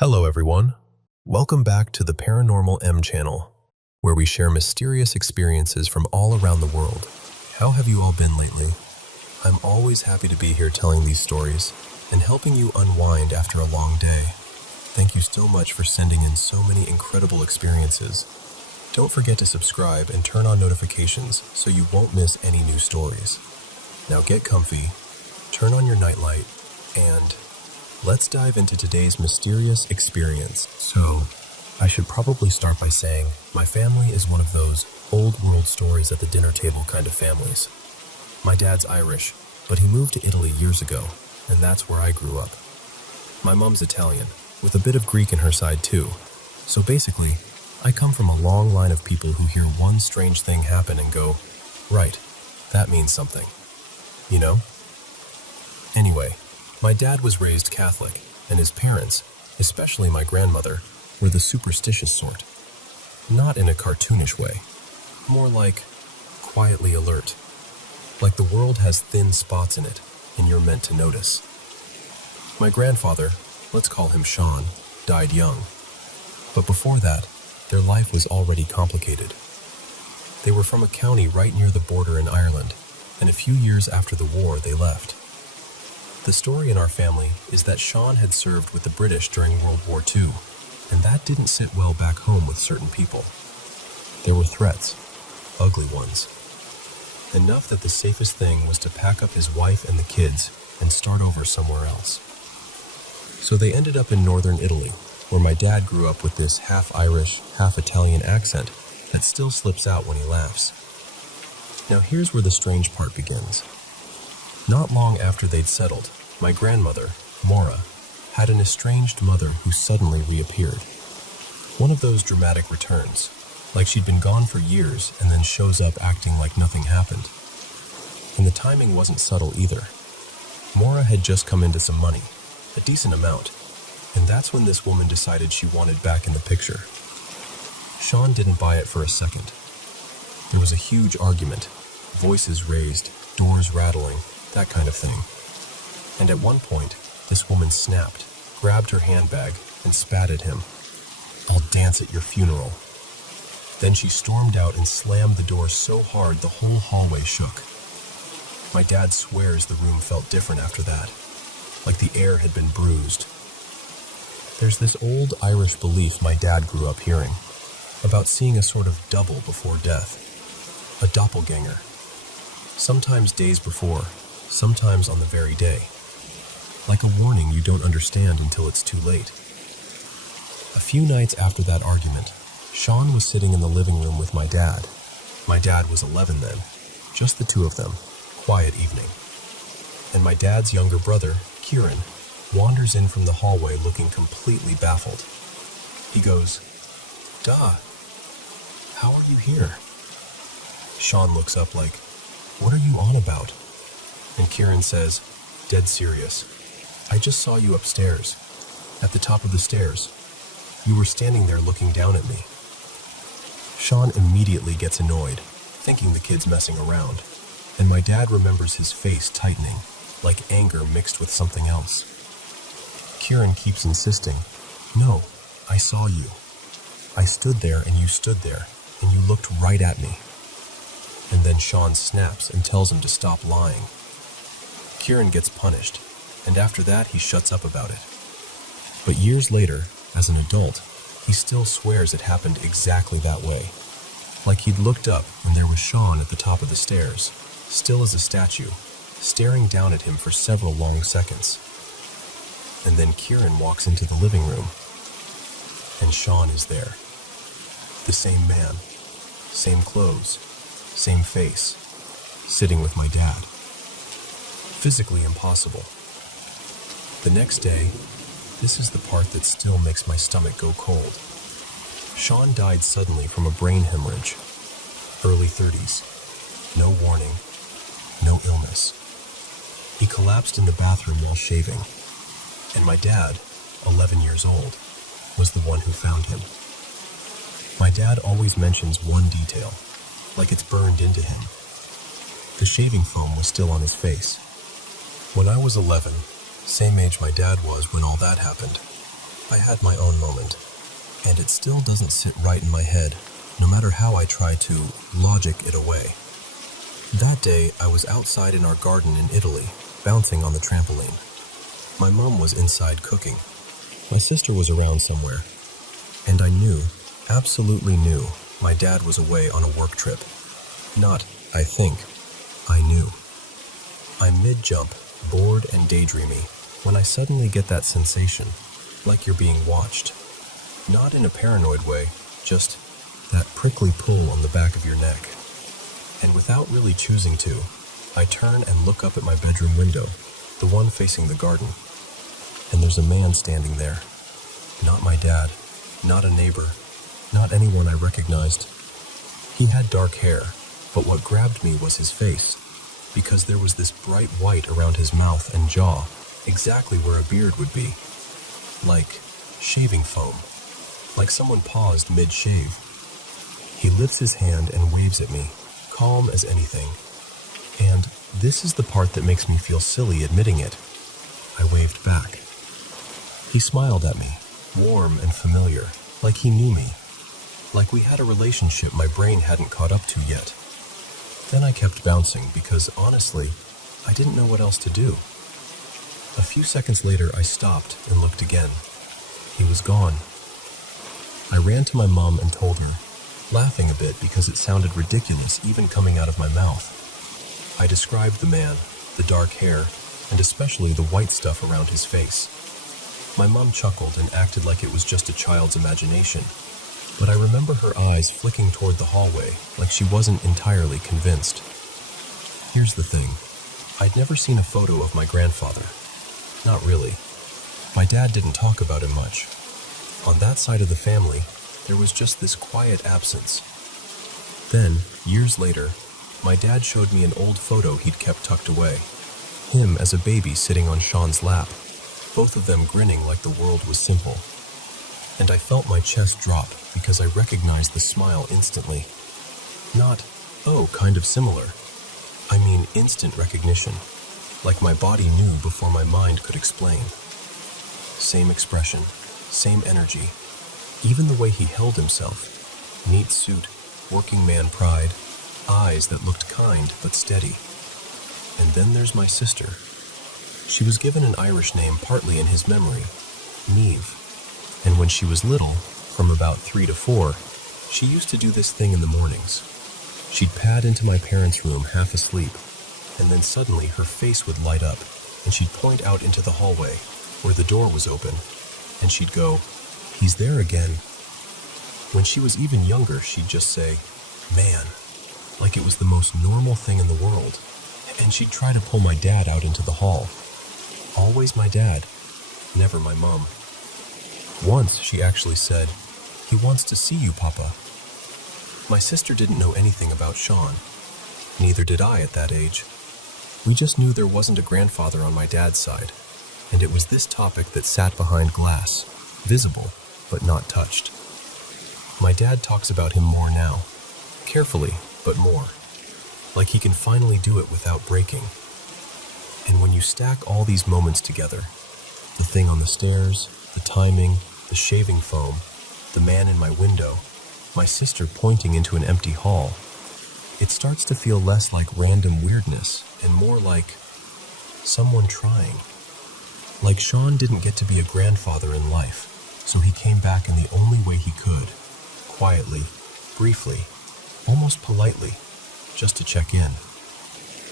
Hello everyone. Welcome back to the Paranormal M channel, where we share mysterious experiences from all around the world. How have you all been lately? I'm always happy to be here telling these stories and helping you unwind after a long day. Thank you so much for sending in so many incredible experiences. Don't forget to subscribe and turn on notifications so you won't miss any new stories. Now get comfy, turn on your nightlight, and let's dive into today's mysterious experience. So, I should probably start by saying my family is one of those old world stories at the dinner table kind of families. My dad's Irish, but he moved to Italy years ago, and that's where I grew up. My mom's Italian, with a bit of Greek in her side too. So basically, I come from a long line of people who hear one strange thing happen and go, right, that means something. You know? Anyway, my dad was raised Catholic, and his parents, especially my grandmother, were the superstitious sort. Not in a cartoonish way, more like quietly alert. Like the world has thin spots in it, and you're meant to notice. My grandfather, let's call him Sean, died young. But before that, their life was already complicated. They were from a county right near the border in Ireland, and a few years after the war they left. The story in our family is that Sean had served with the British during World War II, and that didn't sit well back home with certain people. There were threats, ugly ones. Enough that the safest thing was to pack up his wife and the kids and start over somewhere else. So they ended up in northern Italy, where my dad grew up with this half-Irish, half-Italian accent that still slips out when he laughs. Now here's where the strange part begins. Not long after they'd settled, my grandmother, Maura, had an estranged mother who suddenly reappeared. One of those dramatic returns, like she'd been gone for years and then shows up acting like nothing happened. And the timing wasn't subtle either. Maura had just come into some money, a decent amount, and that's when this woman decided she wanted back in the picture. Sean didn't buy it for a second. There was a huge argument, voices raised, doors rattling, that kind of thing. And at one point, this woman snapped, grabbed her handbag, and spat at him. "I'll dance at your funeral." Then she stormed out and slammed the door so hard the whole hallway shook. My dad swears the room felt different after that, like the air had been bruised. There's this old Irish belief my dad grew up hearing, about seeing a sort of double before death, a doppelganger. Sometimes days before, sometimes on the very day. Like a warning you don't understand until it's too late. A few nights after that argument, Sean was sitting in the living room with my dad. My dad was 11 then, just the two of them, quiet evening. And my dad's younger brother, Kieran, wanders in from the hallway looking completely baffled. He goes, "Duh, how are you here?" Sean looks up like, "What are you on about?" And Kieran says, dead serious, "I just saw you upstairs, at the top of the stairs. You were standing there looking down at me." Sean immediately gets annoyed, thinking the kid's messing around, and my dad remembers his face tightening, like anger mixed with something else. Kieran keeps insisting, "No, I saw you. I stood there and you stood there, and you looked right at me." And then Sean snaps and tells him to stop lying. Kieran gets punished, and after that he shuts up about it. But years later, as an adult, he still swears it happened exactly that way. Like he'd looked up when there was Sean at the top of the stairs, still as a statue, staring down at him for several long seconds. And then Kieran walks into the living room, and Sean is there. The same man, same clothes, same face, sitting with my dad. Physically impossible. The next day, this is the part that still makes my stomach go cold. Sean died suddenly from a brain hemorrhage, early 30s. No warning, no illness. He collapsed in the bathroom while shaving, and my dad, 11 years old, was the one who found him. My dad always mentions one detail, like it's burned into him. The shaving foam was still on his face. When I was 11, same age my dad was when all that happened. I had my own moment, and it still doesn't sit right in my head, no matter how I try to logic it away. That day, I was outside in our garden in Italy, bouncing on the trampoline. My mom was inside cooking. My sister was around somewhere, and I knew, absolutely knew, my dad was away on a work trip. Not, I think, I knew. I'm mid-jump, bored and daydreamy, when I suddenly get that sensation, like you're being watched. Not in a paranoid way, just that prickly pull on the back of your neck. And without really choosing to, I turn and look up at my bedroom window, the one facing the garden. And there's a man standing there. Not my dad, not a neighbor, not anyone I recognized. He had dark hair, but what grabbed me was his face, because there was this bright white around his mouth and jaw, exactly where a beard would be. Like shaving foam, like someone paused mid-shave. He lifts his hand and waves at me, calm as anything. And this is the part that makes me feel silly admitting it. I waved back. He smiled at me, warm and familiar, like he knew me, like we had a relationship my brain hadn't caught up to yet. Then I kept bouncing because, honestly, I didn't know what else to do. A few seconds later, I stopped and looked again. He was gone. I ran to my mom and told her, laughing a bit because it sounded ridiculous even coming out of my mouth. I described the man, the dark hair, and especially the white stuff around his face. My mom chuckled and acted like it was just a child's imagination, but I remember her eyes flicking toward the hallway like she wasn't entirely convinced. Here's the thing. I'd never seen a photo of my grandfather. Not really. My dad didn't talk about him much. On that side of the family, there was just this quiet absence. Then, years later, my dad showed me an old photo he'd kept tucked away. Him as a baby sitting on Sean's lap, both of them grinning like the world was simple. And I felt my chest drop because I recognized the smile instantly. Not, oh, kind of similar. I mean instant recognition, like my body knew before my mind could explain. Same expression, same energy, even the way he held himself. Neat suit, working man pride, eyes that looked kind but steady. And then there's my sister. She was given an Irish name partly in his memory, Neve. And when she was little, from about 3 to 4, she used to do this thing in the mornings. She'd pad into my parents' room half asleep, and then suddenly her face would light up, and she'd point out into the hallway, where the door was open, and she'd go, "He's there again." When she was even younger, she'd just say, "Man," like it was the most normal thing in the world, and she'd try to pull my dad out into the hall. Always my dad, never my mom. Once she actually said, "He wants to see you, Papa." My sister didn't know anything about Sean. Neither did I at that age. We just knew there wasn't a grandfather on my dad's side, and it was this topic that sat behind glass, visible but not touched. My dad talks about him more now, carefully but more, like he can finally do it without breaking. And when you stack all these moments together, the thing on the stairs, the timing, the shaving foam, the man in my window, my sister pointing into an empty hall, it starts to feel less like random weirdness and more like someone trying. Like Sean didn't get to be a grandfather in life, so he came back in the only way he could, quietly, briefly, almost politely, just to check in,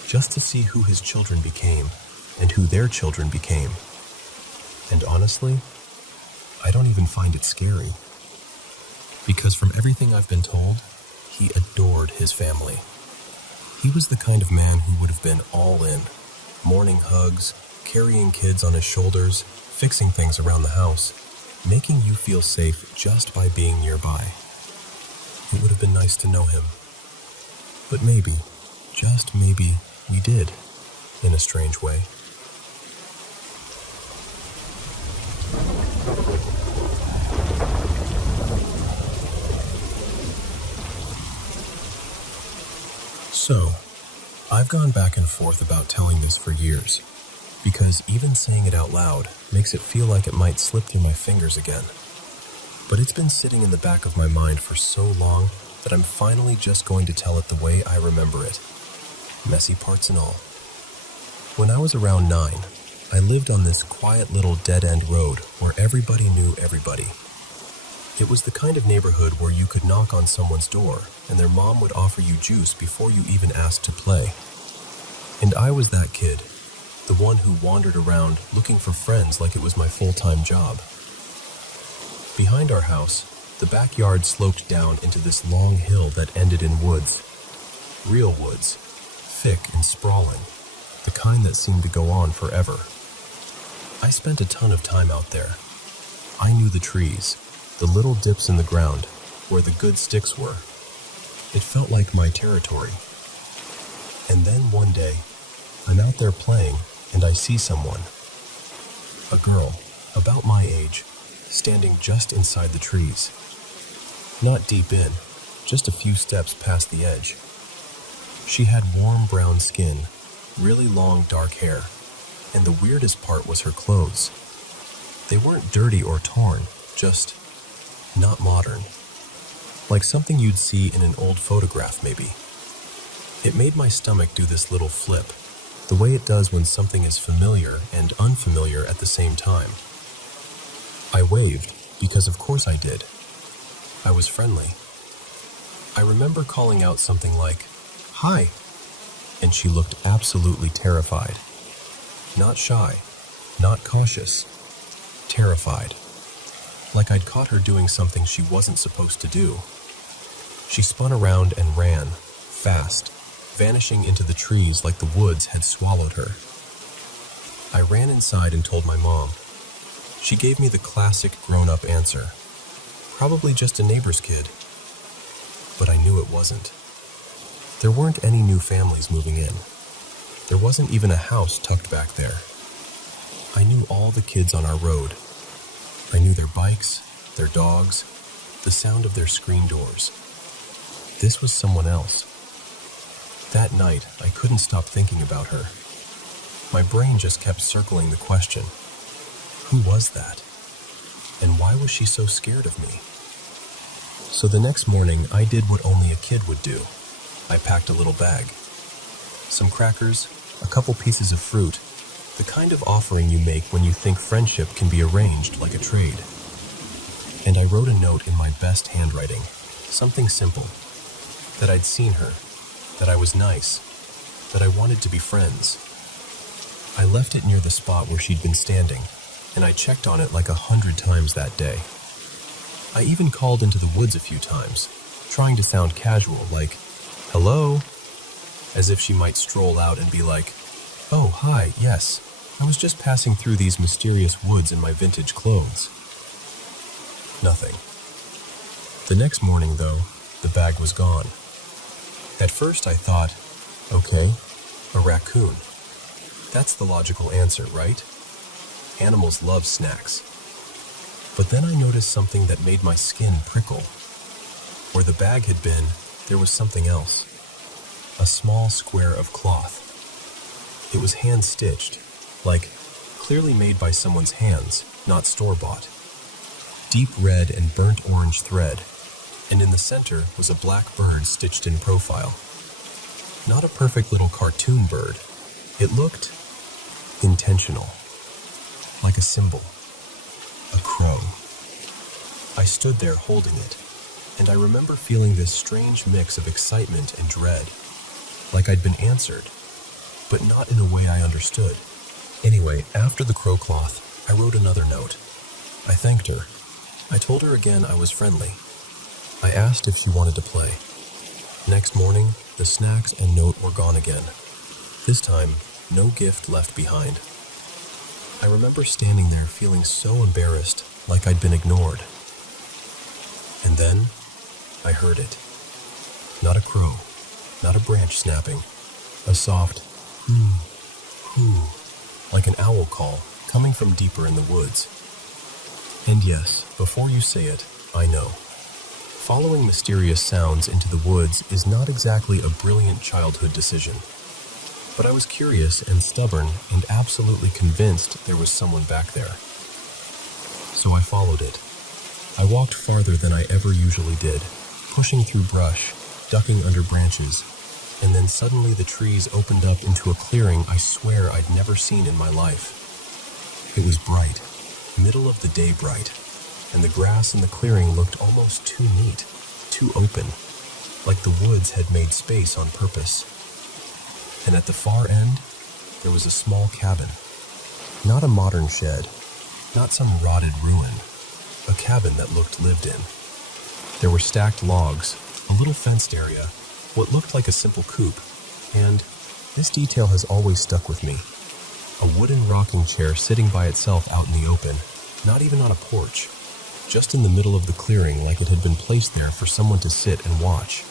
just to see who his children became and who their children became. And honestly, I don't even find it scary. Because from everything I've been told, he adored his family. He was the kind of man who would have been all in, morning hugs, carrying kids on his shoulders, fixing things around the house, making you feel safe just by being nearby. It would have been nice to know him. But maybe, just maybe, we did, in a strange way. So, I've gone back and forth about telling this for years, because even saying it out loud makes it feel like it might slip through my fingers again. But it's been sitting in the back of my mind for so long that I'm finally just going to tell it the way I remember it, messy parts and all. When I was around 9, I lived on this quiet little dead-end road where everybody knew everybody. It was the kind of neighborhood where you could knock on someone's door and their mom would offer you juice before you even asked to play. And I was that kid, the one who wandered around looking for friends like it was my full-time job. Behind our house, the backyard sloped down into this long hill that ended in woods. Real woods, thick and sprawling, the kind that seemed to go on forever. I spent a ton of time out there. I knew the trees, the little dips in the ground, where the good sticks were. It felt like my territory. And then one day, I'm out there playing, and I see someone. A girl, about my age, standing just inside the trees. Not deep in, just a few steps past the edge. She had warm brown skin, really long dark hair, and the weirdest part was her clothes. They weren't dirty or torn, just not modern. Like something you'd see in an old photograph, maybe. It made my stomach do this little flip, the way it does when something is familiar and unfamiliar at the same time. I waved, because of course I did. I was friendly. I remember calling out something like, "Hi," and she looked absolutely terrified. Not shy, not cautious, terrified. Like I'd caught her doing something she wasn't supposed to do. She spun around and ran, fast, vanishing into the trees like the woods had swallowed her. I ran inside and told my mom. She gave me the classic grown-up answer. Probably just a neighbor's kid. But I knew it wasn't. There weren't any new families moving in. There wasn't even a house tucked back there. I knew all the kids on our road. I knew their bikes, their dogs, the sound of their screen doors. This was someone else. That night, I couldn't stop thinking about her. My brain just kept circling the question, who was that? And why was she so scared of me? So the next morning, I did what only a kid would do. I packed a little bag. Some crackers, a couple pieces of fruit, the kind of offering you make when you think friendship can be arranged like a trade. And I wrote a note in my best handwriting, something simple, that I'd seen her, that I was nice, that I wanted to be friends. I left it near the spot where she'd been standing, and I checked on it like 100 times that day. I even called into the woods a few times, trying to sound casual, like, "Hello?" as if she might stroll out and be like, "Oh, hi, yes, I was just passing through these mysterious woods in my vintage clothes." Nothing. The next morning, though, the bag was gone. At first I thought, okay, a raccoon. That's the logical answer, right? Animals love snacks. But then I noticed something that made my skin prickle. Where the bag had been, there was something else. A small square of cloth. It was hand-stitched, like clearly made by someone's hands, not store-bought. Deep red and burnt orange thread, and in the center was a black bird stitched in profile. Not a perfect little cartoon bird. It looked intentional, like a symbol, a crow. I stood there holding it, and I remember feeling this strange mix of excitement and dread, like I'd been answered, but not in a way I understood. Anyway, after the crow cloth, I wrote another note. I thanked her. I told her again I was friendly. I asked if she wanted to play. Next morning, the snacks and note were gone again. This time, no gift left behind. I remember standing there feeling so embarrassed, like I'd been ignored. And then, I heard it. Not a crow, not a branch snapping. A soft, hoo, like an owl call, coming from deeper in the woods. And yes, before you say it, I know. Following mysterious sounds into the woods is not exactly a brilliant childhood decision. But I was curious and stubborn and absolutely convinced there was someone back there. So I followed it. I walked farther than I ever usually did, pushing through brush, ducking under branches, and then suddenly the trees opened up into a clearing I swear I'd never seen in my life. It was bright, middle of the day bright, and the grass in the clearing looked almost too neat, too open, like the woods had made space on purpose. And at the far end, there was a small cabin. Not a modern shed, not some rotted ruin, a cabin that looked lived in. There were stacked logs, a little fenced area, what looked like a simple coop, and this detail has always stuck with me. A wooden rocking chair sitting by itself out in the open, not even on a porch, just in the middle of the clearing like it had been placed there for someone to sit and watch.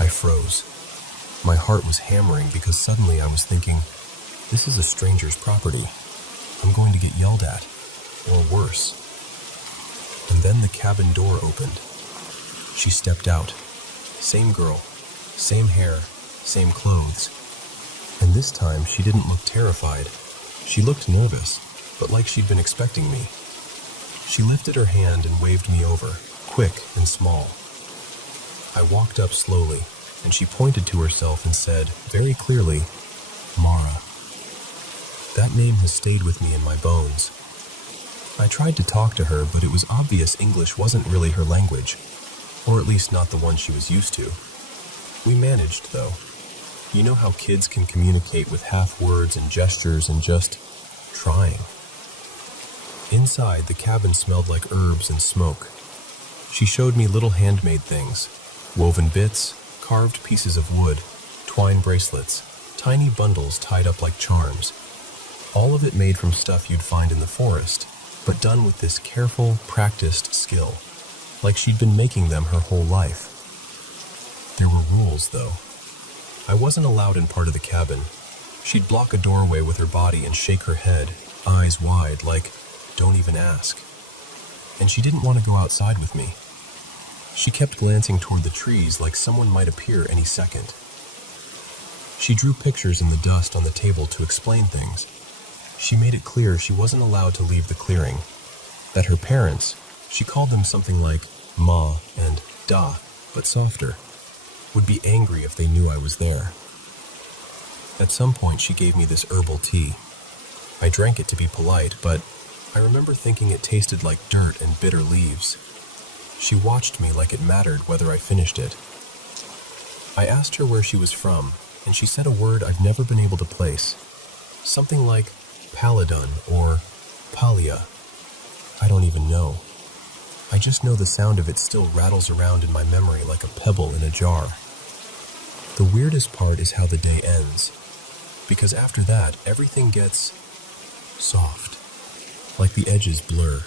I froze. My heart was hammering because suddenly I was thinking, this is a stranger's property. I'm going to get yelled at, or worse. And then the cabin door opened. She stepped out. Same girl, same hair, same clothes. And this time she didn't look terrified. She looked nervous, but like she'd been expecting me. She lifted her hand and waved me over, quick and small. I walked up slowly, and she pointed to herself and said, very clearly, Mara. That name has stayed with me in my bones. I tried to talk to her, but it was obvious English wasn't really her language, or at least not the one she was used to. We managed, though. You know how kids can communicate with half words and gestures and just trying. Inside, the cabin smelled like herbs and smoke. She showed me little handmade things, woven bits, carved pieces of wood, twine bracelets, tiny bundles tied up like charms. All of it made from stuff you'd find in the forest, but done with this careful, practiced skill, like she'd been making them her whole life. There were rules, though. I wasn't allowed in part of the cabin. She'd block a doorway with her body and shake her head, eyes wide, like, don't even ask. And she didn't want to go outside with me. She kept glancing toward the trees like someone might appear any second. She drew pictures in the dust on the table to explain things. She made it clear she wasn't allowed to leave the clearing, that her parents, she called them something like Ma and Da, but softer, would be angry if they knew I was there. At some point she gave me this herbal tea. I drank it to be polite, but I remember thinking it tasted like dirt and bitter leaves. She watched me like it mattered whether I finished it. I asked her where she was from, and she said a word I've never been able to place. Something like Paladun or Palia. I don't even know. I just know the sound of it still rattles around in my memory like a pebble in a jar. The weirdest part is how the day ends, because after that, everything gets soft, like the edges blur.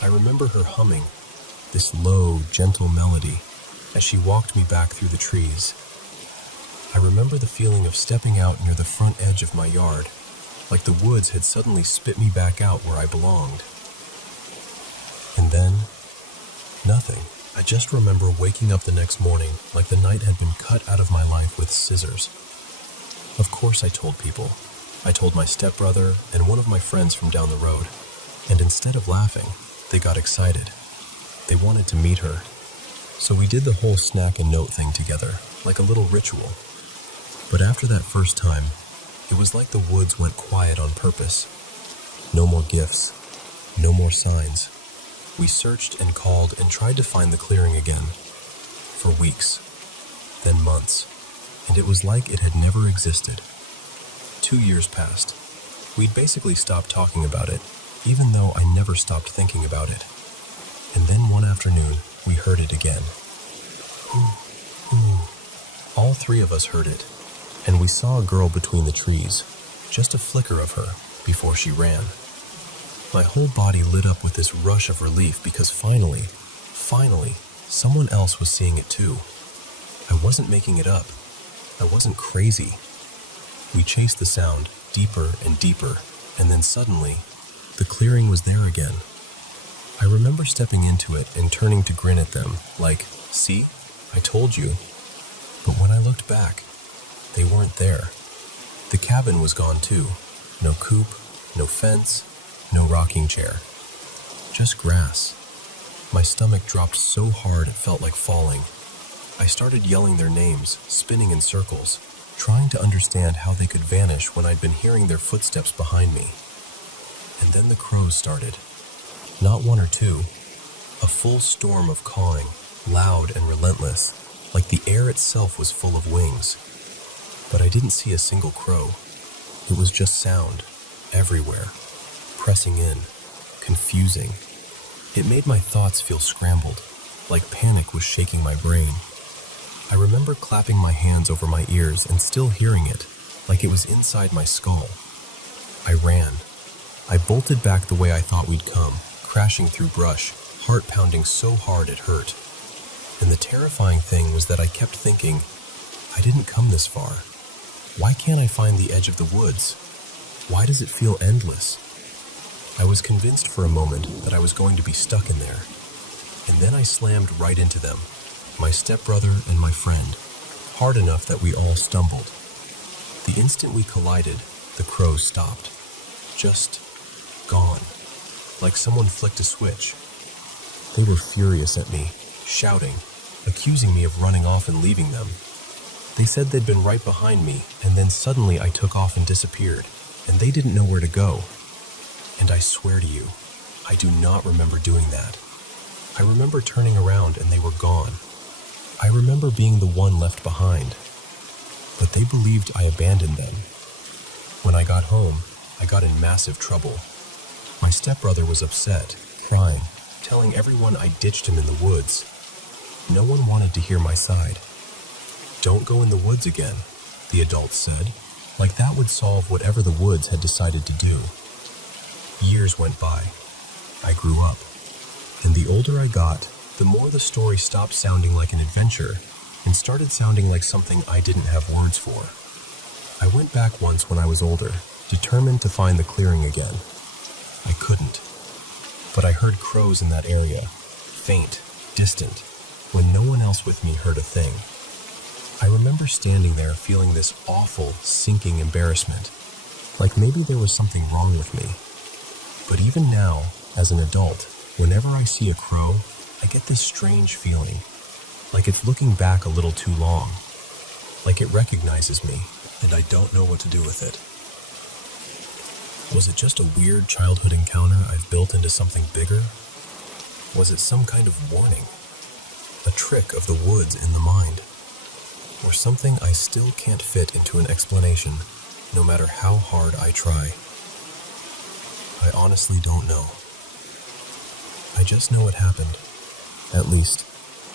I remember her humming, this low, gentle melody, as she walked me back through the trees. I remember the feeling of stepping out near the front edge of my yard, like the woods had suddenly spit me back out where I belonged. And then, nothing. I just remember waking up the next morning like the night had been cut out of my life with scissors. Of course I told people. I told my stepbrother and one of my friends from down the road, and instead of laughing, they got excited. They wanted to meet her. So we did the whole snack and note thing together, like a little ritual. But after that first time, it was like the woods went quiet on purpose. No more gifts, no more signs. We searched and called and tried to find the clearing again. For weeks, then months, and it was like it had never existed. 2 years passed. We'd basically stopped talking about it, even though I never stopped thinking about it. And then one afternoon, we heard it again. Ooh, ooh. All three of us heard it, and we saw a girl between the trees, just a flicker of her before she ran. My whole body lit up with this rush of relief because finally, someone else was seeing it too. I wasn't making it up. I wasn't crazy. We chased the sound deeper and deeper, and then suddenly, the clearing was there again. I remember stepping into it and turning to grin at them, like, see, I told you. But when I looked back, they weren't there. The cabin was gone too. No coop, no fence, no rocking chair. Just grass. My stomach dropped so hard it felt like falling. I started yelling their names, spinning in circles, trying to understand how they could vanish when I'd been hearing their footsteps behind me. And then the crows started. Not one or two. A full storm of cawing, loud and relentless, like the air itself was full of wings. But I didn't see a single crow. It was just sound, everywhere, pressing in, confusing. It made my thoughts feel scrambled, like panic was shaking my brain. I remember clapping my hands over my ears and still hearing it, like it was inside my skull. I ran. I bolted back the way I thought we'd come, crashing through brush, heart pounding so hard it hurt. And the terrifying thing was that I kept thinking, I didn't come this far. Why can't I find the edge of the woods? Why does it feel endless? I was convinced for a moment that I was going to be stuck in there. And then I slammed right into them, my stepbrother and my friend, hard enough that we all stumbled. The instant we collided, the crows stopped. Just gone. Like someone flicked a switch. They were furious at me, shouting, accusing me of running off and leaving them. They said they'd been right behind me, and then suddenly I took off and disappeared, and they didn't know where to go. And I swear to you, I do not remember doing that. I remember turning around and they were gone. I remember being the one left behind, but they believed I abandoned them. When I got home, I got in massive trouble. My stepbrother was upset, crying, telling everyone I ditched him in the woods. No one wanted to hear my side. Don't go in the woods again, the adults said, like that would solve whatever the woods had decided to do. Years went by. I grew up. And the older I got, the more the story stopped sounding like an adventure and started sounding like something I didn't have words for. I went back once when I was older, determined to find the clearing again. I couldn't. But I heard crows in that area, faint, distant, when no one else with me heard a thing. I remember standing there feeling this awful, sinking embarrassment, like maybe there was something wrong with me. But even now, as an adult, whenever I see a crow, I get this strange feeling, like it's looking back a little too long, like it recognizes me, and I don't know what to do with it. Was it just a weird childhood encounter I've built into something bigger? Was it some kind of warning? A trick of the woods in the mind? Or something I still can't fit into an explanation, no matter how hard I try? I honestly don't know. I just know it happened. At least,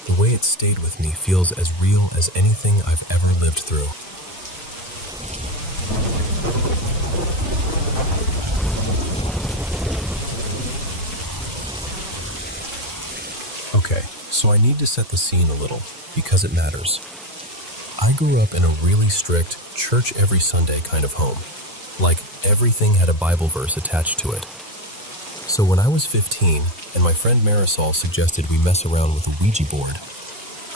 the way it stayed with me feels as real as anything I've ever lived through. Okay, so I need to set the scene a little, because it matters. I grew up in a really strict, church every Sunday kind of home. Like, everything had a Bible verse attached to it. So when I was 15, and my friend Marisol suggested we mess around with a Ouija board,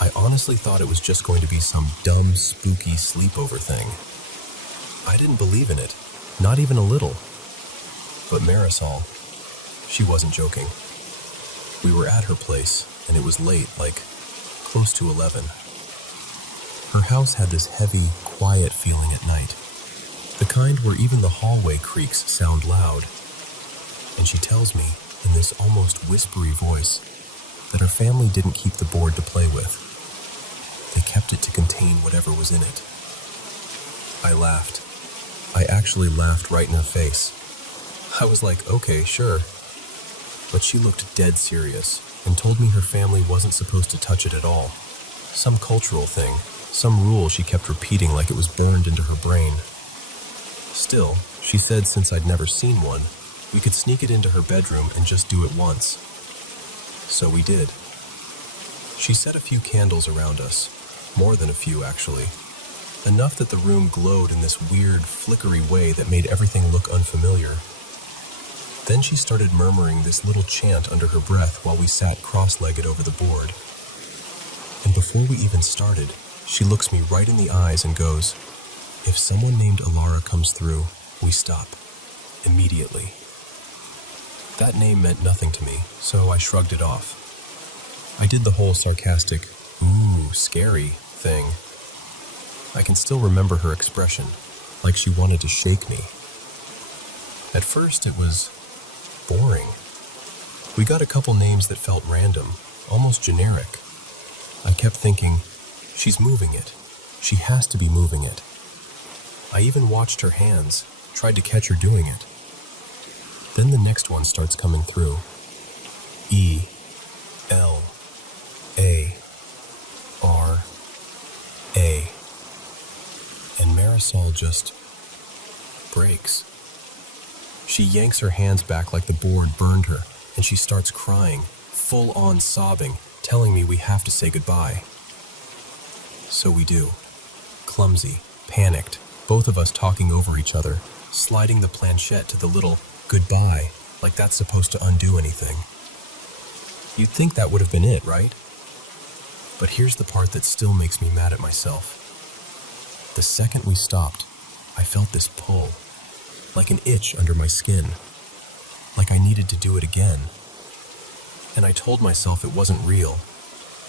I honestly thought it was just going to be some dumb, spooky sleepover thing. I didn't believe in it, not even a little. But Marisol, she wasn't joking. We were at her place, and it was late, like close to 11. Her house had this heavy, quiet feeling at night, the kind where even the hallway creaks sound loud. And she tells me, in this almost whispery voice, that her family didn't keep the board to play with. They kept it to contain whatever was in it. I laughed. I actually laughed right in her face. I was like, okay, sure. But she looked dead serious and told me her family wasn't supposed to touch it at all. Some cultural thing, some rule she kept repeating like it was burned into her brain. Still, she said since I'd never seen one, we could sneak it into her bedroom and just do it once. So we did. She set a few candles around us, more than a few actually, enough that the room glowed in this weird, flickery way that made everything look unfamiliar. Then she started murmuring this little chant under her breath while we sat cross-legged over the board. And before we even started, she looks me right in the eyes and goes, If someone named Alara comes through, we stop. Immediately. That name meant nothing to me, so I shrugged it off. I did the whole sarcastic, "Ooh, scary" thing. I can still remember her expression, like she wanted to shake me. At first, it was boring. We got a couple names that felt random, almost generic. I kept thinking, she's moving it. She has to be moving it. I even watched her hands, tried to catch her doing it. Then the next one starts coming through. E, L, A, R, A. And Marisol just breaks. She yanks her hands back like the board burned her, and she starts crying, full-on sobbing, telling me we have to say goodbye. So we do. Clumsy, panicked, both of us talking over each other, sliding the planchette to the little goodbye, like that's supposed to undo anything. You'd think that would have been it, right? But here's the part that still makes me mad at myself. The second we stopped, I felt this pull, like an itch under my skin, like I needed to do it again. And I told myself it wasn't real.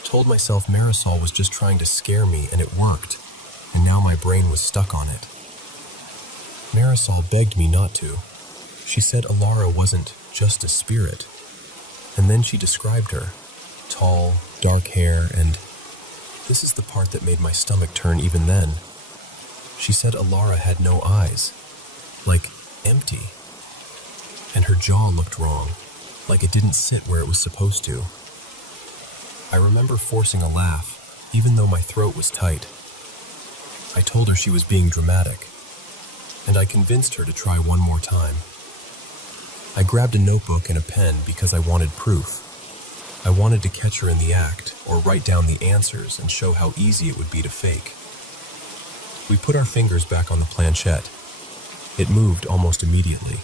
Told myself Marisol was just trying to scare me, and it worked, and now my brain was stuck on it. Marisol begged me not to. She said Alara wasn't just a spirit. And then she described her. Tall, dark hair, and this is the part that made my stomach turn even then. She said Alara had no eyes, like empty. And her jaw looked wrong, like it didn't sit where it was supposed to. I remember forcing a laugh, even though my throat was tight. I told her she was being dramatic, and I convinced her to try one more time. I grabbed a notebook and a pen because I wanted proof. I wanted to catch her in the act, or write down the answers and show how easy it would be to fake. We put our fingers back on the planchette. It moved almost immediately.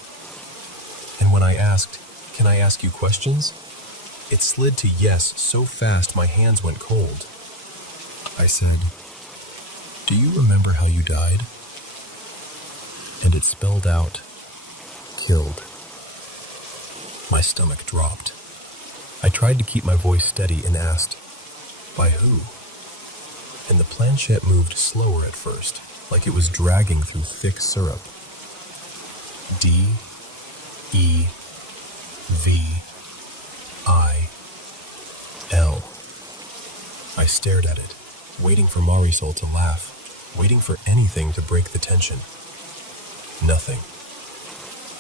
And when I asked, "Can I ask you questions?" it slid to yes so fast my hands went cold. I said, "Do you remember how you died?" And it spelled out, "Killed." My stomach dropped. I tried to keep my voice steady and asked, "By who?" And the planchette moved slower at first, like it was dragging through thick syrup. D, E, V, I, L. I stared at it, waiting for Marisol to laugh, waiting for anything to break the tension. Nothing.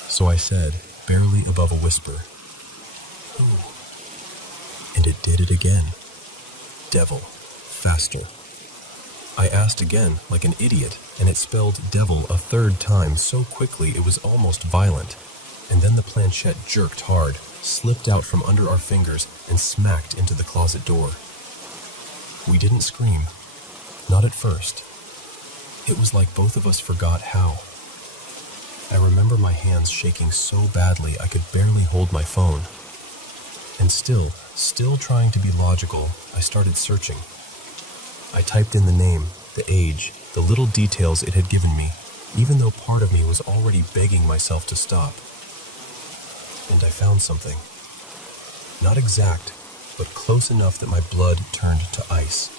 So I said, barely above a whisper, "Who?" And it did it again. Devil. Faster. I asked again, like an idiot, and it spelled devil a third time so quickly it was almost violent. And then the planchette jerked hard, slipped out from under our fingers, and smacked into the closet door. We didn't scream. Not at first. It was like both of us forgot how. I remember my hands shaking so badly I could barely hold my phone. And still trying to be logical, I started searching. I typed in the name, the age, the little details it had given me, even though part of me was already begging myself to stop. And I found something. Not exact, but close enough that my blood turned to ice.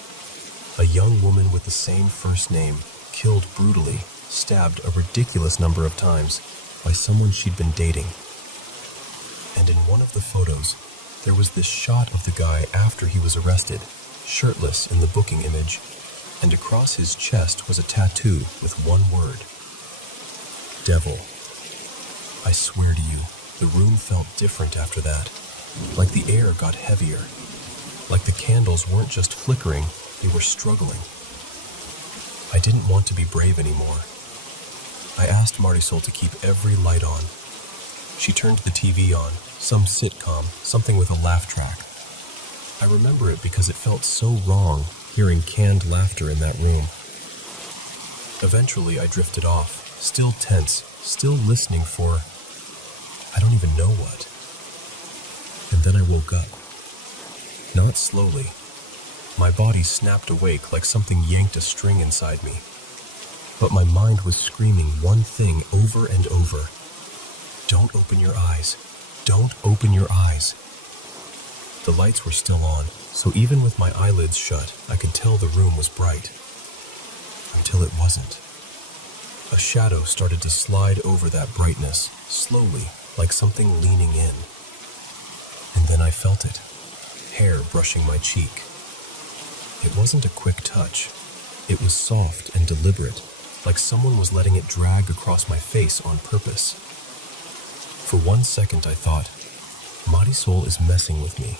A young woman with the same first name, killed brutally, stabbed a ridiculous number of times by someone she'd been dating. And in one of the photos, there was this shot of the guy after he was arrested, shirtless in the booking image, and across his chest was a tattoo with one word. Devil. I swear to you, the room felt different after that, like the air got heavier, like the candles weren't just flickering, they were struggling. I didn't want to be brave anymore. I asked Marisol to keep every light on. She turned the TV on, some sitcom, something with a laugh track. I remember it because it felt so wrong, hearing canned laughter in that room. Eventually, I drifted off, still tense, still listening for I don't even know what. And then I woke up. Not slowly. My body snapped awake like something yanked a string inside me. but my mind was screaming one thing over and over. Don't open your eyes. Don't open your eyes. The lights were still on, so even with my eyelids shut, I could tell the room was bright. Until it wasn't. A shadow started to slide over that brightness, slowly, like something leaning in. And then I felt it, hair brushing my cheek. It wasn't a quick touch. It was soft and deliberate, like someone was letting it drag across my face on purpose. For 1 second I thought, Marisol is messing with me,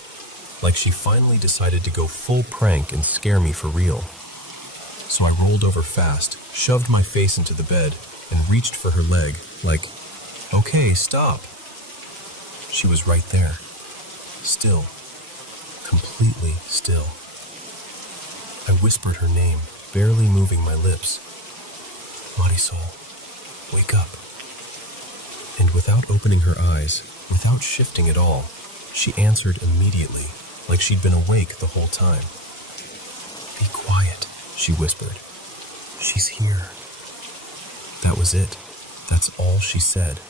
like she finally decided to go full prank and scare me for real. So I rolled over fast, shoved my face into the bed, and reached for her leg, like, okay, stop. She was right there, still, completely still. I whispered her name, barely moving my lips. Marisol, wake up. And without opening her eyes, without shifting at all, she answered immediately, like she'd been awake the whole time. Be quiet, she whispered. She's here. That was it. That's all she said.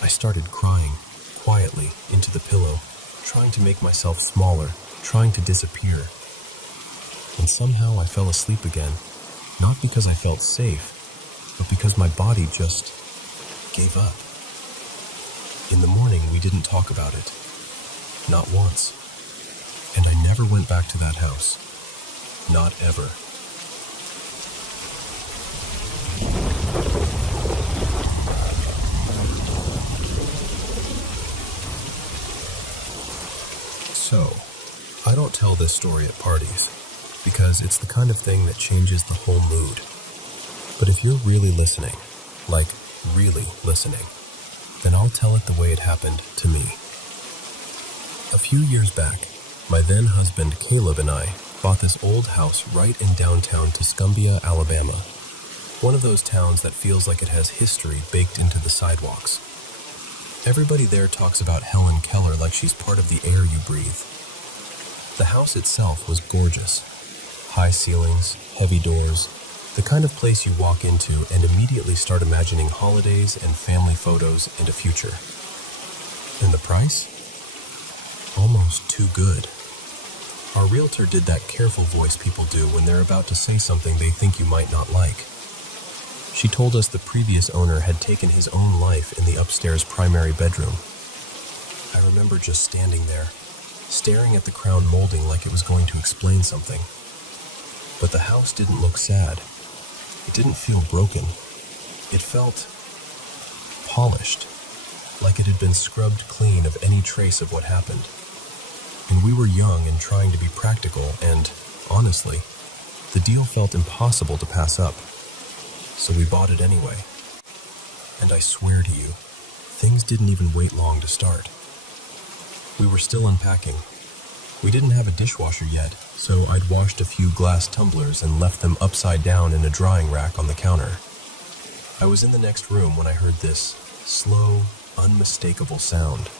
I started crying, quietly, into the pillow, trying to make myself smaller, trying to disappear. And somehow I fell asleep again, not because I felt safe, but because my body just gave up. In the morning, we didn't talk about it. Not once. And I never went back to that house. Not ever. So, I don't tell this story at parties, because it's the kind of thing that changes the whole mood. But if you're really listening, like really listening, then I'll tell it the way it happened to me. A few years back, my then husband Caleb and I bought this old house right in downtown Tuscumbia, Alabama. One of those towns that feels like it has history baked into the sidewalks. Everybody there talks about Helen Keller like she's part of the air you breathe. The house itself was gorgeous. High ceilings, heavy doors, the kind of place you walk into and immediately start imagining holidays and family photos and a future. And the price? Almost too good. Our realtor did that careful voice people do when they're about to say something they think you might not like. She told us the previous owner had taken his own life in the upstairs primary bedroom. I remember just standing there, staring at the crown molding like it was going to explain something. But the house didn't look sad. It didn't feel broken. It felt polished, like it had been scrubbed clean of any trace of what happened. And we were young and trying to be practical, and, honestly, the deal felt impossible to pass up. So we bought it anyway. And I swear to you, things didn't even wait long to start. We were still unpacking. We didn't have a dishwasher yet, so I'd washed a few glass tumblers and left them upside down in a drying rack on the counter. I was in the next room when I heard this slow, unmistakable sound,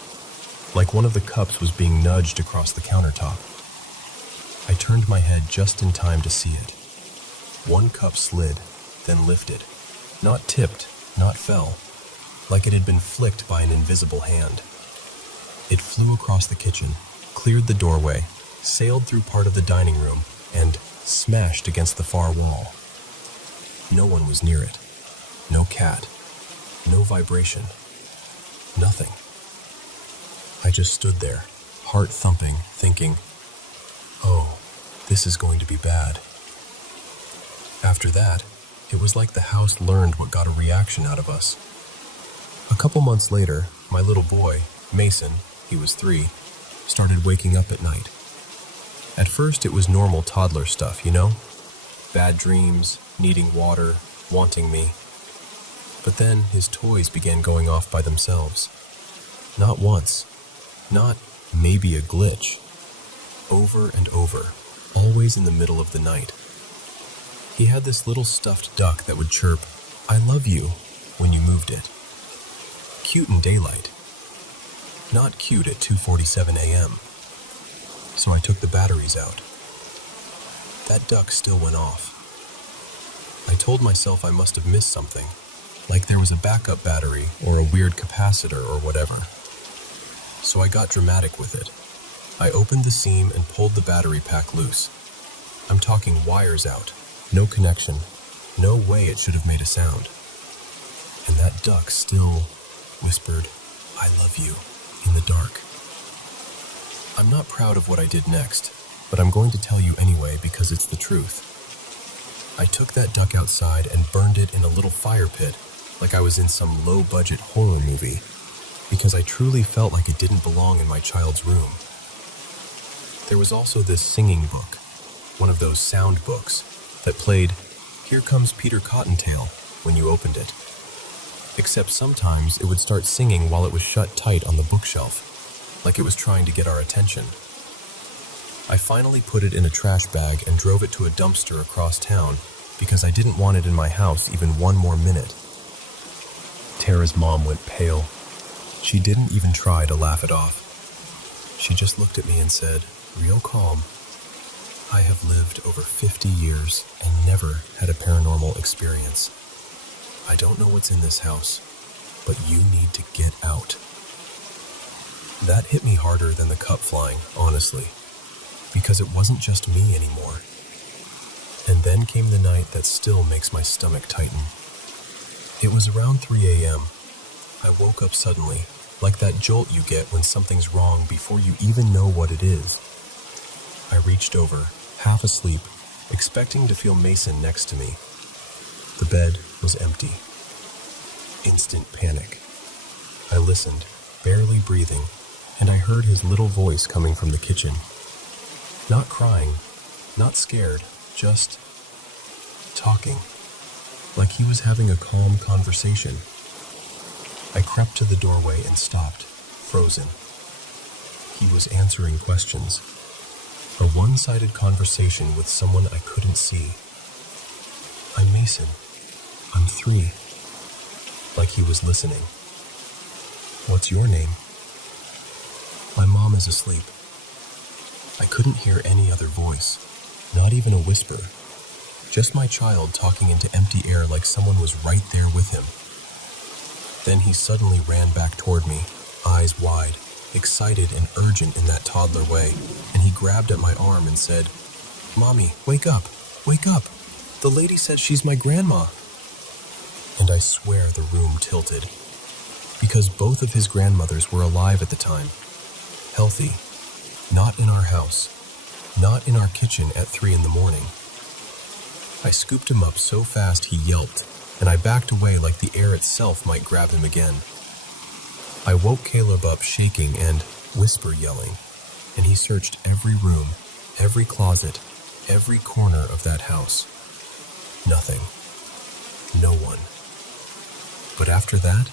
like one of the cups was being nudged across the countertop. I turned my head just in time to see it. One cup slid, then lifted. Not tipped, not fell, like it had been flicked by an invisible hand. It flew across the kitchen, cleared the doorway, sailed through part of the dining room, and smashed against the far wall. No one was near it. No cat. No vibration. Nothing. I just stood there, heart thumping, thinking, oh, this is going to be bad. After that, it was like the house learned what got a reaction out of us. A couple months later, my little boy, Mason, he was 3, started waking up at night. At first, it was normal toddler stuff, you know? Bad dreams, needing water, wanting me. But then his toys began going off by themselves. Not once. Not maybe a glitch. Over and over, always in the middle of the night. He had this little stuffed duck that would chirp, "I love you," when you moved it. Cute in daylight. Not cute at 2:47 a.m. So I took the batteries out. That duck still went off. I told myself I must have missed something, like there was a backup battery or a weird capacitor or whatever. So I got dramatic with it. I opened the seam and pulled the battery pack loose. I'm talking wires out, no connection, no way it should have made a sound. And that duck still whispered, "I love you," in the dark. I'm not proud of what I did next, but I'm going to tell you anyway because it's the truth. I took that duck outside and burned it in a little fire pit, like I was in some low-budget horror movie, because I truly felt like it didn't belong in my child's room. There was also this singing book, one of those sound books, that played "Here Comes Peter Cottontail" when you opened it. Except sometimes it would start singing while it was shut tight on the bookshelf, like it was trying to get our attention. I finally put it in a trash bag and drove it to a dumpster across town because I didn't want it in my house even one more minute. Tara's mom went pale. She didn't even try to laugh it off. She just looked at me and said, real calm, "I have lived over 50 years and never had a paranormal experience. I don't know what's in this house, but you need to get out." That hit me harder than the cup flying, honestly, because it wasn't just me anymore. And then came the night that still makes my stomach tighten. It was around 3 a.m. I woke up suddenly, like that jolt you get when something's wrong before you even know what it is. I reached over, half asleep, expecting to feel Mason next to me. The bed was empty. Instant panic. I listened, barely breathing, and I heard his little voice coming from the kitchen. Not crying, not scared, just talking, like he was having a calm conversation. I crept to the doorway and stopped, frozen. He was answering questions. A one-sided conversation with someone I couldn't see. "I'm Mason. I'm 3. Like he was listening. "What's your name?" "My mom is asleep." I couldn't hear any other voice, not even a whisper. Just my child talking into empty air like someone was right there with him. Then he suddenly ran back toward me, eyes wide, excited and urgent in that toddler way, and he grabbed at my arm and said, "Mommy, wake up, wake up. The lady says she's my grandma." And I swear the room tilted, because both of his grandmothers were alive at the time, healthy, not in our house, not in our kitchen at 3 in the morning. I scooped him up so fast he yelped, and I backed away like the air itself might grab him again. I woke Caleb up shaking and whisper yelling, and he searched every room, every closet, every corner of that house. Nothing. No one. But after that,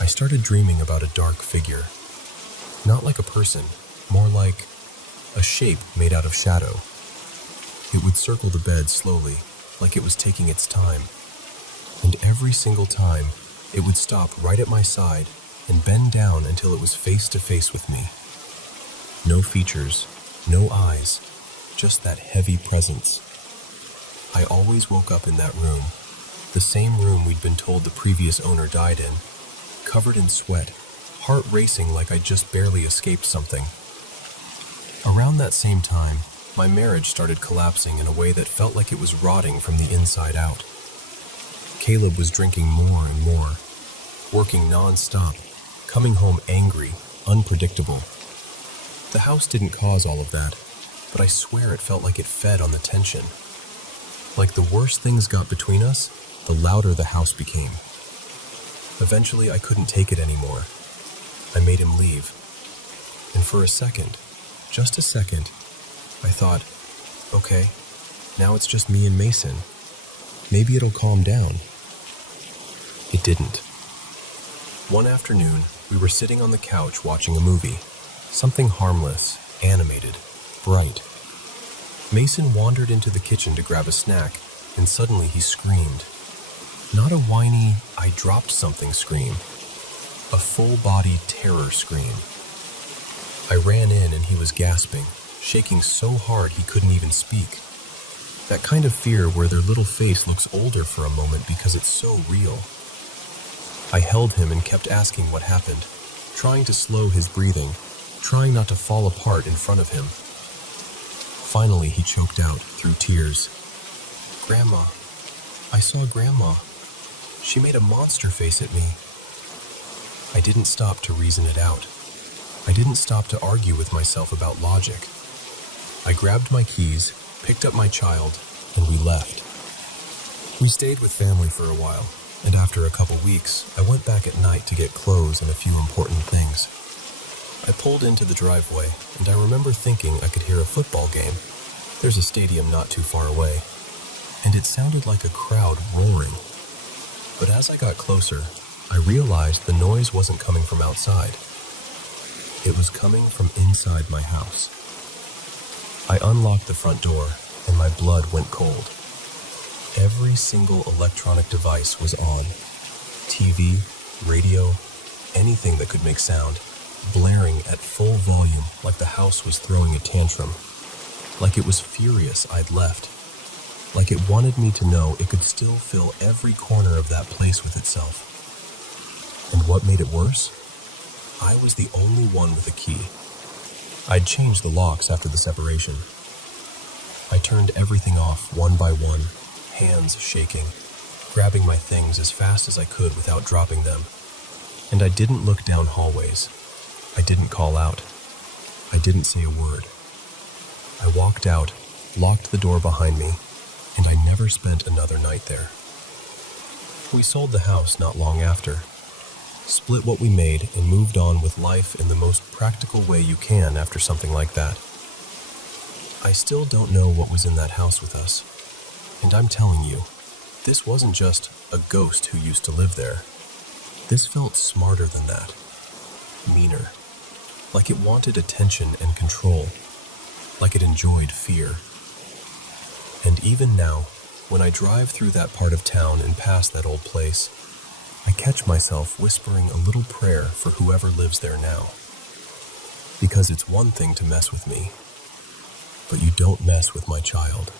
I started dreaming about a dark figure. Not like a person, more like a shape made out of shadow. It would circle the bed slowly, like it was taking its time. And every single time, it would stop right at my side and bend down until it was face to face with me. No features, no eyes, just that heavy presence. I always woke up in that room, the same room we'd been told the previous owner died in, covered in sweat, heart racing like I'd just barely escaped something. Around that same time, my marriage started collapsing in a way that felt like it was rotting from the inside out. Caleb was drinking more and more, working non-stop, coming home angry, unpredictable. The house didn't cause all of that, but I swear it felt like it fed on the tension. Like the worse things got between us, the louder the house became. Eventually, I couldn't take it anymore. I made him leave. And for a second, just a second, I thought, okay, now it's just me and Mason. Maybe it'll calm down. It didn't. One afternoon, we were sitting on the couch watching a movie. Something harmless, animated, bright. Mason wandered into the kitchen to grab a snack, and suddenly he screamed. Not a whiny, "I dropped something" scream. A full-body terror scream. I ran in and he was gasping, shaking so hard he couldn't even speak. That kind of fear where their little face looks older for a moment because it's so real. I held him and kept asking what happened, trying to slow his breathing, trying not to fall apart in front of him. Finally, he choked out through tears. "Grandma, I saw Grandma. She made a monster face at me." I didn't stop to reason it out. I didn't stop to argue with myself about logic. I grabbed my keys, picked up my child, and we left. We stayed with family for a while, and after a couple weeks, I went back at night to get clothes and a few important things. I pulled into the driveway, and I remember thinking I could hear a football game. There's a stadium not too far away, and it sounded like a crowd roaring. But as I got closer, I realized the noise wasn't coming from outside. It was coming from inside my house. I unlocked the front door, and my blood went cold. Every single electronic device was on. TV, radio, anything that could make sound, blaring at full volume like the house was throwing a tantrum. Like it was furious I'd left. Like it wanted me to know it could still fill every corner of that place with itself. And what made it worse? I was the only one with a key. I'd changed the locks after the separation. I turned everything off one by one, hands shaking, grabbing my things as fast as I could without dropping them. And I didn't look down hallways. I didn't call out. I didn't say a word. I walked out, locked the door behind me, and I never spent another night there. We sold the house not long after, split what we made, and moved on with life in the most practical way you can after something like that. I still don't know what was in that house with us, and I'm telling you, this wasn't just a ghost who used to live there. This felt smarter than that, meaner, like it wanted attention and control, like it enjoyed fear. And even now, when I drive through that part of town and past that old place, I catch myself whispering a little prayer for whoever lives there now. Because it's one thing to mess with me, but you don't mess with my child.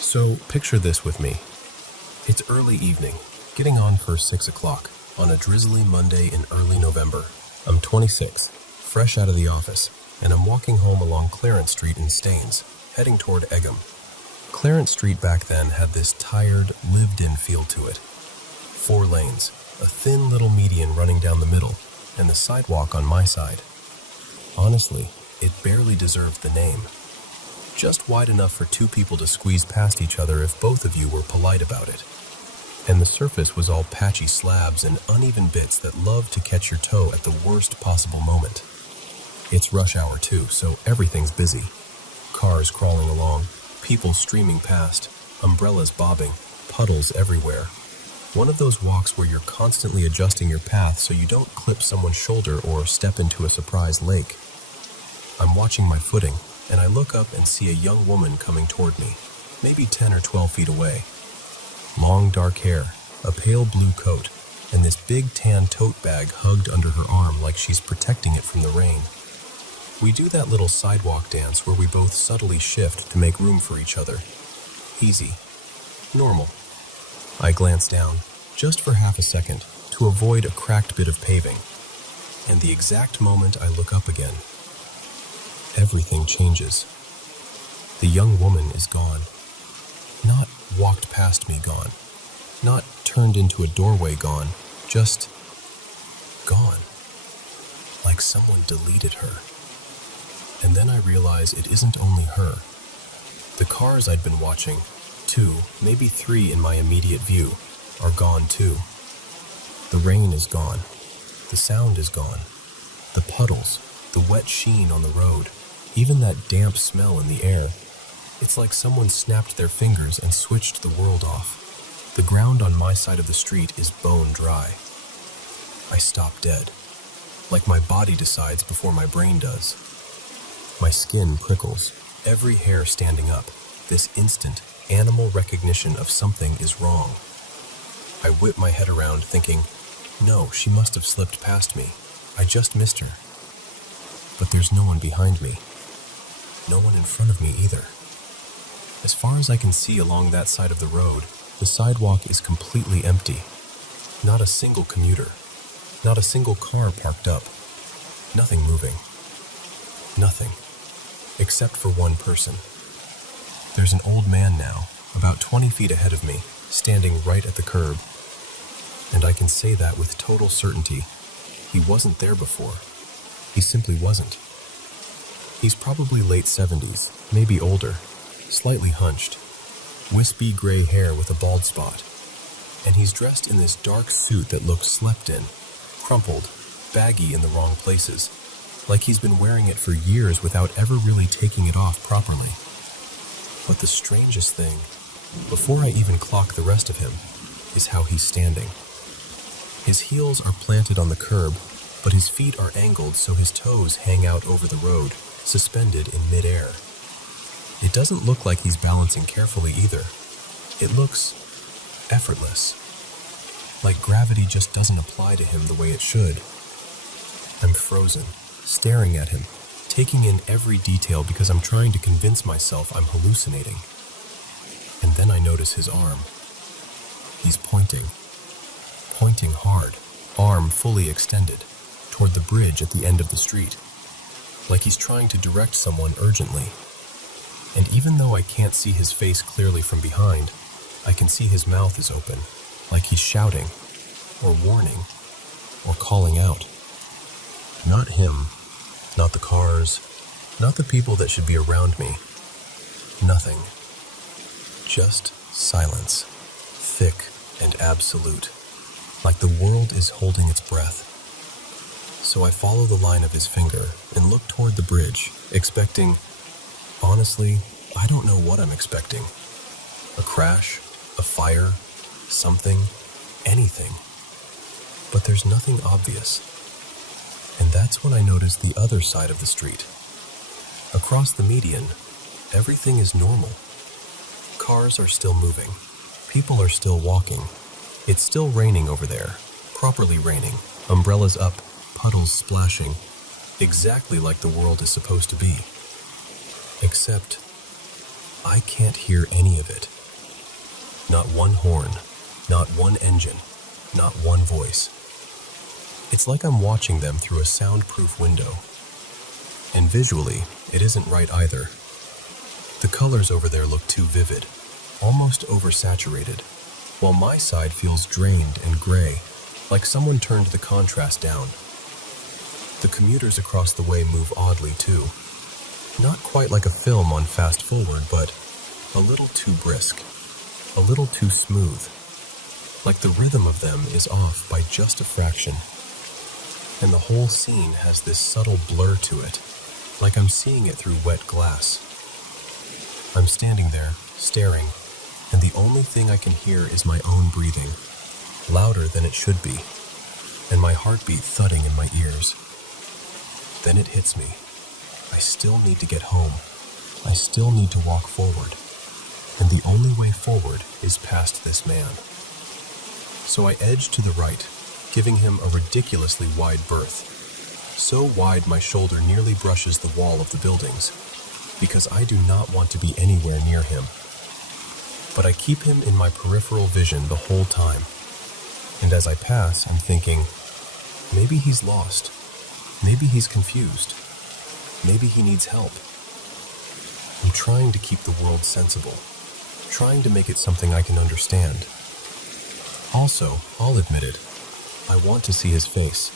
So picture this with me. It's early evening, getting on for 6 o'clock on a drizzly Monday in early November. I'm 26, fresh out of the office, and I'm walking home along Clarence Street in Staines, heading toward Egham. Clarence Street back then had this tired, lived-in feel to it. 4 lanes, a thin little median running down the middle, and the sidewalk on my side. Honestly, it barely deserved the name. Just wide enough for 2 people to squeeze past each other if both of you were polite about it. And the surface was all patchy slabs and uneven bits that loved to catch your toe at the worst possible moment. It's rush hour too, so everything's busy. Cars crawling along, people streaming past, umbrellas bobbing, puddles everywhere. One of those walks where you're constantly adjusting your path so you don't clip someone's shoulder or step into a surprise lake. I'm watching my footing, and I look up and see a young woman coming toward me, maybe 10 or 12 feet away. Long dark hair, a pale blue coat, and this big tan tote bag hugged under her arm like she's protecting it from the rain. We do that little sidewalk dance where we both subtly shift to make room for each other. Easy. Normal. I glance down, just for half a second, to avoid a cracked bit of paving. And the exact moment I look up again, everything changes. The young woman is gone. Not walked past me gone. Not turned into a doorway gone. Just gone. Like someone deleted her. And then I realize it isn't only her. The cars I'd been watching, 2, maybe 3 in my immediate view, are gone too. The rain is gone. The sound is gone. The puddles, the wet sheen on the road, even that damp smell in the air. It's like someone snapped their fingers and switched the world off. The ground on my side of the street is bone dry. I stop dead, like my body decides before my brain does. My skin prickles, every hair standing up, this instant animal recognition of something is wrong. I whip my head around thinking, no, she must have slipped past me. I just missed her. But there's no one behind me. No one in front of me either. As far as I can see along that side of the road, the sidewalk is completely empty. Not a single commuter. Not a single car parked up. Nothing moving. Nothing. Except for one person. There's an old man now, about 20 feet ahead of me, standing right at the curb. And I can say that with total certainty. He wasn't there before. He simply wasn't. He's probably late 70s, maybe older, slightly hunched, wispy gray hair with a bald spot. And he's dressed in this dark suit that looks slept in, crumpled, baggy in the wrong places, like he's been wearing it for years without ever really taking it off properly. But the strangest thing, before I even clock the rest of him, is how he's standing. His heels are planted on the curb, but his feet are angled so his toes hang out over the road, suspended in midair. It doesn't look like he's balancing carefully either. It looks effortless. Like gravity just doesn't apply to him the way it should. I'm frozen, staring at him, taking in every detail because I'm trying to convince myself I'm hallucinating. And then I notice his arm. He's pointing hard, arm fully extended, toward the bridge at the end of the street, like he's trying to direct someone urgently. And even though I can't see his face clearly from behind, I can see his mouth is open, like he's shouting, or warning, or calling out. Not him, not the cars, not the people that should be around me. Nothing. Just silence, thick and absolute, like the world is holding its breath. So I follow the line of his finger and look toward the bridge, expecting, honestly, I don't know what I'm expecting. A crash, a fire, something, anything. But there's nothing obvious. And that's when I notice the other side of the street. Across the median, everything is normal. Cars are still moving. People are still walking. It's still raining over there, properly raining, umbrellas up, puddles splashing, exactly like the world is supposed to be. Except, I can't hear any of it. Not one horn, not one engine, not one voice. It's like I'm watching them through a soundproof window. And visually, it isn't right either. The colors over there look too vivid, almost oversaturated, while my side feels drained and gray, like someone turned the contrast down. The commuters across the way move oddly too. Not quite like a film on fast forward, but a little too brisk, a little too smooth. Like the rhythm of them is off by just a fraction. And the whole scene has this subtle blur to it, like I'm seeing it through wet glass. I'm standing there, staring, and the only thing I can hear is my own breathing, louder than it should be, and my heartbeat thudding in my ears. Then it hits me. I still need to get home. I still need to walk forward. And the only way forward is past this man. So I edge to the right, giving him a ridiculously wide berth. So wide my shoulder nearly brushes the wall of the buildings, because I do not want to be anywhere near him. But I keep him in my peripheral vision the whole time. And as I pass, I'm thinking, maybe he's lost. Maybe he's confused. Maybe he needs help. I'm trying to keep the world sensible, trying to make it something I can understand. Also, I'll admit it, I want to see his face.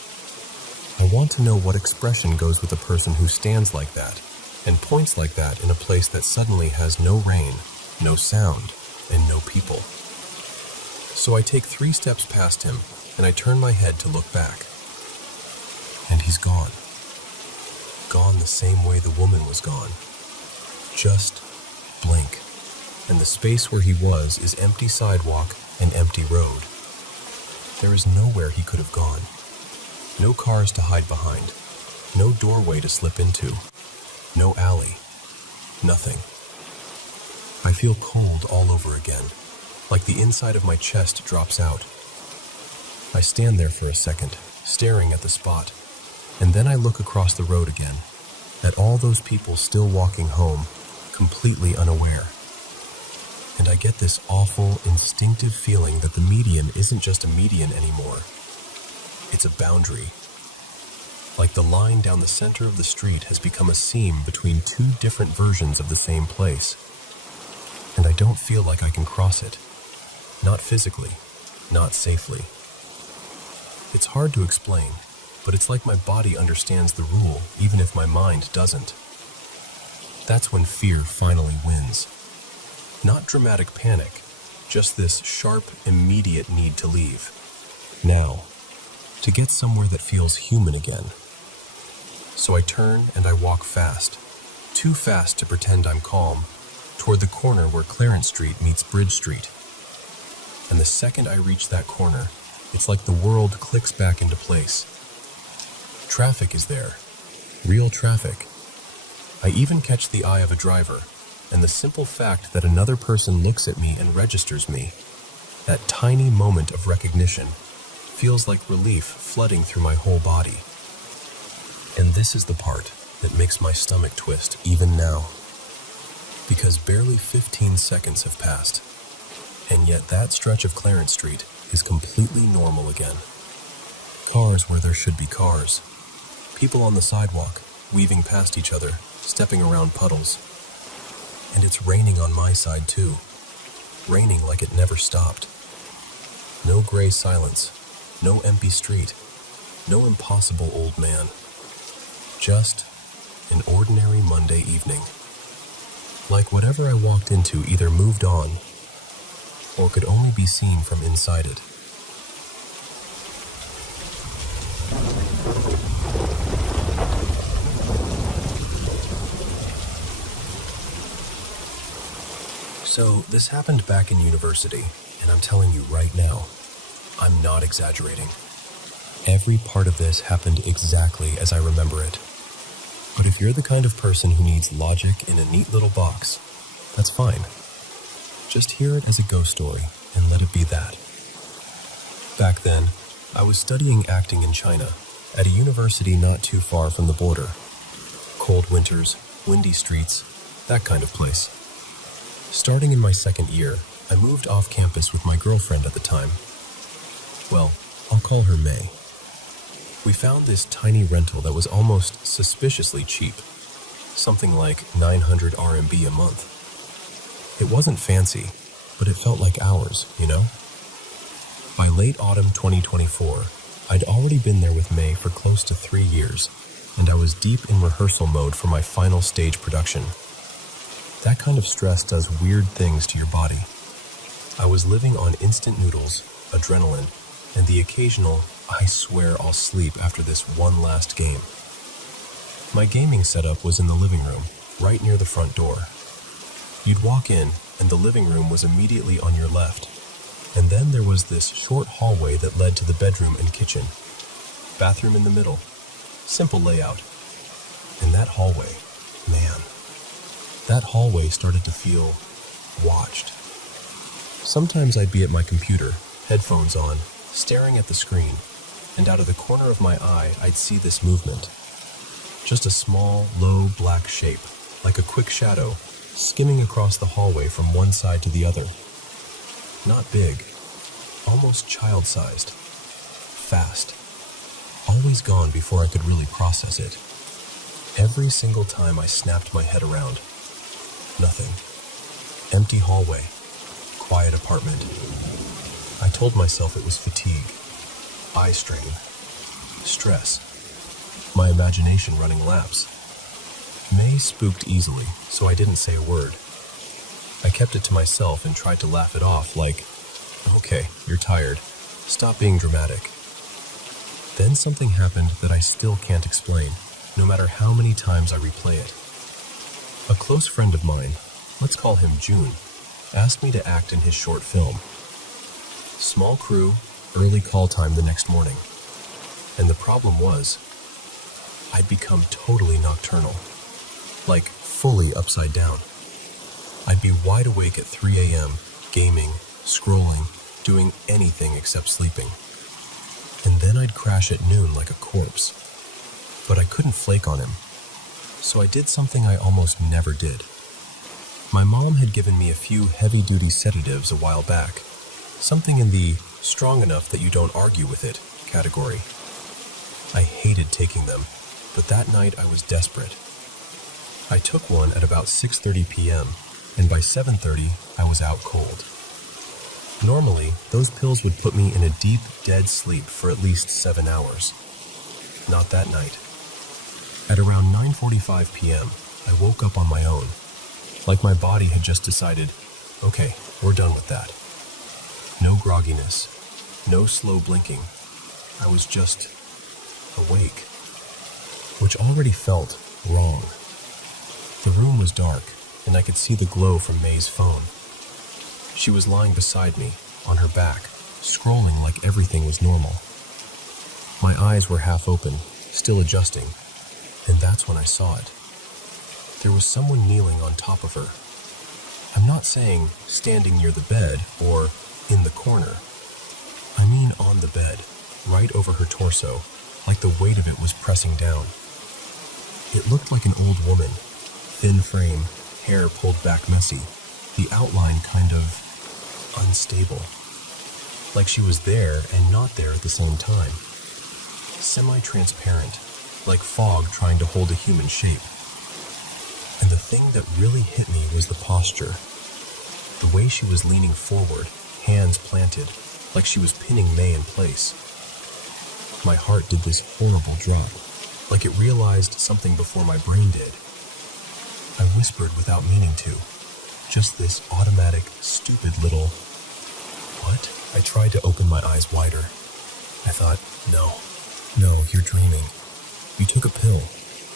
I want to know what expression goes with a person who stands like that and points like that in a place that suddenly has no rain, no sound, and no people. So I take 3 steps past him, and I turn my head to look back. And he's gone. Gone the same way the woman was gone. Just blank. And the space where he was is empty sidewalk and empty road. There is nowhere he could have gone. No cars to hide behind. No doorway to slip into. No alley. Nothing. I feel cold all over again. like the inside of my chest drops out. I stand there for a second, staring at the spot, and then I look across the road again, at all those people still walking home, completely unaware. And I get this awful, instinctive feeling that the median isn't just a median anymore. It's a boundary. Like the line down the center of the street has become a seam between two different versions of the same place. And I don't feel like I can cross it. Not physically, not safely. It's hard to explain, but it's like my body understands the rule, even if my mind doesn't. That's when fear finally wins. Not dramatic panic, just this sharp, immediate need to leave. Now, to get somewhere that feels human again. So I turn and I walk fast, too fast to pretend I'm calm, toward the corner where Clarence Street meets Bridge Street. And the second I reach that corner, it's like the world clicks back into place. Traffic is there, real traffic. I even catch the eye of a driver, and the simple fact that another person looks at me and registers me, that tiny moment of recognition, feels like relief flooding through my whole body. And this is the part that makes my stomach twist even now. Because barely 15 seconds have passed, and yet that stretch of Clarence Street is completely normal again. Cars where there should be cars. People on the sidewalk, weaving past each other, stepping around puddles. And it's raining on my side too. Raining like it never stopped. No gray silence, no empty street, no impossible old man. Just an ordinary Monday evening. Like whatever I walked into either moved on or could only be seen from inside it. So this happened back in university, and I'm telling you right now, I'm not exaggerating. Every part of this happened exactly as I remember it. But if you're the kind of person who needs logic in a neat little box, that's fine. Just hear it as a ghost story and let it be that. Back then, I was studying acting in China at a university not too far from the border. Cold winters, windy streets, that kind of place. Starting in my second year, I moved off campus with my girlfriend at the time. Well, I'll call her May. We found this tiny rental that was almost suspiciously cheap, something like 900 RMB a month. It wasn't fancy, but it felt like ours, you know? By late autumn 2024, I'd already been there with May for close to 3 years, and I was deep in rehearsal mode for my final stage production. That kind of stress does weird things to your body. I was living on instant noodles, adrenaline, and the occasional, I swear I'll sleep after this one last game. My gaming setup was in the living room, right near the front door. You'd walk in, and the living room was immediately on your left. And then there was this short hallway that led to the bedroom and kitchen. Bathroom in the middle. Simple layout. And that hallway, man. That hallway started to feel watched. Sometimes I'd be at my computer, headphones on, staring at the screen, and out of the corner of my eye, I'd see this movement. Just a small, low, black shape, like a quick shadow, skimming across the hallway from one side to the other. Not big, almost child-sized. Fast. Always gone before I could really process it. Every single time I snapped my head around. Nothing. Empty hallway. Quiet apartment. I told myself it was fatigue, eye strain, stress, my imagination running laps. May spooked easily, so I didn't say a word. I kept it to myself and tried to laugh it off like, okay, you're tired, stop being dramatic. Then something happened that I still can't explain, no matter how many times I replay it. A close friend of mine, let's call him June, asked me to act in his short film. Small crew, early call time the next morning. And the problem was, I'd become totally nocturnal. Like, fully upside down. I'd be wide awake at 3 a.m., gaming, scrolling, doing anything except sleeping. And then I'd crash at noon like a corpse. But I couldn't flake on him, so I did something I almost never did. My mom had given me a few heavy-duty sedatives a while back, something in the strong enough that you don't argue with it category. I hated taking them, but that night I was desperate. I took one at about 6:30 p.m., and by 7:30 I was out cold. Normally, those pills would put me in a deep, dead sleep for at least 7 hours. Not that night. At around 9:45 p.m., I woke up on my own, like my body had just decided, okay, we're done with that. No grogginess, no slow blinking. I was just awake, which already felt wrong. The room was dark, and I could see the glow from May's phone. She was lying beside me, on her back, scrolling like everything was normal. My eyes were half open, still adjusting, and that's when I saw it. There was someone kneeling on top of her. I'm not saying standing near the bed or in the corner. I mean on the bed, right over her torso, like the weight of it was pressing down. It looked like an old woman, thin frame, hair pulled back messy, the outline kind of unstable. Like she was there and not there at the same time. Semi-transparent, like fog trying to hold a human shape. And the thing that really hit me was the posture. The way she was leaning forward, hands planted, like she was pinning May in place. My heart did this horrible drop, like it realized something before my brain did. I whispered without meaning to, just this automatic, stupid little, "What?" I tried to open my eyes wider. I thought, no, you're dreaming. You took a pill.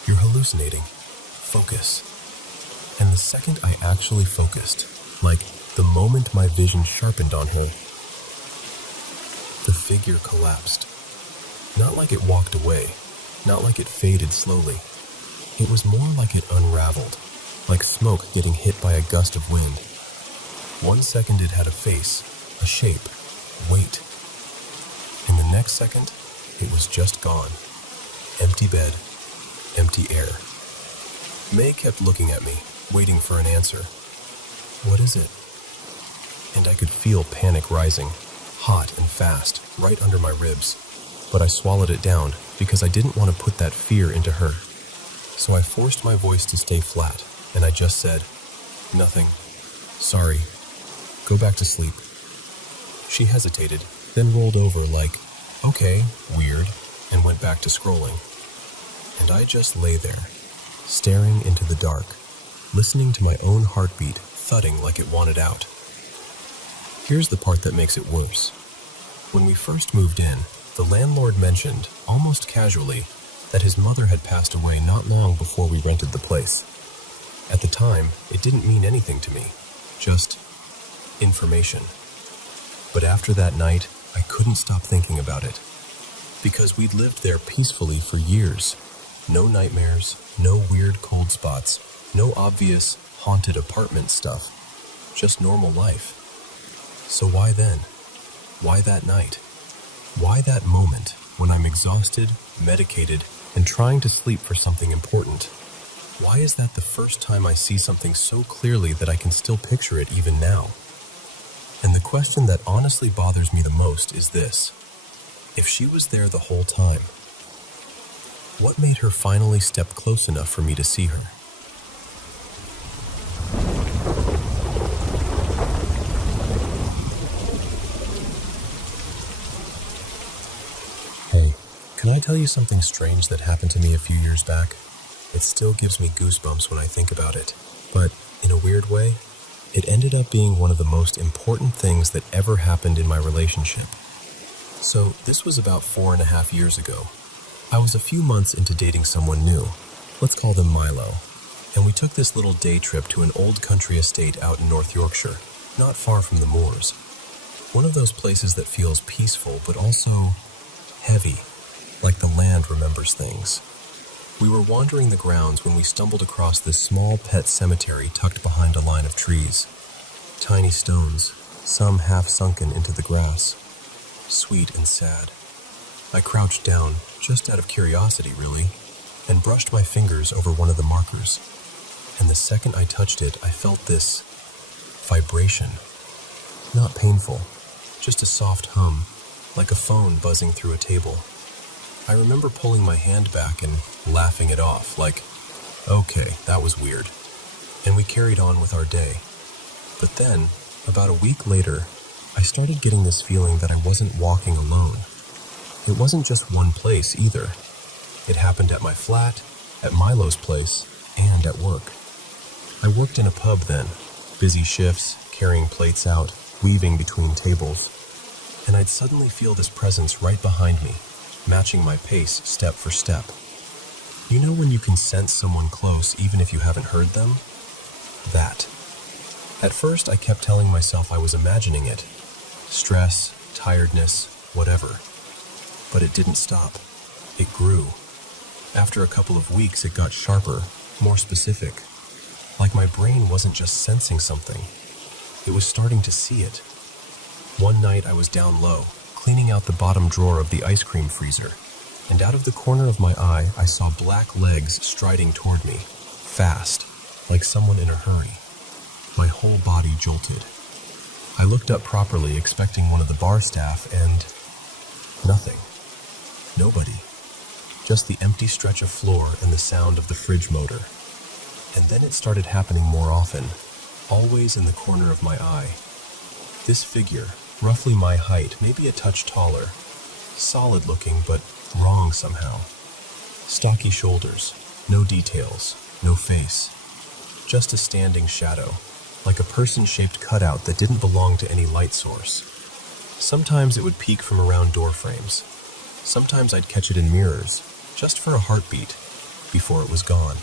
You're hallucinating. Focus. And the second I actually focused, like the moment my vision sharpened on her, the figure collapsed. Not like it walked away, not like it faded slowly. It was more like it unraveled, like smoke getting hit by a gust of wind. 1 second it had a face, a shape, weight. In the next second, it was just gone. Empty bed, empty air. May kept looking at me, waiting for an answer. What is it? And I could feel panic rising, hot and fast, right under my ribs. But I swallowed it down because I didn't want to put that fear into her. So I forced my voice to stay flat, and I just said, "Nothing. Sorry. Go back to sleep." She hesitated, then rolled over like, "Okay, weird," and went back to scrolling. And I just lay there, staring into the dark, listening to my own heartbeat thudding like it wanted out. Here's the part that makes it worse. When we first moved in, the landlord mentioned, almost casually, that his mother had passed away not long before we rented the place. At the time, it didn't mean anything to me, just information. But after that night, I couldn't stop thinking about it. Because we'd lived there peacefully for years. No nightmares, no weird cold spots, no obvious haunted apartment stuff. Just normal life. So why then? Why that night? Why that moment when I'm exhausted, medicated, and trying to sleep for something important? Why is that the first time I see something so clearly that I can still picture it even now? And the question that honestly bothers me the most is this. If she was there the whole time, what made her finally step close enough for me to see her? Hey, can I tell you something strange that happened to me a few years back? It still gives me goosebumps when I think about it, but in a weird way, it ended up being one of the most important things that ever happened in my relationship. So this was about 4.5 years ago. I was a few months into dating someone new. Let's call them Milo. And we took this little day trip to an old country estate out in North Yorkshire, not far from the moors. One of those places that feels peaceful but also heavy, like the land remembers things. We were wandering the grounds when we stumbled across this small pet cemetery tucked behind a line of trees. Tiny stones, some half sunken into the grass, sweet and sad. I crouched down, just out of curiosity really, and brushed my fingers over one of the markers. And the second I touched it, I felt this vibration. Not painful, just a soft hum, like a phone buzzing through a table. I remember pulling my hand back and laughing it off, like, okay, that was weird. And we carried on with our day. But then, about a week later, I started getting this feeling that I wasn't walking alone. It wasn't just one place either. It happened at my flat, at Milo's place, and at work. I worked in a pub then, busy shifts, carrying plates out, weaving between tables. And I'd suddenly feel this presence right behind me, matching my pace step for step. You know when you can sense someone close even if you haven't heard them? That. At first I kept telling myself I was imagining it. Stress, tiredness, whatever. But it didn't stop. It grew. After a couple of weeks it got sharper, more specific. Like my brain wasn't just sensing something. It was starting to see it. One night I was down low, cleaning out the bottom drawer of the ice cream freezer, and out of the corner of my eye I saw black legs striding toward me, fast, like someone in a hurry. My whole body jolted. I looked up properly, expecting one of the bar staff, and nothing. Nobody. Just the empty stretch of floor and the sound of the fridge motor. And then it started happening more often, always in the corner of my eye. This figure, roughly my height, maybe a touch taller, solid looking but wrong somehow. Stocky shoulders, no details, no face. Just a standing shadow, like a person-shaped cutout that didn't belong to any light source. Sometimes it would peek from around door frames. Sometimes I'd catch it in mirrors, just for a heartbeat, before it was gone.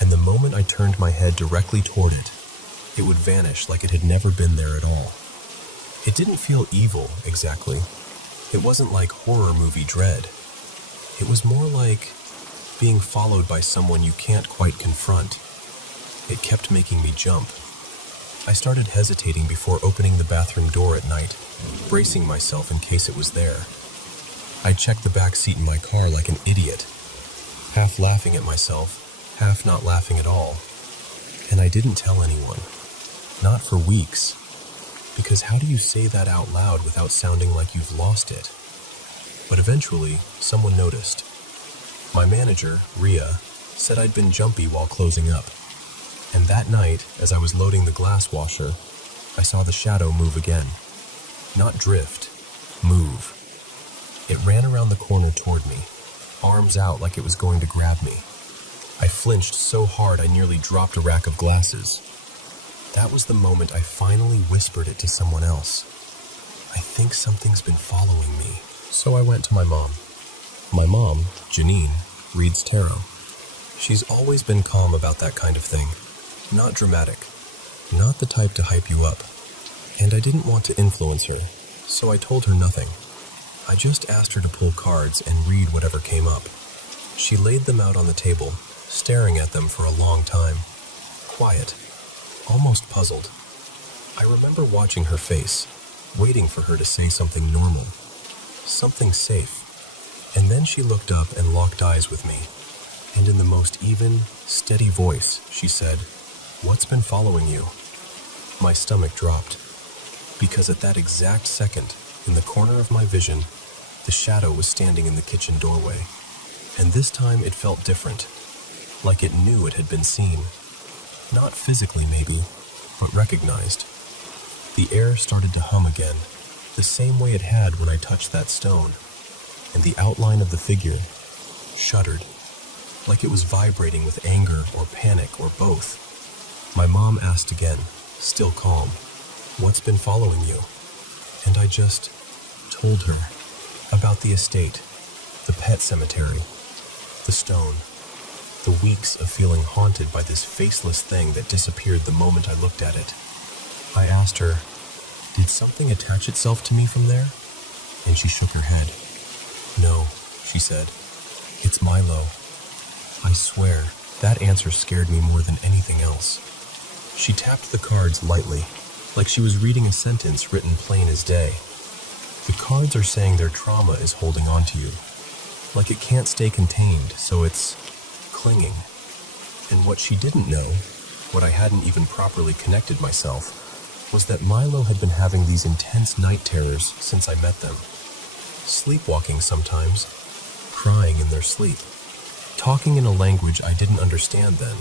And the moment I turned my head directly toward it, it would vanish like it had never been there at all. It didn't feel evil, exactly. It wasn't like horror movie dread. It was more like being followed by someone you can't quite confront. It kept making me jump. I started hesitating before opening the bathroom door at night, bracing myself in case it was there. I checked the back seat in my car like an idiot, half laughing at myself, half not laughing at all. And I didn't tell anyone. Not for weeks. Because how do you say that out loud without sounding like you've lost it? But eventually, someone noticed. My manager, Rhea, said I'd been jumpy while closing up. And that night, as I was loading the glass washer, I saw the shadow move again. Not drift, move. It ran around the corner toward me, arms out like it was going to grab me. I flinched so hard I nearly dropped a rack of glasses. That was the moment I finally whispered it to someone else. I think something's been following me. So I went to my mom. My mom, Janine, reads tarot. She's always been calm about that kind of thing. Not dramatic. Not the type to hype you up. And I didn't want to influence her, so I told her nothing. I just asked her to pull cards and read whatever came up. She laid them out on the table, staring at them for a long time. Quiet. Almost puzzled. I remember watching her face, waiting for her to say something normal. Something safe. And then she looked up and locked eyes with me. And in the most even, steady voice, she said, "What's been following you?" My stomach dropped. Because at that exact second, in the corner of my vision, the shadow was standing in the kitchen doorway. And this time it felt different. Like it knew it had been seen. Not physically maybe, but recognized. The air started to hum again, the same way it had when I touched that stone. And the outline of the figure shuddered, like it was vibrating with anger or panic or both. My mom asked again, still calm, "What's been following you?" And I just told her about the estate, the pet cemetery, the stone, the weeks of feeling haunted by this faceless thing that disappeared the moment I looked at it. I asked her, "Did something attach itself to me from there?" And she shook her head. "No," she said. "It's Milo." I swear, that answer scared me more than anything else. She tapped the cards lightly, like she was reading a sentence written plain as day. The cards are saying their trauma is holding on to you, like it can't stay contained, so it's clinging. And what she didn't know, what I hadn't even properly connected myself, was that Milo had been having these intense night terrors since I met them. Sleepwalking sometimes, crying in their sleep, talking in a language I didn't understand then,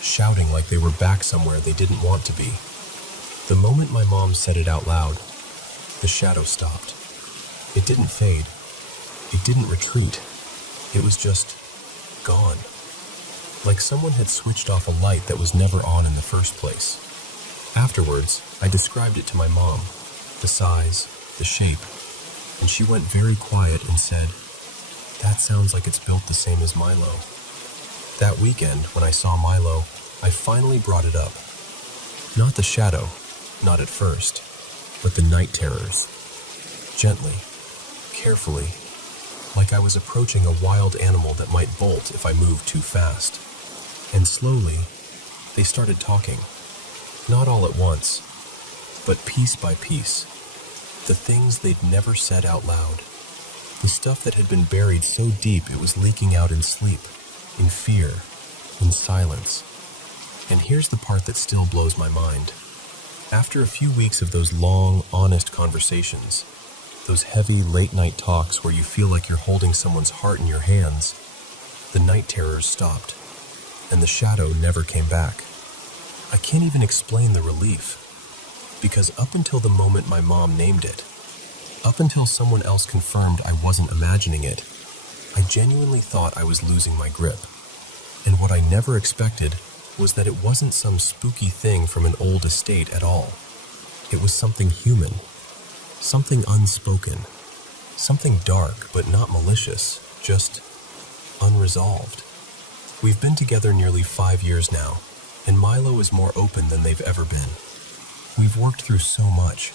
shouting like they were back somewhere they didn't want to be. The moment my mom said it out loud, the shadow stopped. It didn't fade. It didn't retreat. It was just gone. Like someone had switched off a light that was never on in the first place. Afterwards, I described it to my mom, the size, the shape, and she went very quiet and said, "That sounds like it's built the same as Milo." That weekend, when I saw Milo, I finally brought it up. Not the shadow, not at first, but the night terrors. Gently, carefully, like I was approaching a wild animal that might bolt if I moved too fast. And slowly, they started talking. Not all at once, but piece by piece. The things they'd never said out loud. The stuff that had been buried so deep it was leaking out in sleep, in fear, in silence. And here's the part that still blows my mind. After a few weeks of those long, honest conversations, those heavy late-night talks where you feel like you're holding someone's heart in your hands, the night terrors stopped, and the shadow never came back. I can't even explain the relief, because up until the moment my mom named it, up until someone else confirmed I wasn't imagining it, I genuinely thought I was losing my grip. And what I never expected was that it wasn't some spooky thing from an old estate at all. It was something human, something unspoken, something dark but not malicious, just unresolved. We've been together nearly 5 years now, and Milo is more open than they've ever been. We've worked through so much.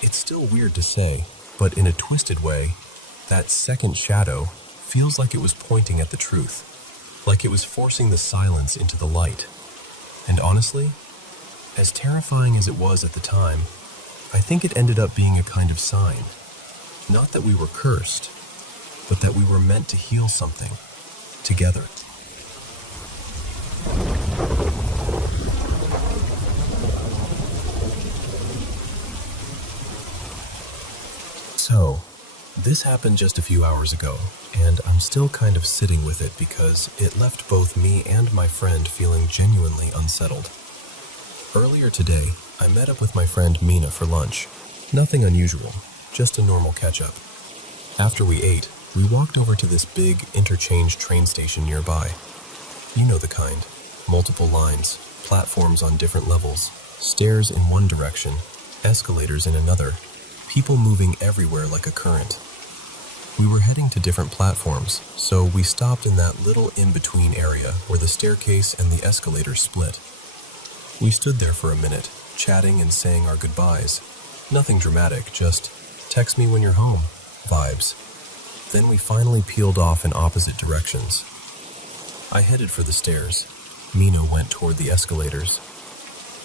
It's still weird to say, but in a twisted way, that second shadow feels like it was pointing at the truth, like it was forcing the silence into the light. And honestly, as terrifying as it was at the time, I think it ended up being a kind of sign. Not that we were cursed, but that we were meant to heal something, together. So, this happened just a few hours ago, and I'm still kind of sitting with it because it left both me and my friend feeling genuinely unsettled. Earlier today, I met up with my friend Mina for lunch. Nothing unusual, just a normal catch-up. After we ate, we walked over to this big interchange train station nearby. You know the kind. Multiple lines, platforms on different levels, stairs in one direction, escalators in another, people moving everywhere like a current. We were heading to different platforms, so we stopped in that little in-between area where the staircase and the escalator split. We stood there for a minute, chatting and saying our goodbyes. Nothing dramatic, just text me when you're home vibes. Then we finally peeled off in opposite directions. I headed for the stairs. Mina went toward the escalators.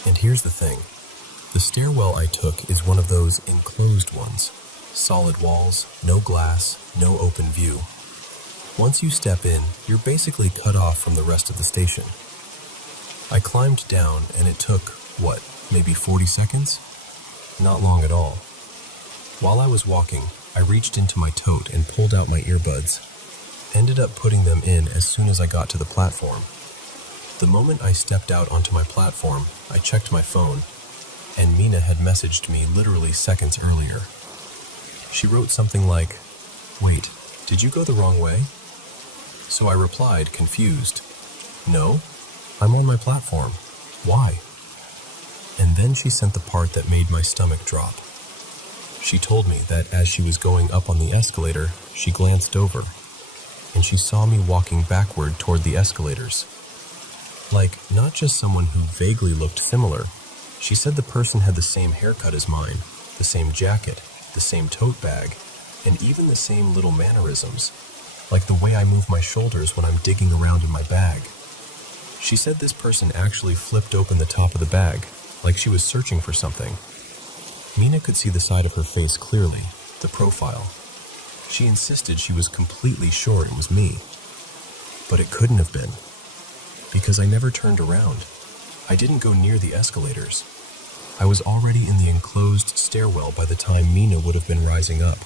And here's the thing. The stairwell I took is one of those enclosed ones. Solid walls, no glass, no open view. Once you step in, you're basically cut off from the rest of the station. I climbed down and it took, maybe 40 seconds? Not long at all. While I was walking, I reached into my tote and pulled out my earbuds. Ended up putting them in as soon as I got to the platform. The moment I stepped out onto my platform, I checked my phone, and Mina had messaged me literally seconds earlier. She wrote something like, "Wait, did you go the wrong way?" So I replied, confused, "No, I'm on my platform. Why?" And then she sent the part that made my stomach drop. She told me that as she was going up on the escalator, she glanced over, and she saw me walking backward toward the escalators. Like, not just someone who vaguely looked similar. She said the person had the same haircut as mine, the same jacket, the same tote bag, and even the same little mannerisms, like the way I move my shoulders when I'm digging around in my bag. She said this person actually flipped open the top of the bag, like she was searching for something. Mina could see the side of her face clearly, the profile. She insisted she was completely sure it was me. But it couldn't have been, because I never turned around. I didn't go near the escalators. I was already in the enclosed stairwell by the time Mina would have been rising up.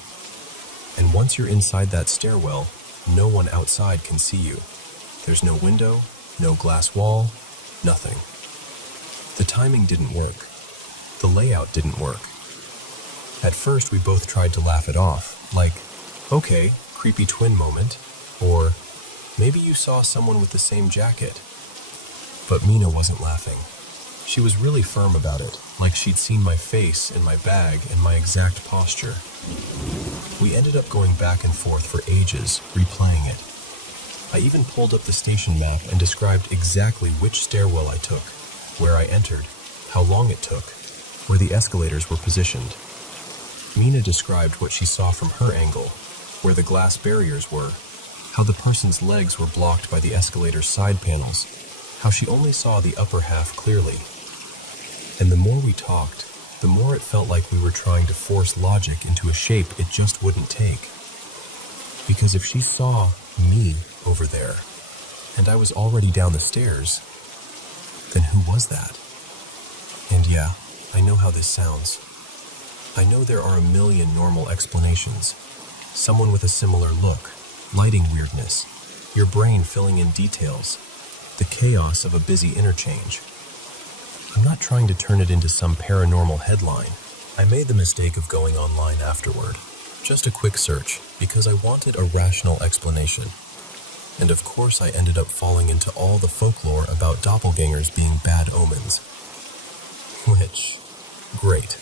And once you're inside that stairwell, no one outside can see you. There's no window, no glass wall, nothing. The timing didn't work. The layout didn't work. At first, we both tried to laugh it off, like, okay, creepy twin moment, or maybe you saw someone with the same jacket. But Mina wasn't laughing. She was really firm about it, like she'd seen my face and my bag and my exact posture. We ended up going back and forth for ages, replaying it. I even pulled up the station map and described exactly which stairwell I took, where I entered, how long it took, where the escalators were positioned. Mina described what she saw from her angle, where the glass barriers were, how the person's legs were blocked by the escalator's side panels, how she only saw the upper half clearly. And the more we talked, the more it felt like we were trying to force logic into a shape it just wouldn't take. Because if she saw me over there, and I was already down the stairs, then who was that? And yeah, I know how this sounds. I know there are a million normal explanations. Someone with a similar look, lighting weirdness, your brain filling in details, the chaos of a busy interchange. I'm not trying to turn it into some paranormal headline. I made the mistake of going online afterward. Just a quick search, because I wanted a rational explanation. And of course I ended up falling into all the folklore about doppelgangers being bad omens. Which, great.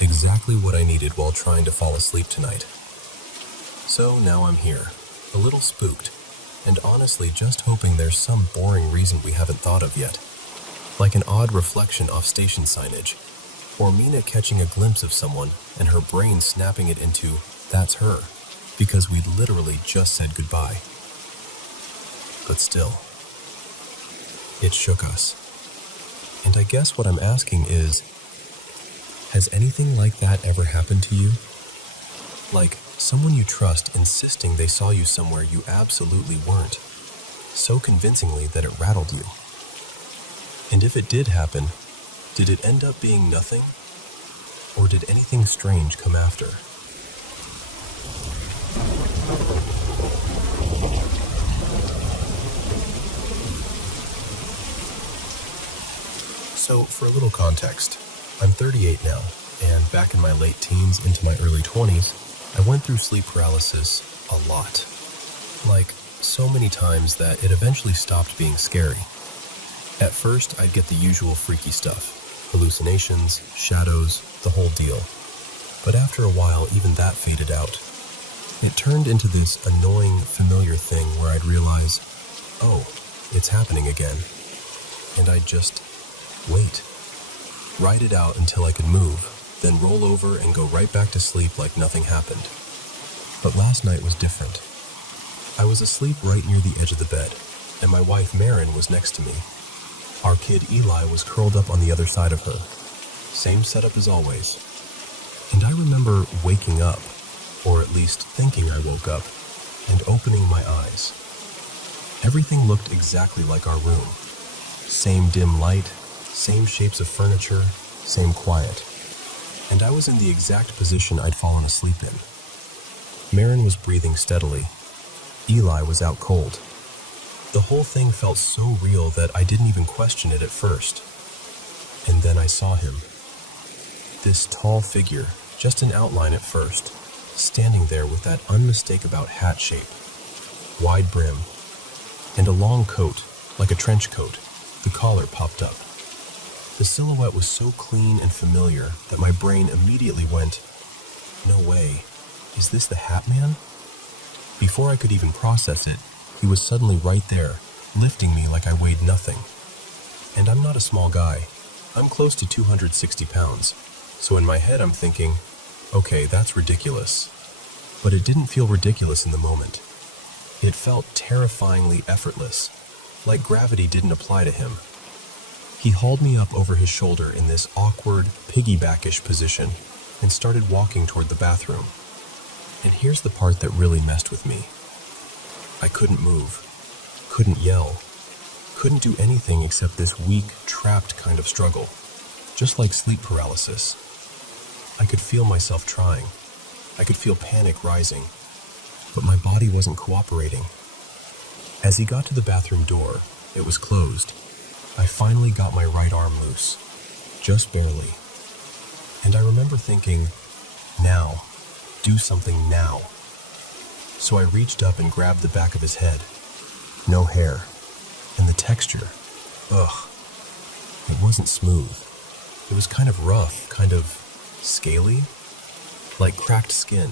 Exactly what I needed while trying to fall asleep tonight. So now I'm here, a little spooked, and honestly just hoping there's some boring reason we haven't thought of yet. Like an odd reflection off station signage, or Mina catching a glimpse of someone and her brain snapping it into, that's her, because we'd literally just said goodbye. But still, it shook us. And I guess what I'm asking is, has anything like that ever happened to you? Like someone you trust insisting they saw you somewhere you absolutely weren't, so convincingly that it rattled you. And if it did happen, did it end up being nothing? Or did anything strange come after? So, for a little context, I'm 38 now, and back in my late teens into my early 20s, I went through sleep paralysis a lot. Like, so many times that it eventually stopped being scary. At first, I'd get the usual freaky stuff, hallucinations, shadows, the whole deal. But after a while, even that faded out. It turned into this annoying, familiar thing where I'd realize, oh, it's happening again. And I'd just wait. Ride it out until I could move, then roll over and go right back to sleep like nothing happened. But last night was different. I was asleep right near the edge of the bed, and my wife Marin was next to me. Our kid Eli was curled up on the other side of her. Same setup as always. And I remember waking up, or at least thinking I woke up, and opening my eyes. Everything looked exactly like our room. Same dim light, same shapes of furniture, same quiet. And I was in the exact position I'd fallen asleep in. Marin was breathing steadily. Eli was out cold. The whole thing felt so real that I didn't even question it at first. And then I saw him. This tall figure, just an outline at first, standing there with that unmistakable hat shape, wide brim, and a long coat, like a trench coat, the collar popped up. The silhouette was so clean and familiar that my brain immediately went, no way, is this the Hat Man? Before I could even process it, he was suddenly right there, lifting me like I weighed nothing. And I'm not a small guy. I'm close to 260 pounds. So in my head I'm thinking, okay, that's ridiculous. But it didn't feel ridiculous in the moment. It felt terrifyingly effortless, like gravity didn't apply to him. He hauled me up over his shoulder in this awkward, piggyback-ish position and started walking toward the bathroom. And here's the part that really messed with me. I couldn't move, couldn't yell, couldn't do anything except this weak, trapped kind of struggle, just like sleep paralysis. I could feel myself trying. I could feel panic rising, but my body wasn't cooperating. As he got to the bathroom door, it was closed. I finally got my right arm loose, just barely. And I remember thinking, now, do something now. So I reached up and grabbed the back of his head. No hair. And the texture, ugh. It wasn't smooth. It was kind of rough, kind of scaly, like cracked skin.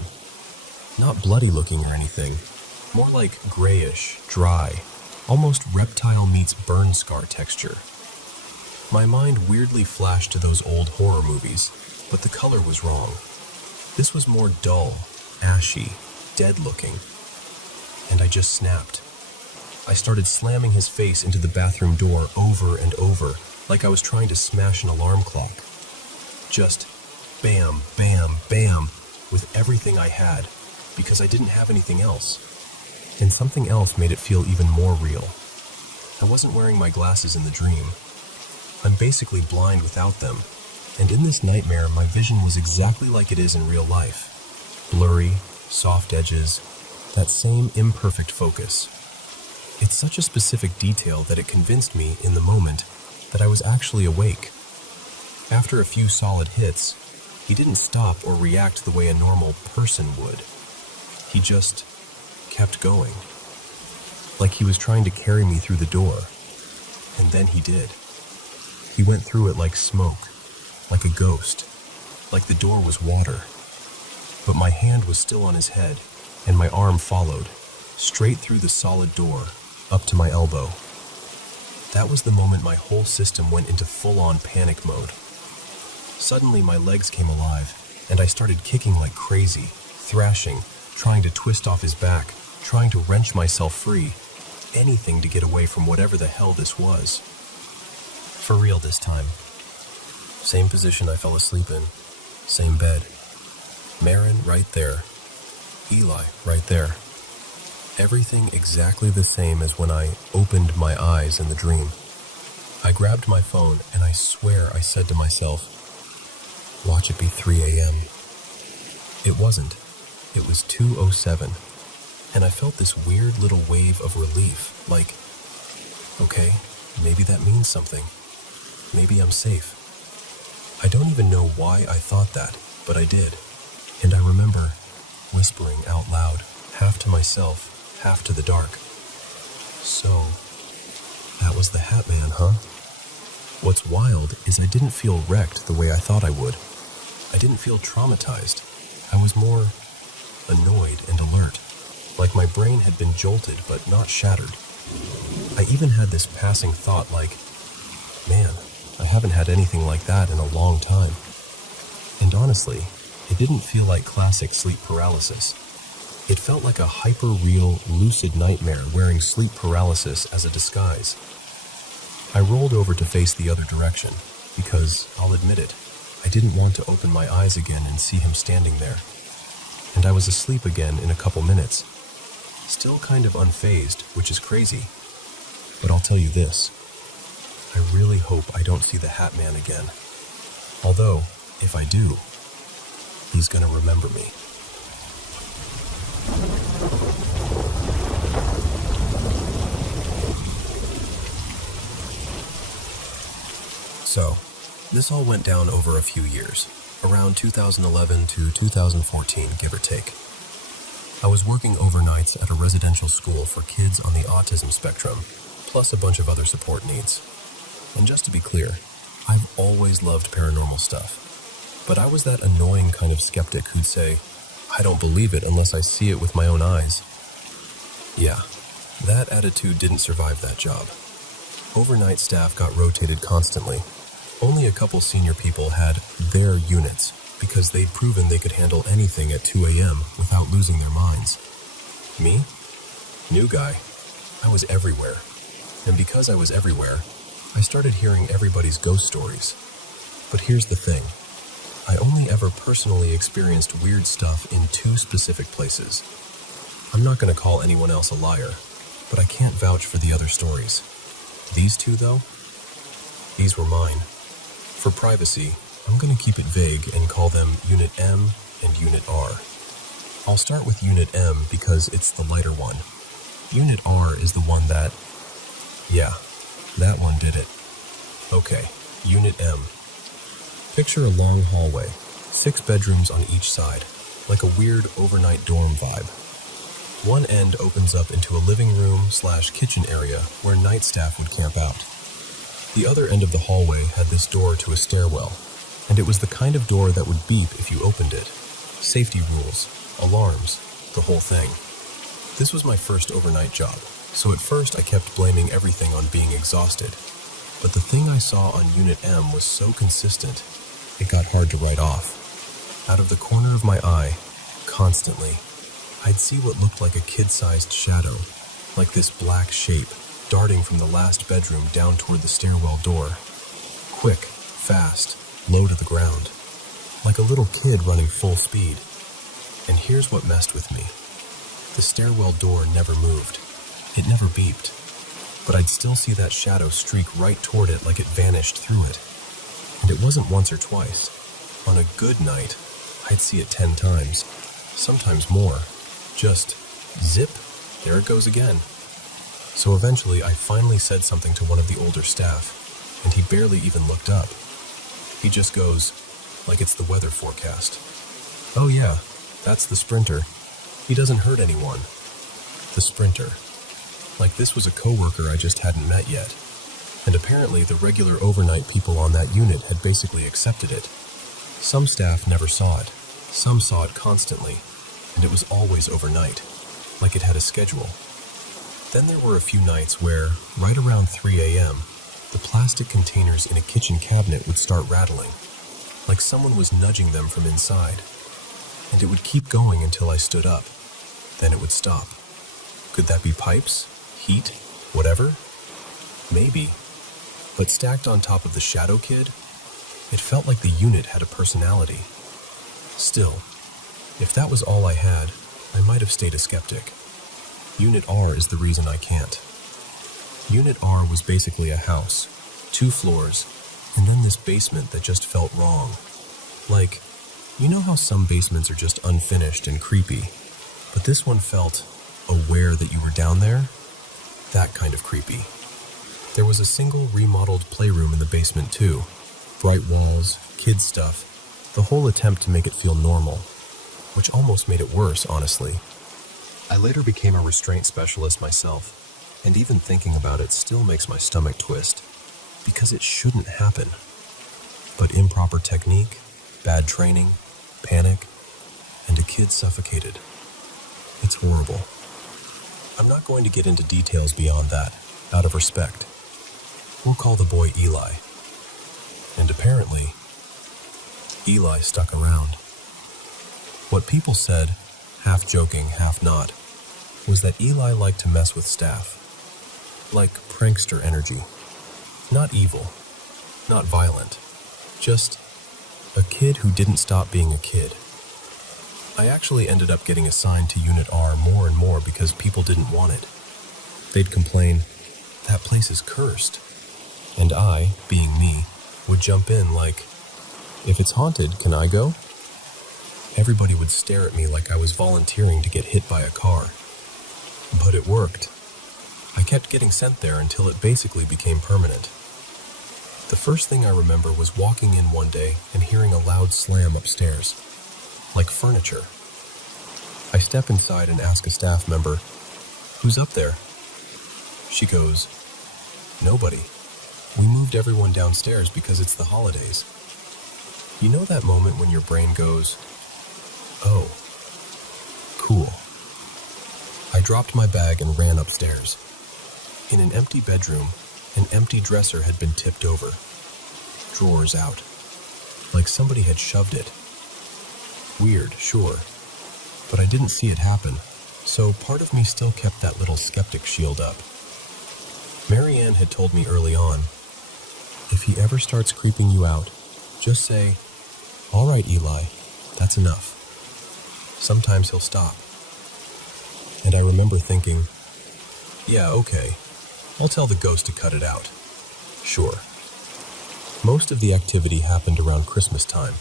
Not bloody looking or anything, more like grayish, dry, almost reptile meets burn scar texture. My mind weirdly flashed to those old horror movies, but the color was wrong. This was more dull, ashy, dead looking. And I just snapped. I started slamming his face into the bathroom door over and over, like I was trying to smash an alarm clock. Just bam, bam, bam, with everything I had, because I didn't have anything else. And something else made it feel even more real. I wasn't wearing my glasses in the dream. I'm basically blind without them, and in this nightmare my vision was exactly like it is in real life. Blurry, soft edges, that same imperfect focus. It's such a specific detail that it convinced me in the moment that I was actually awake. After a few solid hits, he didn't stop or react the way a normal person would. He just kept going, like he was trying to carry me through the door. And then he did. He went through it like smoke, like a ghost, like the door was water. But my hand was still on his head, and my arm followed, straight through the solid door, up to my elbow. That was the moment my whole system went into full-on panic mode. Suddenly my legs came alive, and I started kicking like crazy, thrashing, trying to twist off his back, trying to wrench myself free, anything to get away from whatever the hell this was. For real this time. Same position I fell asleep in, same bed. Marin right there, Eli right there. Everything exactly the same as when I opened my eyes in the dream. I grabbed my phone and I swear I said to myself, watch it be 3 a.m. It wasn't. It was 2:07, and I felt this weird little wave of relief, like, okay, maybe that means something. Maybe I'm safe. I don't even know why I thought that, but I did. And I remember whispering out loud, half to myself, half to the dark. So, that was the Hat Man, huh? What's wild is I didn't feel wrecked the way I thought I would. I didn't feel traumatized. I was more annoyed and alert, like my brain had been jolted but not shattered. I even had this passing thought like, man, I haven't had anything like that in a long time. And honestly, it didn't feel like classic sleep paralysis. It felt like a hyper-real, lucid nightmare wearing sleep paralysis as a disguise. I rolled over to face the other direction, because, I'll admit it, I didn't want to open my eyes again and see him standing there. And I was asleep again in a couple minutes. Still kind of unfazed, which is crazy. But I'll tell you this, I really hope I don't see the Hat Man again. Although, if I do, he's gonna remember me. So, this all went down over a few years, around 2011 to 2014, give or take. I was working overnights at a residential school for kids on the autism spectrum, plus a bunch of other support needs. And just to be clear, I've always loved paranormal stuff. But I was that annoying kind of skeptic who'd say, I don't believe it unless I see it with my own eyes. Yeah, that attitude didn't survive that job. Overnight staff got rotated constantly. Only a couple senior people had their units because they'd proven they could handle anything at 2 a.m. without losing their minds. Me? New guy. I was everywhere. And because I was everywhere, I started hearing everybody's ghost stories. But here's the thing. I only ever personally experienced weird stuff in 2 specific places. I'm not going to call anyone else a liar, but I can't vouch for the other stories. These 2, though? These were mine. For privacy, I'm going to keep it vague and call them Unit M and Unit R. I'll start with Unit M because it's the lighter one. Unit R is the one that... yeah, that one did it. Okay, Unit M. Picture a long hallway, 6 bedrooms on each side, like a weird overnight dorm vibe. One end opens up into a living room/kitchen area where night staff would camp out. The other end of the hallway had this door to a stairwell, and it was the kind of door that would beep if you opened it. Safety rules, alarms, the whole thing. This was my first overnight job, so at first I kept blaming everything on being exhausted. But the thing I saw on Unit M was so consistent, it got hard to write off. Out of the corner of my eye, constantly, I'd see what looked like a kid-sized shadow, like this black shape, darting from the last bedroom down toward the stairwell door. Quick, fast, low to the ground, like a little kid running full speed. And here's what messed with me. The stairwell door never moved. It never beeped. But I'd still see that shadow streak right toward it like it vanished through it. And it wasn't once or twice. On a good night, I'd see it 10 times, sometimes more. Just zip, there it goes again. So eventually I finally said something to one of the older staff, and he barely even looked up. He just goes, like it's the weather forecast. Oh yeah, that's the sprinter. He doesn't hurt anyone. The sprinter. Like this was a coworker I just hadn't met yet. And apparently the regular overnight people on that unit had basically accepted it. Some staff never saw it. Some saw it constantly. And it was always overnight. Like it had a schedule. Then there were a few nights where, right around 3 a.m., the plastic containers in a kitchen cabinet would start rattling, like someone was nudging them from inside. And it would keep going until I stood up. Then it would stop. Could that be pipes? Heat? Whatever? Maybe. But stacked on top of the Shadow Kid, it felt like the unit had a personality. Still, if that was all I had, I might have stayed a skeptic. Unit R is the reason I can't. Unit R was basically a house, 2 floors, and then this basement that just felt wrong. Like, you know how some basements are just unfinished and creepy, but this one felt aware that you were down there? That kind of creepy. There was a single remodeled playroom in the basement too. Bright walls, kids stuff, the whole attempt to make it feel normal, which almost made it worse, honestly. I later became a restraint specialist myself, and even thinking about it still makes my stomach twist, because it shouldn't happen. But improper technique, bad training, panic, and a kid suffocated. It's horrible. I'm not going to get into details beyond that, out of respect. We'll call the boy Eli. And apparently, Eli stuck around. What people said, half joking, half not, was that Eli liked to mess with staff. Like prankster energy. Not evil. Not violent. Just a kid who didn't stop being a kid. I actually ended up getting assigned to Unit R more and more because people didn't want it. They'd complain, that place is cursed. And I, being me, would jump in like, if it's haunted, can I go? Everybody would stare at me like I was volunteering to get hit by a car. But it worked. I kept getting sent there until it basically became permanent. The first thing I remember was walking in one day and hearing a loud slam upstairs, like furniture. I step inside and ask a staff member, "Who's up there?" She goes, "Nobody. We moved everyone downstairs because it's the holidays." You know that moment when your brain goes, "Oh, cool." I dropped my bag and ran upstairs. In an empty bedroom, an empty dresser had been tipped over. Drawers out. Like somebody had shoved it. Weird, sure. But I didn't see it happen, so part of me still kept that little skeptic shield up. Marianne had told me early on, If he ever starts creeping you out, just say, "All right, Eli, that's enough." Sometimes he'll stop. And I remember thinking, yeah, okay, I'll tell the ghost to cut it out. Sure. Most of the activity happened around Christmas time,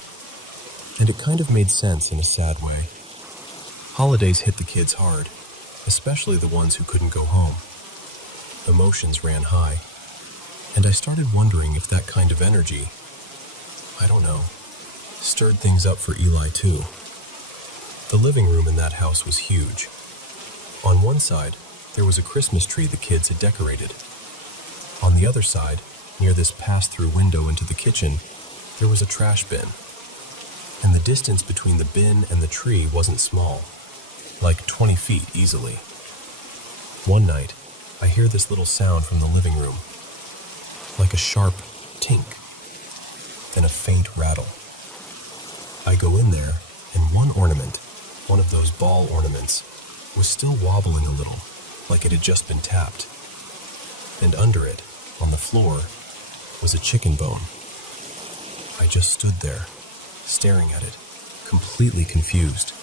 and it kind of made sense in a sad way. Holidays hit the kids hard, especially the ones who couldn't go home. Emotions ran high, and I started wondering if that kind of energy, I don't know, stirred things up for Eli too. The living room in that house was huge. On one side, there was a Christmas tree the kids had decorated. On the other side, near this pass-through window into the kitchen, there was a trash bin. And the distance between the bin and the tree wasn't small, like 20 feet easily. One night, I hear this little sound from the living room, like a sharp tink, then a faint rattle. I go in there, and one ornament, one of those ball ornaments, was still wobbling a little, like it had just been tapped. And under it, on the floor, was a chicken bone. I just stood there, staring at it, completely confused.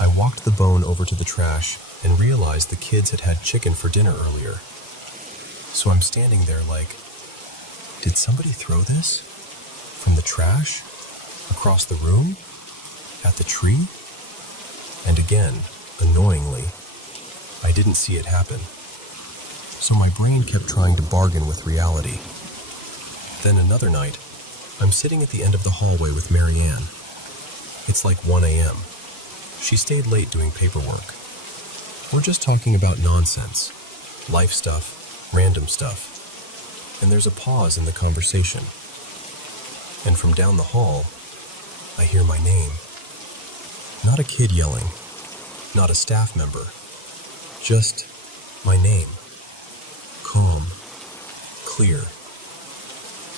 I walked the bone over to the trash and realized the kids had had chicken for dinner earlier. So I'm standing there like, did somebody throw this? From the trash? Across the room? At the tree? And again, annoyingly, I didn't see it happen. So my brain kept trying to bargain with reality. Then another night, I'm sitting at the end of the hallway with Marianne. It's like 1 a.m. She stayed late doing paperwork. We're just talking about nonsense, life stuff, random stuff. And there's a pause in the conversation. And from down the hall, I hear my name. Not a kid yelling, not a staff member, just my name. Calm, clear.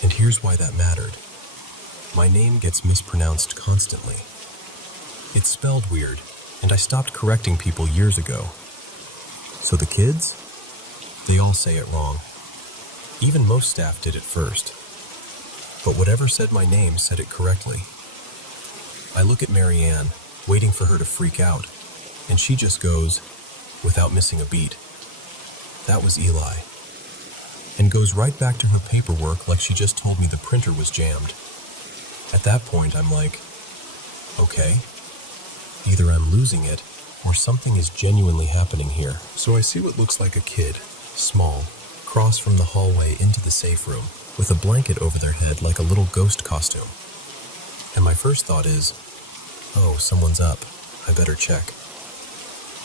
And here's why that mattered. My name gets mispronounced constantly. It's spelled weird, and I stopped correcting people years ago. So the kids? They all say it wrong. Even most staff did it first. But whatever said my name said it correctly. I look at Marianne, waiting for her to freak out, and she just goes, without missing a beat, "That was Eli," and goes right back to her paperwork like she just told me the printer was jammed. At that point, I'm like, okay, either I'm losing it or something is genuinely happening here. So I see what looks like a kid, small, cross from the hallway into the safe room with a blanket over their head like a little ghost costume. And my first thought is, oh, someone's up. I better check.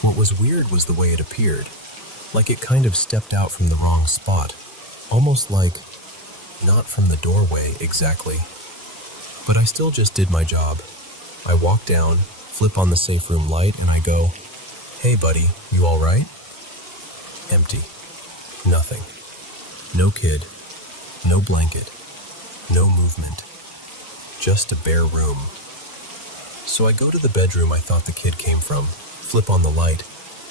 What was weird was the way it appeared, like it kind of stepped out from the wrong spot, almost like not from the doorway exactly. But I still just did my job. I walk down, flip on the safe room light, and I go, "Hey buddy, you all right?" Empty. Nothing. No kid. No blanket. No movement. Just a bare room. So I go to the bedroom I thought the kid came from, flip on the light,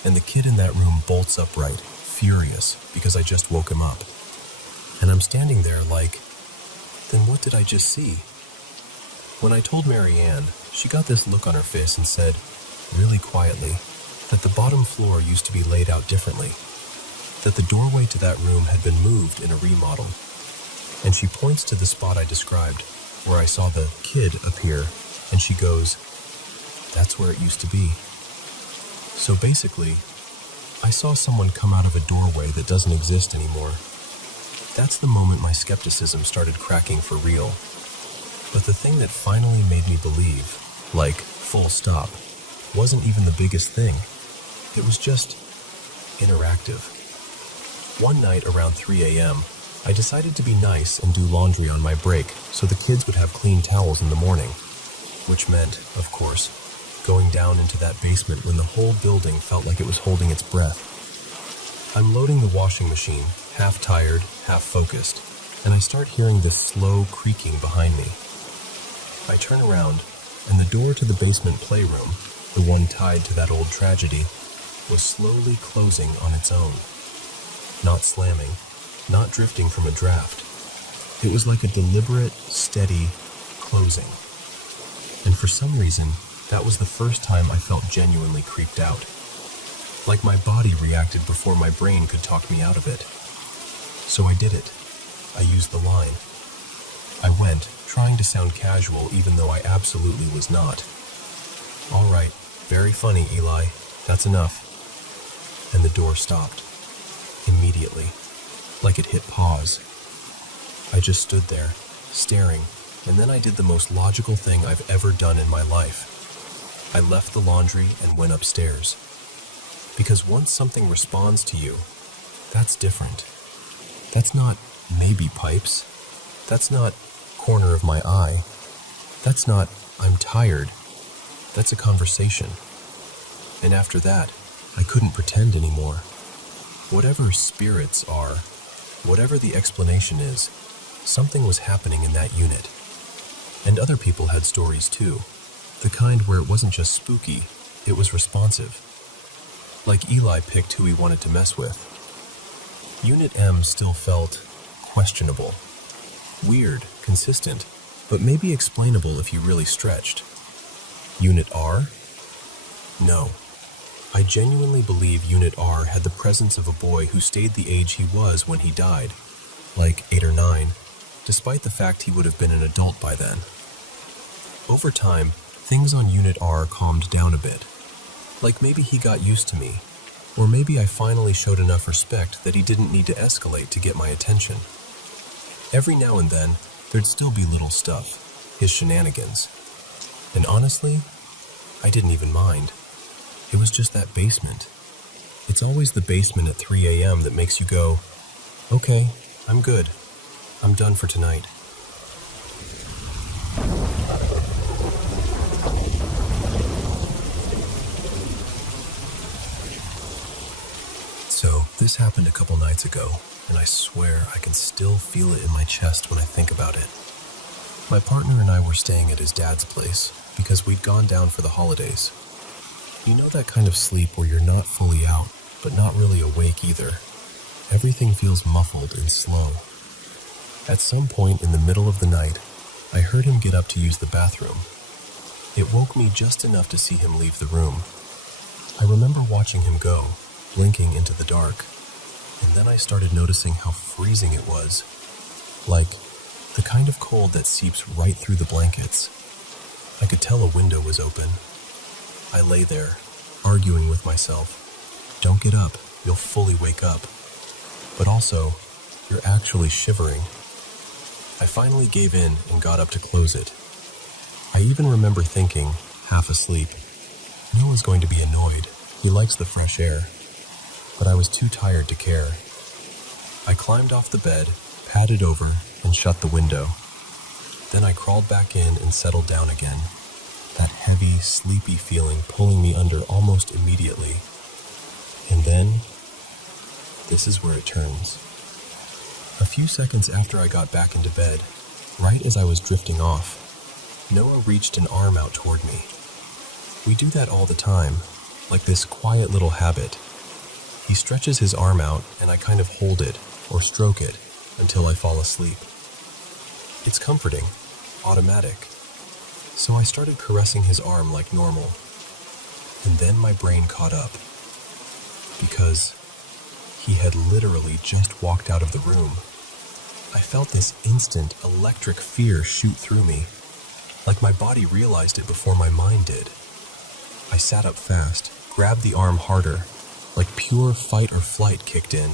and the kid in that room bolts upright, furious, because I just woke him up. And I'm standing there like, then what did I just see? When I told Marianne, she got this look on her face and said, really quietly, that the bottom floor used to be laid out differently, that the doorway to that room had been moved in a remodel. And she points to the spot I described, where I saw the kid appear, and she goes, "That's where it used to be." So basically, I saw someone come out of a doorway that doesn't exist anymore. That's the moment my skepticism started cracking for real. But the thing that finally made me believe, like full stop, wasn't even the biggest thing. It was just interactive. One night around 3 a.m., I decided to be nice and do laundry on my break so the kids would have clean towels in the morning, which meant, of course, going down into that basement when the whole building felt like it was holding its breath. I'm loading the washing machine, half tired, half focused, and I start hearing this slow creaking behind me. I turn around, and the door to the basement playroom, the one tied to that old tragedy, was slowly closing on its own. Not slamming, not drifting from a draft, It was like a deliberate, steady closing. And for some reason, that was the first time I felt genuinely creeped out. Like my body reacted before my brain could talk me out of it. So I did it. I used the line. I went, trying to sound casual even though I absolutely was not. "All right, very funny, Eli. That's enough." And the door stopped. Immediately. Like it hit pause. I just stood there, staring, and then I did the most logical thing I've ever done in my life. I left the laundry and went upstairs. Because once something responds to you, that's different. That's not maybe pipes. That's not corner of my eye. That's not I'm tired. That's a conversation. And after that, I couldn't pretend anymore. Whatever spirits are, whatever the explanation is, something was happening in that unit. And other people had stories too. The kind where it wasn't just spooky, it was responsive. Like Eli picked who he wanted to mess with. Unit M still felt questionable. Weird, consistent, but maybe explainable if you really stretched. Unit R? No. I genuinely believe Unit R had the presence of a boy who stayed the age he was when he died, like 8 or 9, despite the fact he would have been an adult by then. Over time, things on Unit R calmed down a bit. Like maybe he got used to me, or maybe I finally showed enough respect that he didn't need to escalate to get my attention. Every now and then, there'd still be little stuff, his shenanigans. And honestly, I didn't even mind. It was just that basement. It's always the basement at 3 a.m. that makes you go, "Okay, I'm good. I'm done for tonight." So, this happened a couple nights ago, and I swear I can still feel it in my chest when I think about it. My partner and I were staying at his dad's place because we'd gone down for the holidays. You know that kind of sleep where you're not fully out, but not really awake either. Everything feels muffled and slow. At some point in the middle of the night, I heard him get up to use the bathroom. It woke me just enough to see him leave the room. I remember watching him go, blinking into the dark, and then I started noticing how freezing it was. Like, the kind of cold that seeps right through the blankets. I could tell a window was open. I lay there, arguing with myself. Don't get up, you'll fully wake up. But also, you're actually shivering. I finally gave in and got up to close it. I even remember thinking, half asleep, Noah's going to be annoyed. He likes the fresh air. But I was too tired to care. I climbed off the bed, padded over, and shut the window. Then I crawled back in and settled down again, that heavy, sleepy feeling pulling me under almost immediately. And then, this is where it turns. A few seconds after I got back into bed, right as I was drifting off, Noah reached an arm out toward me. We do that all the time, like this quiet little habit. He stretches his arm out and I kind of hold it or stroke it until I fall asleep. It's comforting, automatic. So I started caressing his arm like normal. And then my brain caught up. Because he had literally just walked out of the room. I felt this instant electric fear shoot through me, like my body realized it before my mind did. I sat up fast, grabbed the arm harder, like pure fight or flight kicked in,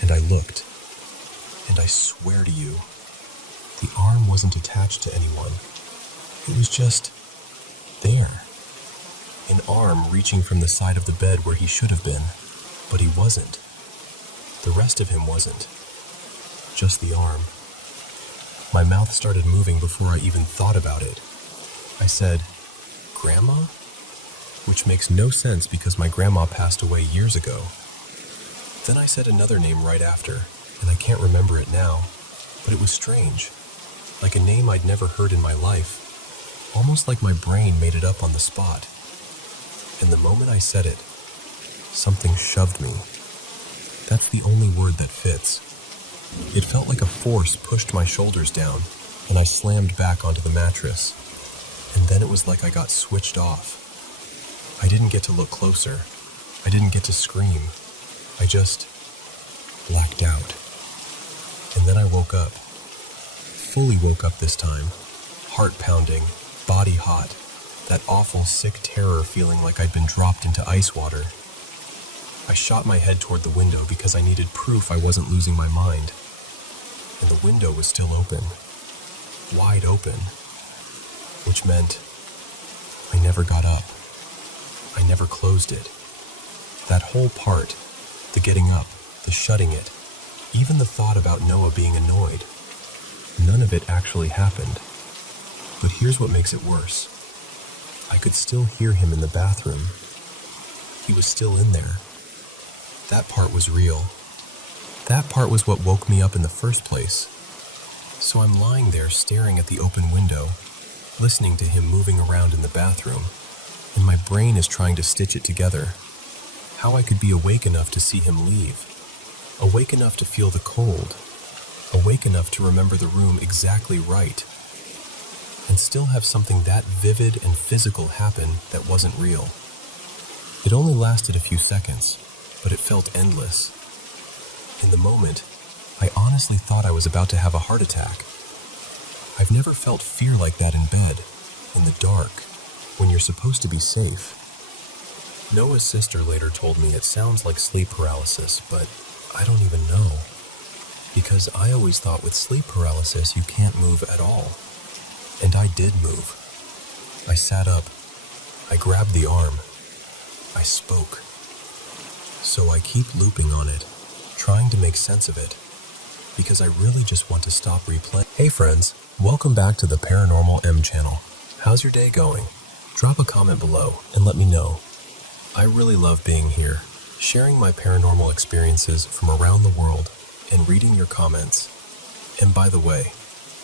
and I looked. And I swear to you, the arm wasn't attached to anyone. It was just there. An arm reaching from the side of the bed where he should have been, but he wasn't. The rest of him wasn't. Just the arm. My mouth started moving before I even thought about it. I said, "Grandma?" Which makes no sense because my grandma passed away years ago. Then I said another name right after, and I can't remember it now, but it was strange. Like a name I'd never heard in my life. Almost like my brain made it up on the spot. And the moment I said it, something shoved me. That's the only word that fits. It felt like a force pushed my shoulders down, and I slammed back onto the mattress. And then it was like I got switched off. I didn't get to look closer. I didn't get to scream. I just blacked out. And then I woke up. Fully woke up this time. Heart pounding, body hot, that awful sick terror feeling like I'd been dropped into ice water. I shot my head toward the window because I needed proof I wasn't losing my mind. And the window was still open. Wide open. Which meant I never got up. I never closed it. That whole part, the getting up, the shutting it, even the thought about Noah being annoyed, none of it actually happened. But here's what makes it worse. I could still hear him in the bathroom. He was still in there. That part was real. That part was what woke me up in the first place. So I'm lying there staring at the open window, listening to him moving around in the bathroom, and my brain is trying to stitch it together. How I could be awake enough to see him leave. Awake enough to feel the cold. Awake enough to remember the room exactly right. And still have something that vivid and physical happen that wasn't real. It only lasted a few seconds, but it felt endless. In the moment, I honestly thought I was about to have a heart attack. I've never felt fear like that in bed, in the dark, when you're supposed to be safe. Noah's sister later told me it sounds like sleep paralysis, but I don't even know. Because I always thought with sleep paralysis you can't move at all. And I did move. I sat up. I grabbed the arm. I spoke. So I keep looping on it, trying to make sense of it, because I really just want to stop replaying. Hey friends, welcome back to the Paranormal M channel. How's your day going? Drop a comment below and let me know. I really love being here, sharing my paranormal experiences from around the world and reading your comments. And by the way,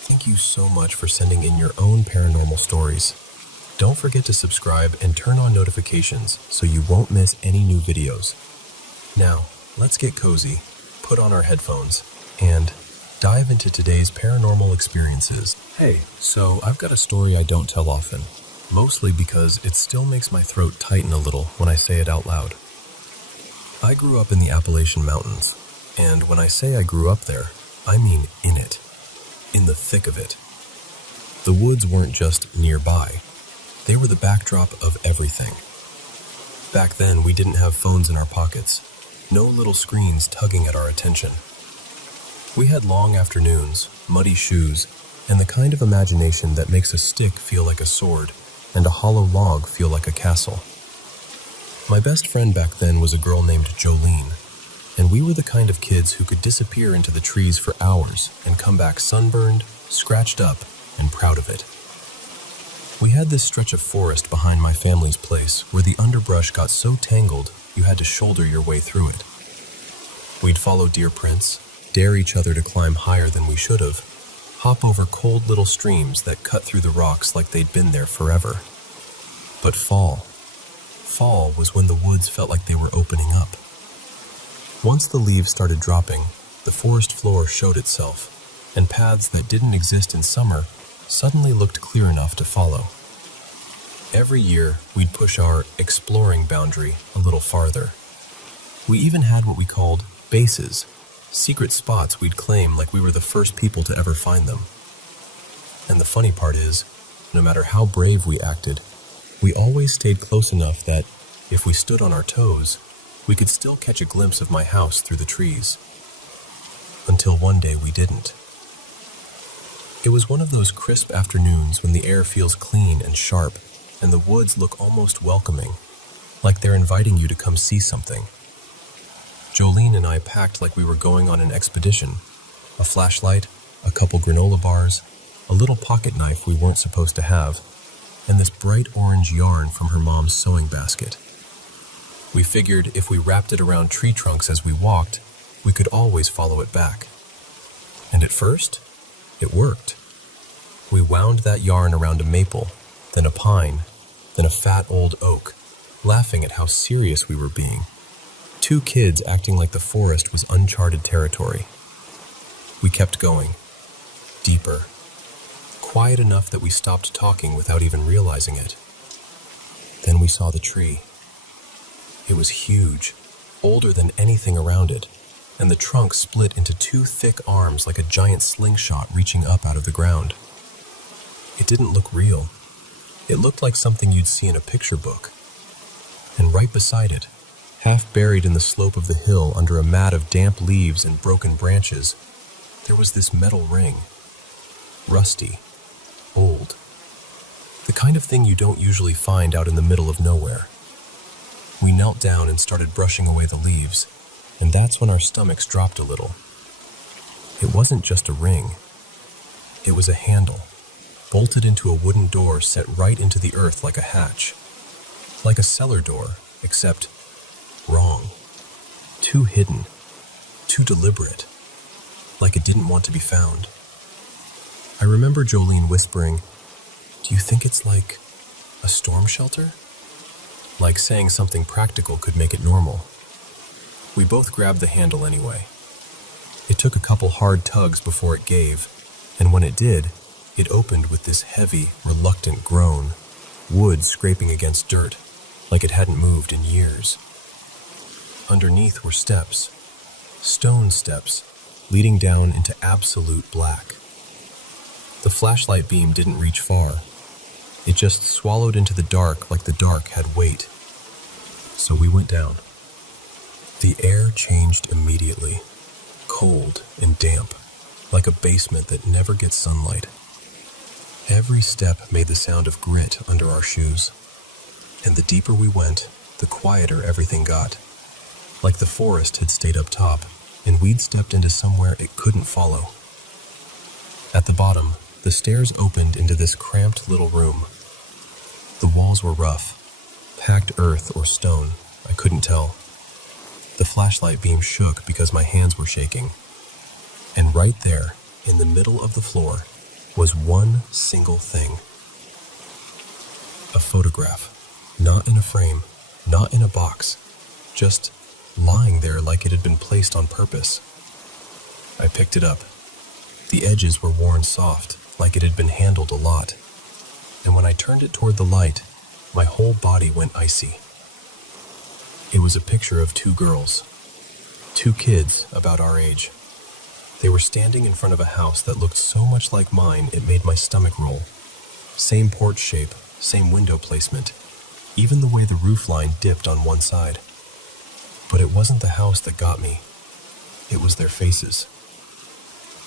thank you so much for sending in your own paranormal stories. Don't forget to subscribe and turn on notifications so you won't miss any new videos. Now, let's get cozy, put on our headphones, and dive into today's paranormal experiences. Hey, so I've got a story I don't tell often, mostly because it still makes my throat tighten a little when I say it out loud. I grew up in the Appalachian Mountains, and when I say I grew up there, I mean in it, in the thick of it. The woods weren't just nearby, they were the backdrop of everything. Back then, we didn't have phones in our pockets, no little screens tugging at our attention. We had long afternoons, muddy shoes, and the kind of imagination that makes a stick feel like a sword and a hollow log feel like a castle. My best friend back then was a girl named Jolene, and we were the kind of kids who could disappear into the trees for hours and come back sunburned, scratched up, and proud of it. We had this stretch of forest behind my family's place where the underbrush got so tangled you had to shoulder your way through it. We'd follow deer prints, dare each other to climb higher than we should have, hop over cold little streams that cut through the rocks like they'd been there forever. But fall was when the woods felt like they were opening up. Once the leaves started dropping, the forest floor showed itself, and paths that didn't exist in summer suddenly looked clear enough to follow. Every year, we'd push our exploring boundary a little farther. We even had what we called bases, secret spots we'd claim like we were the first people to ever find them. And the funny part is, no matter how brave we acted, we always stayed close enough that, if we stood on our toes, we could still catch a glimpse of my house through the trees. Until one day we didn't. It was one of those crisp afternoons when the air feels clean and sharp, and the woods look almost welcoming, like they're inviting you to come see something. Jolene and I packed like we were going on an expedition. A flashlight, a couple granola bars, a little pocket knife we weren't supposed to have, and this bright orange yarn from her mom's sewing basket. We figured if we wrapped it around tree trunks as we walked, we could always follow it back. And at first, it worked. We wound that yarn around a maple, then a pine, then a fat old oak, laughing at how serious we were being. Two kids acting like the forest was uncharted territory. We kept going, deeper, quiet enough that we stopped talking without even realizing it. Then we saw the tree. It was huge, older than anything around it, and the trunk split into two thick arms like a giant slingshot reaching up out of the ground. It didn't look real. It looked like something you'd see in a picture book. And right beside it, half buried in the slope of the hill under a mat of damp leaves and broken branches, there was this metal ring. Rusty, old. The kind of thing you don't usually find out in the middle of nowhere. We knelt down and started brushing away the leaves, and that's when our stomachs dropped a little. It wasn't just a ring. It was a handle, bolted into a wooden door set right into the earth like a hatch. Like a cellar door, except wrong. Too hidden. Too deliberate. Like it didn't want to be found. I remember Jolene whispering, "Do you think it's like a storm shelter?" Like saying something practical could make it normal. We both grabbed the handle anyway. It took a couple hard tugs before it gave, and when it did, it opened with this heavy, reluctant groan, wood scraping against dirt, like it hadn't moved in years. Underneath were steps, stone steps, leading down into absolute black. The flashlight beam didn't reach far. It just swallowed into the dark like the dark had weight. So we went down. The air changed immediately, cold and damp, like a basement that never gets sunlight. Every step made the sound of grit under our shoes. And the deeper we went, the quieter everything got. Like the forest had stayed up top, and we'd stepped into somewhere it couldn't follow. At the bottom, the stairs opened into this cramped little room. The walls were rough, packed earth or stone, I couldn't tell. The flashlight beam shook because my hands were shaking. And right there, in the middle of the floor, was one single thing. A photograph, not in a frame, not in a box, just lying there like it had been placed on purpose. I picked it up. The edges were worn soft, like it had been handled a lot. And when I turned it toward the light, my whole body went icy. It was a picture of two girls, two kids about our age. They were standing in front of a house that looked so much like mine it made my stomach roll. Same porch shape, same window placement, even the way the roof line dipped on one side. But it wasn't the house that got me. It was their faces.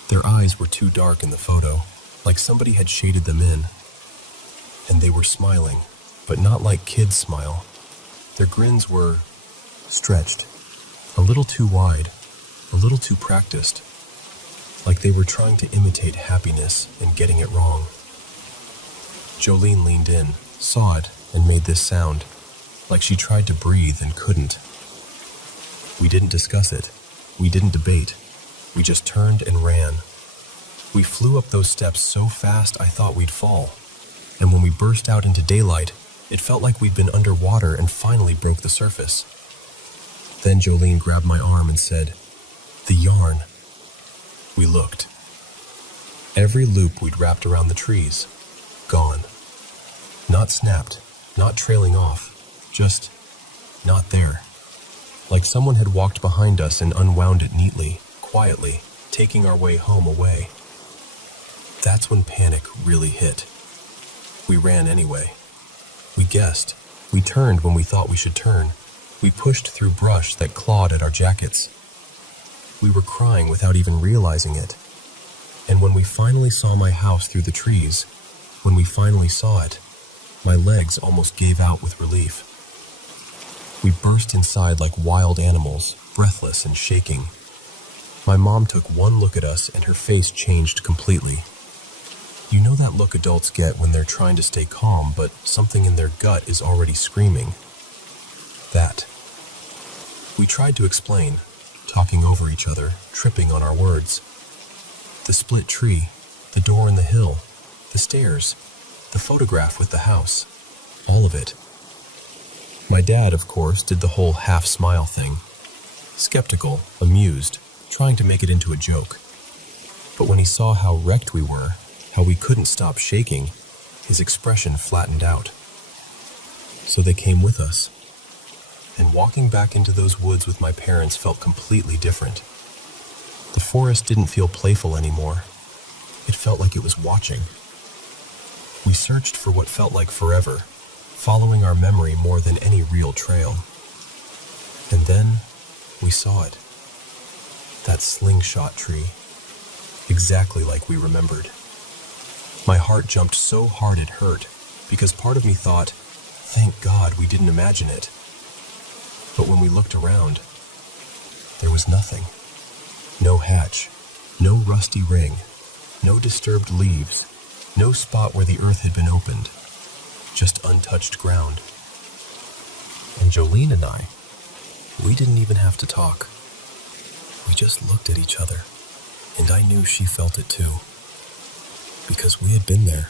Their eyes were too dark in the photo, like somebody had shaded them in. And they were smiling, but not like kids smile. Their grins were stretched, a little too wide, a little too practiced, like they were trying to imitate happiness and getting it wrong. Jolene leaned in, saw it, and made this sound, like she tried to breathe and couldn't. We didn't discuss it. We didn't debate. We just turned and ran. We flew up those steps so fast I thought we'd fall. And when we burst out into daylight, it felt like we'd been underwater and finally broke the surface. Then Jolene grabbed my arm and said, "The yarn." We looked. Every loop we'd wrapped around the trees, gone. Not snapped, not trailing off, just not there. Like someone had walked behind us and unwound it neatly, quietly, taking our way home away. That's when panic really hit. We ran anyway. We guessed. We turned when we thought we should turn. We pushed through brush that clawed at our jackets. We were crying without even realizing it. And when we finally saw my house through the trees, when we finally saw it, my legs almost gave out with relief. We burst inside like wild animals, breathless and shaking. My mom took one look at us and her face changed completely. You know that look adults get when they're trying to stay calm, but something in their gut is already screaming. That. We tried to explain, talking over each other, tripping on our words. The split tree, the door in the hill, the stairs, the photograph with the house, all of it. My dad, of course, did the whole half-smile thing. Skeptical, amused, trying to make it into a joke. But when he saw how wrecked we were, how we couldn't stop shaking, his expression flattened out. So they came with us. And walking back into those woods with my parents felt completely different. The forest didn't feel playful anymore. It felt like it was watching. We searched for what felt like forever, following our memory more than any real trail. And then we saw it. That slingshot tree. Exactly like we remembered. My heart jumped so hard it hurt, because part of me thought, thank God we didn't imagine it. But when we looked around, there was nothing. No hatch, no rusty ring, no disturbed leaves, no spot where the earth had been opened, just untouched ground. And Jolene and I, we didn't even have to talk. We just looked at each other, and I knew she felt it too. Because we had been there.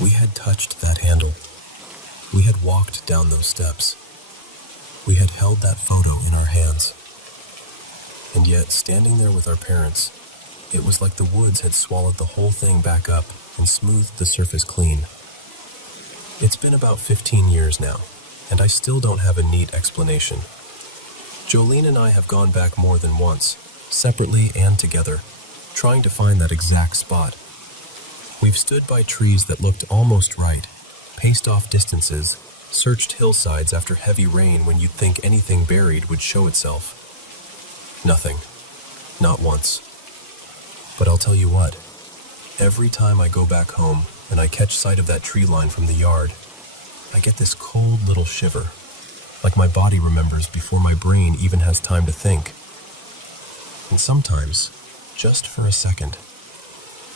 We had touched that handle. We had walked down those steps. We had held that photo in our hands. And yet, standing there with our parents, it was like the woods had swallowed the whole thing back up and smoothed the surface clean. It's been about 15 years now, and I still don't have a neat explanation. Jolene and I have gone back more than once, separately and together, trying to find that exact spot. We've stood by trees that looked almost right, paced off distances, searched hillsides after heavy rain when you'd think anything buried would show itself. Nothing. Not once. But I'll tell you what, every time I go back home and I catch sight of that tree line from the yard, I get this cold little shiver, like my body remembers before my brain even has time to think. And sometimes, just for a second,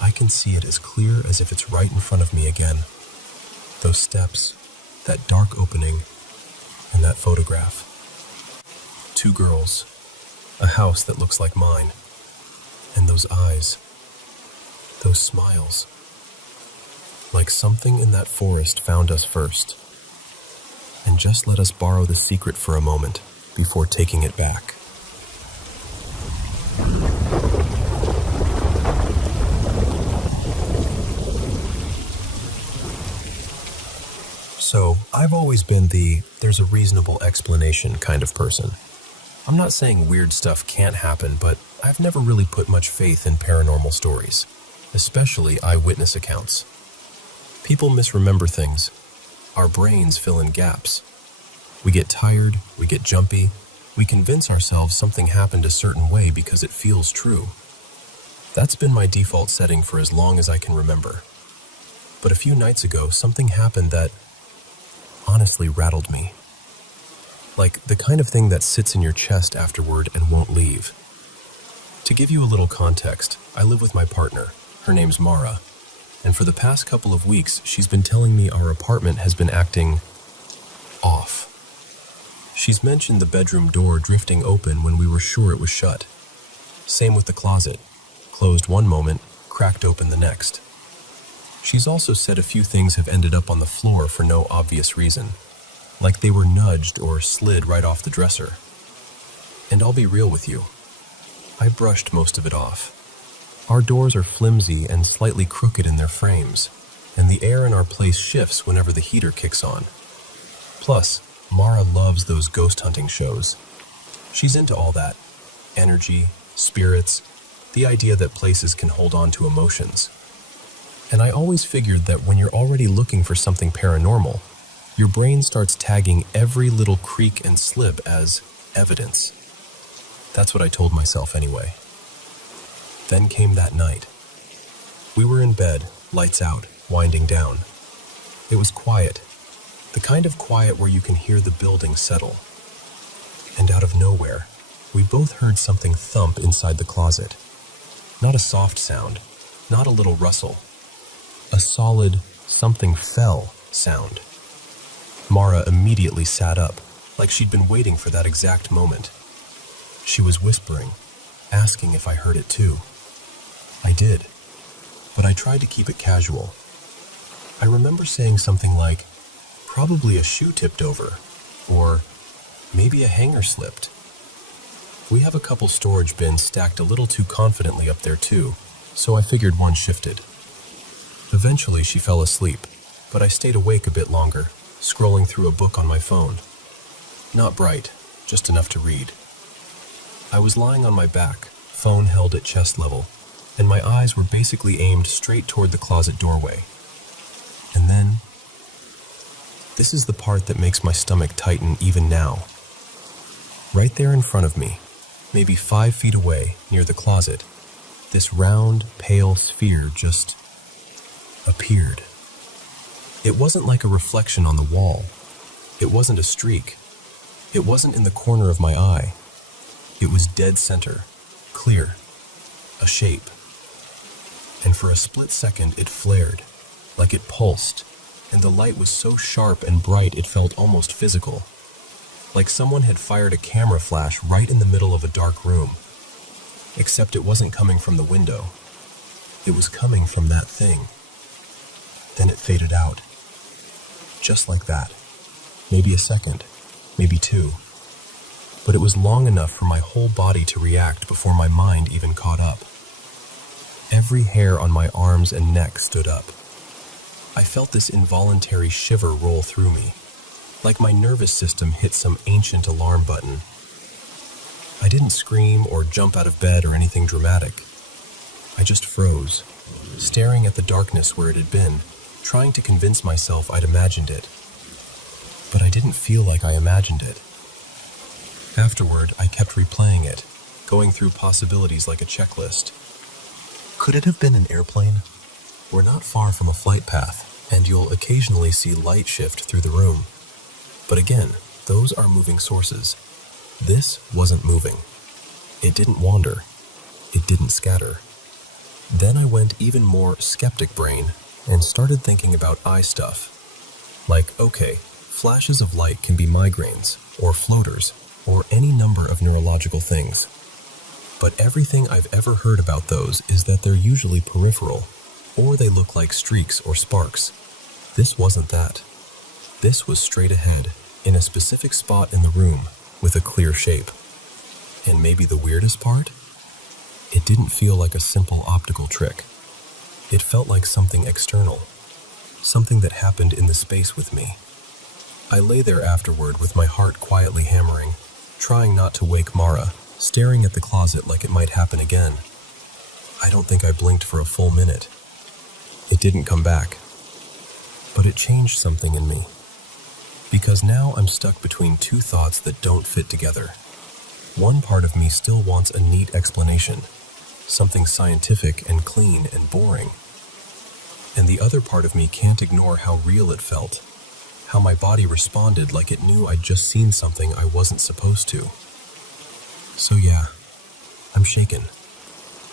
I can see it as clear as if it's right in front of me again. Those steps, that dark opening, and that photograph. 2 girls, a house that looks like mine, and those eyes, those smiles. Like something in that forest found us first, and just let us borrow the secret for a moment before taking it back. So, I've always been the there's a reasonable explanation kind of person. I'm not saying weird stuff can't happen, but I've never really put much faith in paranormal stories, especially eyewitness accounts. People misremember things. Our brains fill in gaps. We get tired, we get jumpy, we convince ourselves something happened a certain way because it feels true. That's been my default setting for as long as I can remember. But a few nights ago, something happened that honestly rattled me. Like the kind of thing that sits in your chest afterward and won't leave. To give you a little context, I live with my partner. Her name's Mara. And for the past couple of weeks, she's been telling me our apartment has been acting off. She's mentioned the bedroom door drifting open when we were sure it was shut. Same with the closet. Closed one moment, cracked open the next. She's also said a few things have ended up on the floor for no obvious reason, like they were nudged or slid right off the dresser. And I'll be real with you. I brushed most of it off. Our doors are flimsy and slightly crooked in their frames, and the air in our place shifts whenever the heater kicks on. Plus, Mara loves those ghost hunting shows. She's into all that. Energy, spirits, the idea that places can hold on to emotions. And I always figured that when you're already looking for something paranormal, your brain starts tagging every little creak and slip as evidence. That's what I told myself anyway. Then came that night. We were in bed, lights out, winding down. It was quiet, the kind of quiet where you can hear the building settle. And out of nowhere, we both heard something thump inside the closet. Not a soft sound, not a little rustle. A solid, something fell sound. Mara immediately sat up, like she'd been waiting for that exact moment. She was whispering, asking if I heard it too. I did, but I tried to keep it casual. I remember saying something like, probably a shoe tipped over, or maybe a hanger slipped. We have a couple storage bins stacked a little too confidently up there too, so I figured one shifted. Eventually, she fell asleep, but I stayed awake a bit longer, scrolling through a book on my phone. Not bright, just enough to read. I was lying on my back, phone held at chest level, and my eyes were basically aimed straight toward the closet doorway. And then, this is the part that makes my stomach tighten even now. Right there in front of me, maybe 5 feet away, near the closet, this round, pale sphere just appeared. It wasn't like a reflection on the wall. It wasn't a streak. It wasn't in the corner of my eye. It was dead center, clear, a shape. And for a split second it flared, like it pulsed, and the light was so sharp and bright it felt almost physical. Like someone had fired a camera flash right in the middle of a dark room. Except it wasn't coming from the window. It was coming from that thing. Then it faded out. Just like that. Maybe a second, maybe 2. But it was long enough for my whole body to react before my mind even caught up. Every hair on my arms and neck stood up. I felt this involuntary shiver roll through me, like my nervous system hit some ancient alarm button. I didn't scream or jump out of bed or anything dramatic. I just froze, staring at the darkness where it had been, trying to convince myself I'd imagined it. But I didn't feel like I imagined it. Afterward, I kept replaying it, going through possibilities like a checklist. Could it have been an airplane? We're not far from a flight path, and you'll occasionally see light shift through the room. But again, those are moving sources. This wasn't moving. It didn't wander. It didn't scatter. Then I went even more skeptic brain and started thinking about eye stuff. Like, okay, flashes of light can be migraines, or floaters, or any number of neurological things. But everything I've ever heard about those is that they're usually peripheral, or they look like streaks or sparks. This wasn't that. This was straight ahead, in a specific spot in the room, with a clear shape. And maybe the weirdest part? It didn't feel like a simple optical trick. It felt like something external, something that happened in the space with me. I lay there afterward with my heart quietly hammering, trying not to wake Mara, staring at the closet like it might happen again. I don't think I blinked for a full minute. It didn't come back. But it changed something in me. Because now I'm stuck between 2 thoughts that don't fit together. One part of me still wants a neat explanation, something scientific and clean and boring. And the other part of me can't ignore how real it felt, how my body responded like it knew I'd just seen something I wasn't supposed to. So yeah, I'm shaken.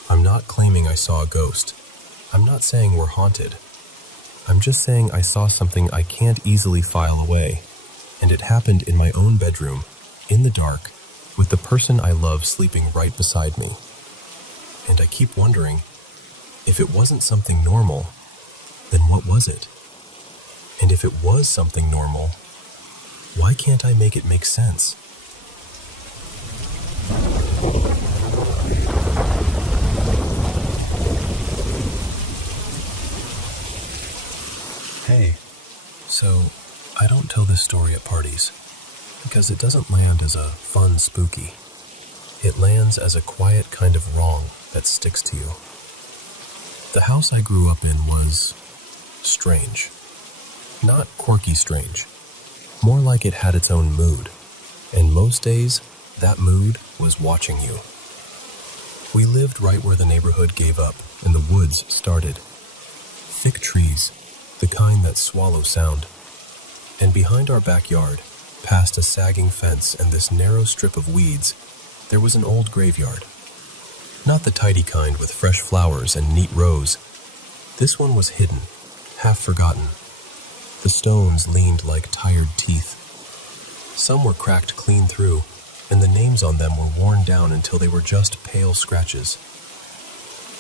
I'm not claiming I saw a ghost. I'm not saying we're haunted. I'm just saying I saw something I can't easily file away, and it happened in my own bedroom, in the dark, with the person I love sleeping right beside me. And I keep wondering, if it wasn't something normal, then what was it? And if it was something normal, why can't I make it make sense? Hey, so I don't tell this story at parties, because it doesn't land as a fun spooky. It lands as a quiet kind of wrong that sticks to you. The house I grew up in was strange. Not quirky strange. More like it had its own mood. And most days, that mood was watching you. We lived right where the neighborhood gave up and the woods started. Thick trees, the kind that swallow sound. And behind our backyard, past a sagging fence and this narrow strip of weeds, there was an old graveyard. Not the tidy kind with fresh flowers and neat rows. This one was hidden, half forgotten. The stones leaned like tired teeth. Some were cracked clean through, and the names on them were worn down until they were just pale scratches.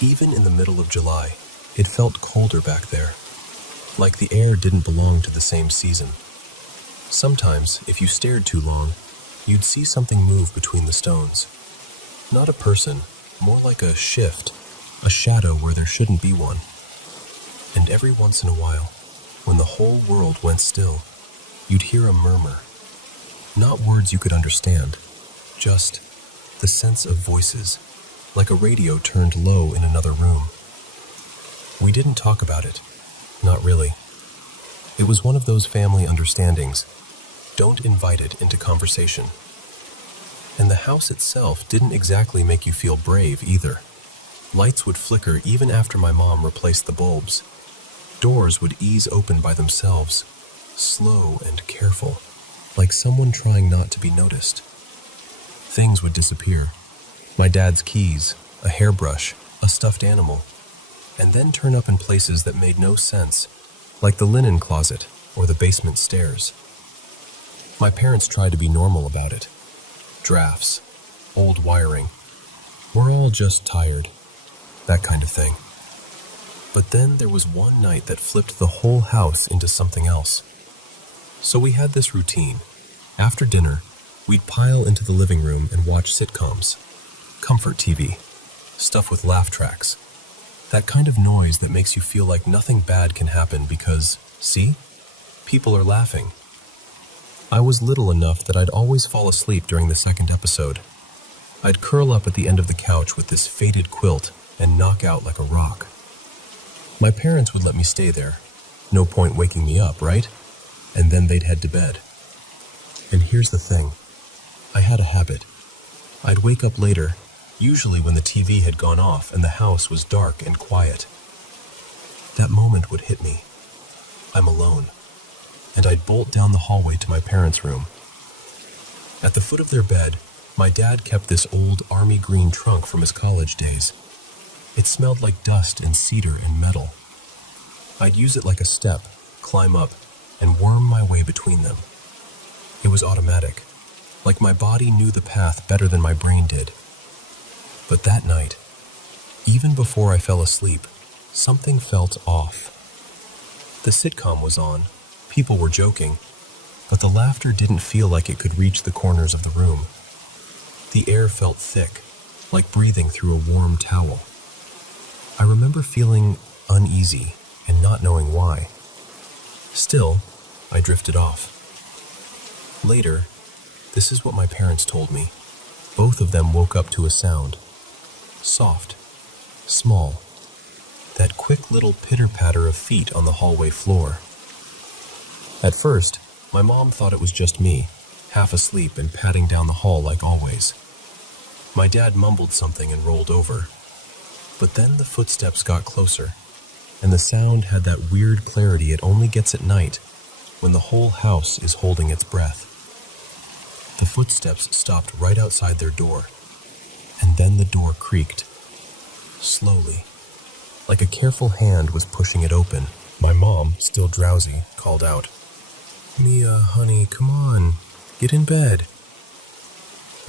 Even in the middle of July, it felt colder back there, like the air didn't belong to the same season. Sometimes, if you stared too long, you'd see something move between the stones. Not a person, more like a shift, a shadow where there shouldn't be one. And every once in a while, when the whole world went still, you'd hear a murmur. Not words you could understand, just the sense of voices, like a radio turned low in another room. We didn't talk about it, not really. It was one of those family understandings. Don't invite it into conversation. And the house itself didn't exactly make you feel brave either. Lights would flicker even after my mom replaced the bulbs. Doors would ease open by themselves, slow and careful, like someone trying not to be noticed. Things would disappear. My dad's keys, a hairbrush, a stuffed animal, and then turn up in places that made no sense, like the linen closet or the basement stairs. My parents tried to be normal about it. Drafts, old wiring. We're all just tired. That kind of thing. But then there was one night that flipped the whole house into something else. So we had this routine. After dinner, we'd pile into the living room and watch sitcoms. Comfort TV. Stuff with laugh tracks. That kind of noise that makes you feel like nothing bad can happen because, see? People are laughing. I was little enough that I'd always fall asleep during the second episode. I'd curl up at the end of the couch with this faded quilt and knock out like a rock. My parents would let me stay there. No point waking me up, right? And then they'd head to bed. And here's the thing. I had a habit. I'd wake up later, usually when the TV had gone off and the house was dark and quiet. That moment would hit me. I'm alone. And I'd bolt down the hallway to my parents' room. At the foot of their bed, my dad kept this old army green trunk from his college days. It smelled like dust and cedar and metal. I'd use it like a step, climb up, and worm my way between them. It was automatic, like my body knew the path better than my brain did. But that night, even before I fell asleep, something felt off. The sitcom was on. People were joking, but the laughter didn't feel like it could reach the corners of the room. The air felt thick, like breathing through a warm towel. I remember feeling uneasy and not knowing why. Still, I drifted off. Later, this is what my parents told me. Both of them woke up to a sound. Soft, small, that quick little pitter-patter of feet on the hallway floor. At first, my mom thought it was just me, half asleep and padding down the hall like always. My dad mumbled something and rolled over. But then the footsteps got closer, and the sound had that weird clarity it only gets at night, when the whole house is holding its breath. The footsteps stopped right outside their door, and then the door creaked. Slowly, like a careful hand was pushing it open. My mom, still drowsy, called out, "Mia, honey, come on, get in bed."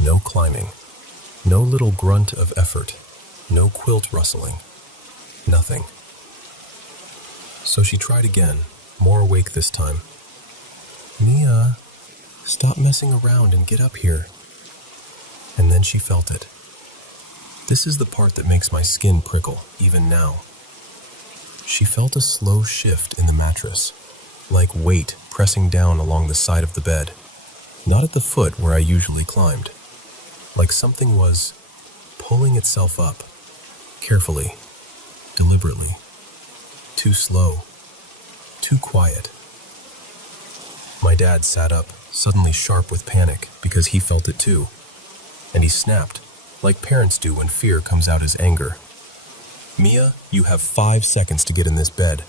No climbing, no little grunt of effort, no quilt rustling, nothing. So she tried again, more awake this time. "Mia, stop messing around and get up here." And then she felt it. This is the part that makes my skin prickle, even now. She felt a slow shift in the mattress, like weight pressing down along the side of the bed, not at the foot where I usually climbed. Like something was pulling itself up, carefully, deliberately, too slow, too quiet. My dad sat up, suddenly sharp with panic, because he felt it too, and he snapped, like parents do when fear comes out as anger. "Mia, you have 5 seconds to get in this bed."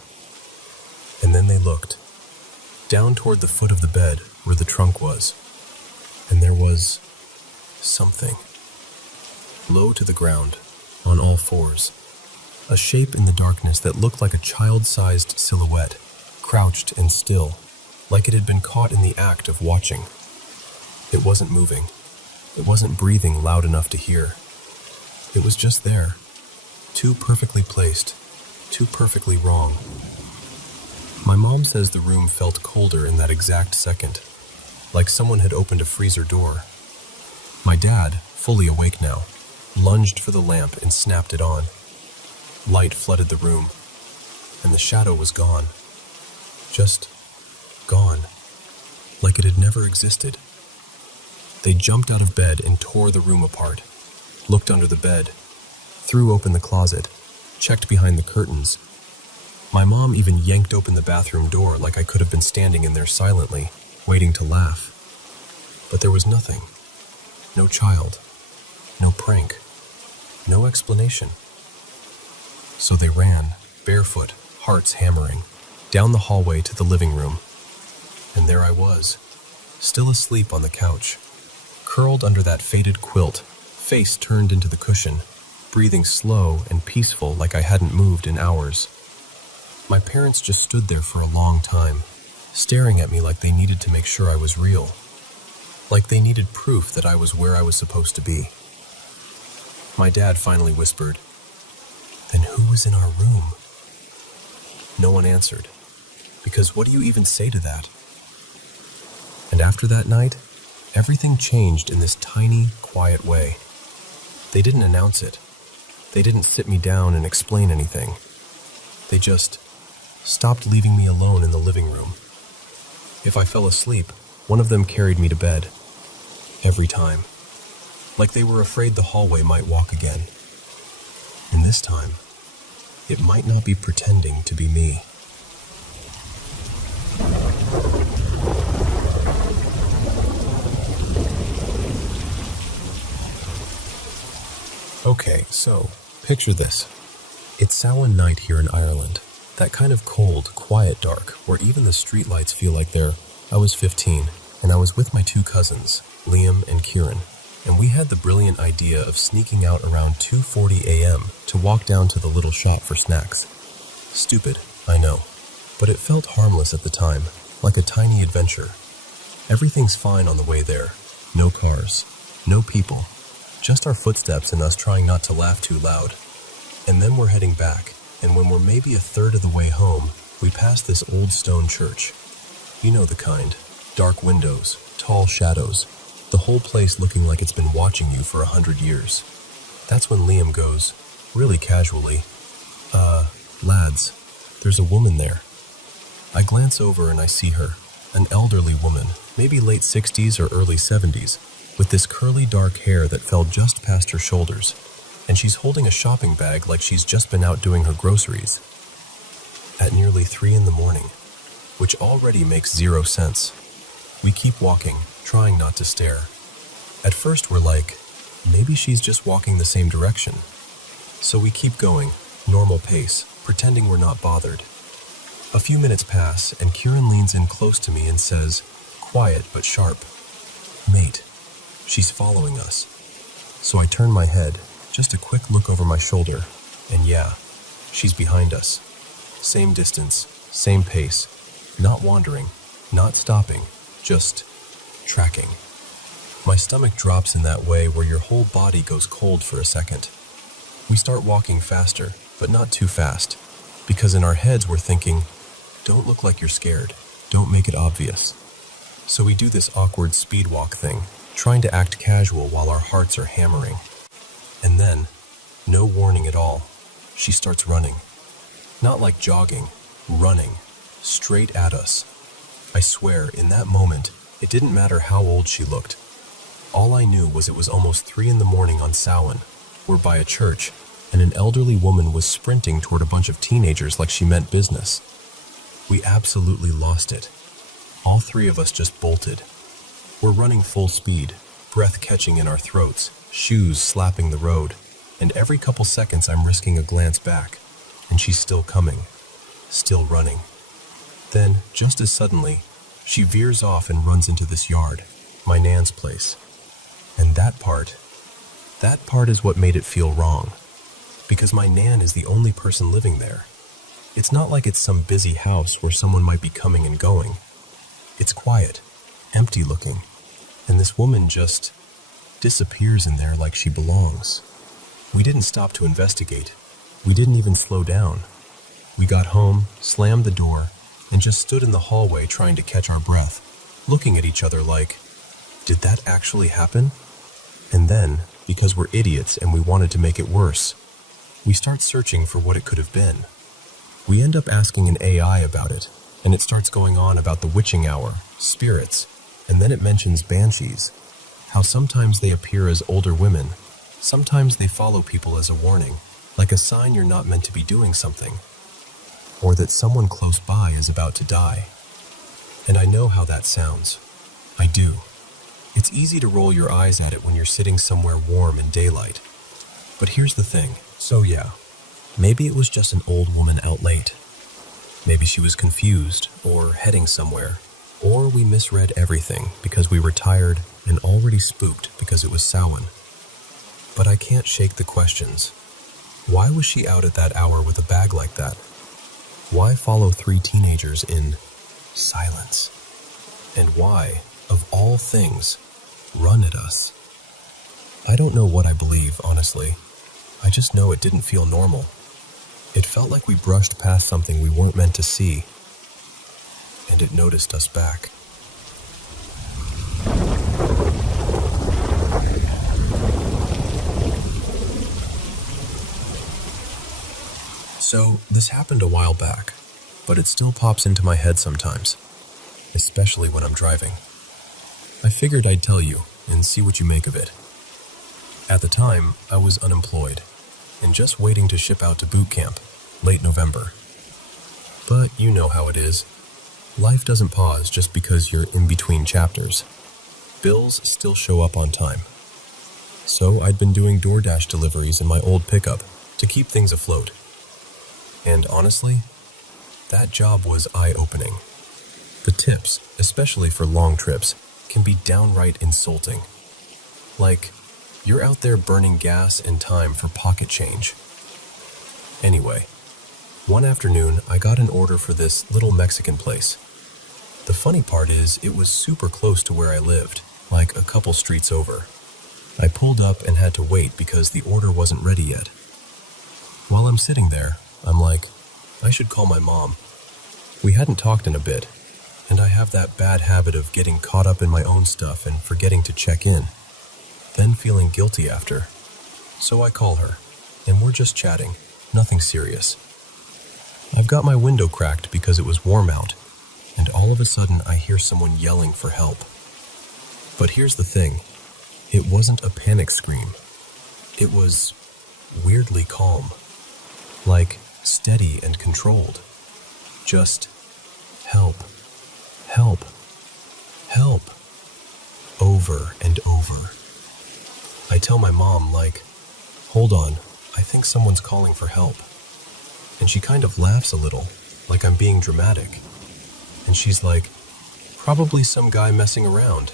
And then they looked, down toward the foot of the bed where the trunk was, and there was something. Low to the ground, on all fours, a shape in the darkness that looked like a child-sized silhouette, crouched and still, like it had been caught in the act of watching. It wasn't moving. It wasn't breathing loud enough to hear. It was just there, too perfectly placed, too perfectly wrong. My mom says the room felt colder in that exact second, like someone had opened a freezer door. My dad, fully awake now, lunged for the lamp and snapped it on. Light flooded the room, and the shadow was gone. Just gone, like it had never existed. They jumped out of bed and tore the room apart, looked under the bed, threw open the closet, checked behind the curtains. My mom even yanked open the bathroom door like I could have been standing in there silently, waiting to laugh. But there was nothing. No child. No prank. No explanation. So they ran, barefoot, hearts hammering, down the hallway to the living room. And there I was, still asleep on the couch, curled under that faded quilt, face turned into the cushion, breathing slow and peaceful like I hadn't moved in hours. My parents just stood there for a long time, staring at me like they needed to make sure I was real, like they needed proof that I was where I was supposed to be. My dad finally whispered, "Then who was in our room?" No one answered, because what do you even say to that? And after that night, everything changed in this tiny, quiet way. They didn't announce it. They didn't sit me down and explain anything. They just stopped leaving me alone in the living room. If I fell asleep, one of them carried me to bed. Every time. Like they were afraid the hallway might walk again. And this time, it might not be pretending to be me. Okay, so, picture this. It's Samhain night here in Ireland. That kind of cold, quiet dark, where even the streetlights feel like I was 15, and I was with my two cousins, Liam and Kieran, and we had the brilliant idea of sneaking out around 2:40 a.m. to walk down to the little shop for snacks. Stupid, I know, but it felt harmless at the time, like a tiny adventure. Everything's fine on the way there. No cars, no people, just our footsteps and us trying not to laugh too loud. And then we're heading back, and when we're maybe a third of the way home, we pass this old stone church. You know the kind. Dark windows, tall shadows, the whole place looking like it's been watching you for 100 years. That's when Liam goes, really casually, lads, there's a woman there. I glance over and I see her, an elderly woman, maybe late 60s or early 70s, with this curly dark hair that fell just past her shoulders, and she's holding a shopping bag like she's just been out doing her groceries. At nearly 3 in the morning, which already makes 0 sense. We keep walking, trying not to stare. At first we're like, maybe she's just walking the same direction. So we keep going, normal pace, pretending we're not bothered. A few minutes pass, and Kieran leans in close to me and says, quiet but sharp, "Mate, she's following us." So I turn my head, just a quick look over my shoulder, and yeah, she's behind us. Same distance, same pace, not wandering, not stopping, just tracking. My stomach drops in that way where your whole body goes cold for a second. We start walking faster, but not too fast, because in our heads we're thinking, don't look like you're scared, don't make it obvious. So we do this awkward speed walk thing, trying to act casual while our hearts are hammering. And then, no warning at all, she starts running. Not like jogging, running, straight at us. I swear, in that moment, it didn't matter how old she looked. All I knew was it was almost 3 in the morning on Samhain. We're by a church, and an elderly woman was sprinting toward a bunch of teenagers like she meant business. We absolutely lost it. All 3 of us just bolted. We're running full speed, breath catching in our throats, shoes slapping the road, and every couple seconds I'm risking a glance back, and she's still coming, still running. Then, just as suddenly, she veers off and runs into this yard, my nan's place. And that part is what made it feel wrong, because my nan is the only person living there. It's not like it's some busy house where someone might be coming and going. It's quiet, empty looking, and this woman just disappears in there like she belongs. We didn't stop to investigate. We didn't even slow down. We got home, slammed the door, and just stood in the hallway trying to catch our breath, looking at each other like, did that actually happen? And then, because we're idiots and we wanted to make it worse, We start searching for what it could have been. We end up asking an AI about it, and it starts going on about the witching hour, spirits, and then it mentions banshees, how sometimes they appear as older women, sometimes they follow people as a warning, like a sign you're not meant to be doing something, or that someone close by is about to die. And I know how that sounds. I do. It's easy to roll your eyes at it when you're sitting somewhere warm in daylight. But here's the thing. So yeah, maybe it was just an old woman out late. Maybe she was confused or heading somewhere. Or we misread everything because we were tired and already spooked because it was Samhain. But I can't shake the questions. Why was she out at that hour with a bag like that? Why follow 3 teenagers in silence? And why, of all things, run at us? I don't know what I believe, honestly. I just know it didn't feel normal. It felt like we brushed past something we weren't meant to see, and it noticed us back. So, this happened a while back, but it still pops into my head sometimes, especially when I'm driving. I figured I'd tell you and see what you make of it. At the time, I was unemployed and just waiting to ship out to boot camp, late November. But you know how it is. Life doesn't pause just because you're in between chapters. Bills still show up on time. So I'd been doing DoorDash deliveries in my old pickup to keep things afloat. And honestly, that job was eye-opening. The tips, especially for long trips, can be downright insulting. Like, you're out there burning gas and time for pocket change. Anyway, one afternoon I got an order for this little Mexican place. The funny part is it was super close to where I lived, like a couple streets over. I pulled up and had to wait because the order wasn't ready yet. While I'm sitting there, I'm like, I should call my mom. We hadn't talked in a bit, and I have that bad habit of getting caught up in my own stuff and forgetting to check in, then feeling guilty after. So I call her, and we're just chatting, nothing serious. I've got my window cracked because it was warm out, and all of a sudden I hear someone yelling for help. But here's the thing, it wasn't a panic scream. It was weirdly calm, like steady and controlled. Just help, help, help, over and over. I tell my mom, like, hold on, I think someone's calling for help. And she kind of laughs a little, like I'm being dramatic. And she's like, probably some guy messing around.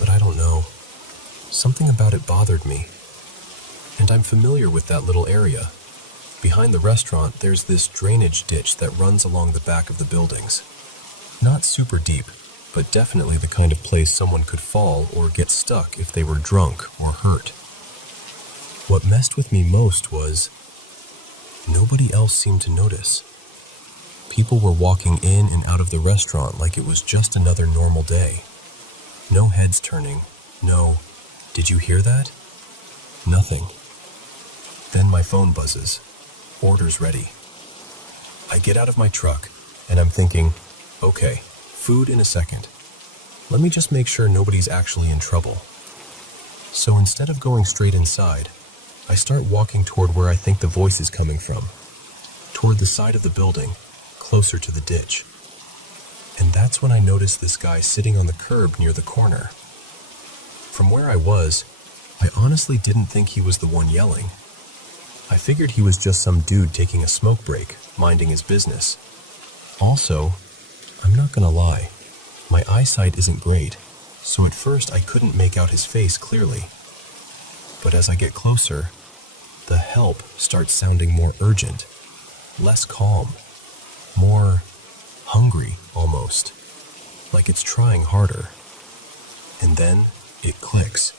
But I don't know. Something about it bothered me. And I'm familiar with that little area. Behind the restaurant, there's this drainage ditch that runs along the back of the buildings. Not super deep, but definitely the kind of place someone could fall or get stuck if they were drunk or hurt. What messed with me most was nobody else seemed to notice. People were walking in and out of the restaurant like it was just another normal day. No heads turning, no, did you hear that? Nothing. Then my phone buzzes. Order's ready. I get out of my truck, and I'm thinking, okay, food in a second. Let me just make sure nobody's actually in trouble. So instead of going straight inside, I start walking toward where I think the voice is coming from, toward the side of the building, closer to the ditch. And that's when I notice this guy sitting on the curb near the corner. From where I was, I honestly didn't think he was the one yelling. I figured he was just some dude taking a smoke break, minding his business. Also, I'm not gonna lie, my eyesight isn't great, so at first I couldn't make out his face clearly. But as I get closer, the help starts sounding more urgent, less calm, more hungry almost, like it's trying harder. And then it clicks.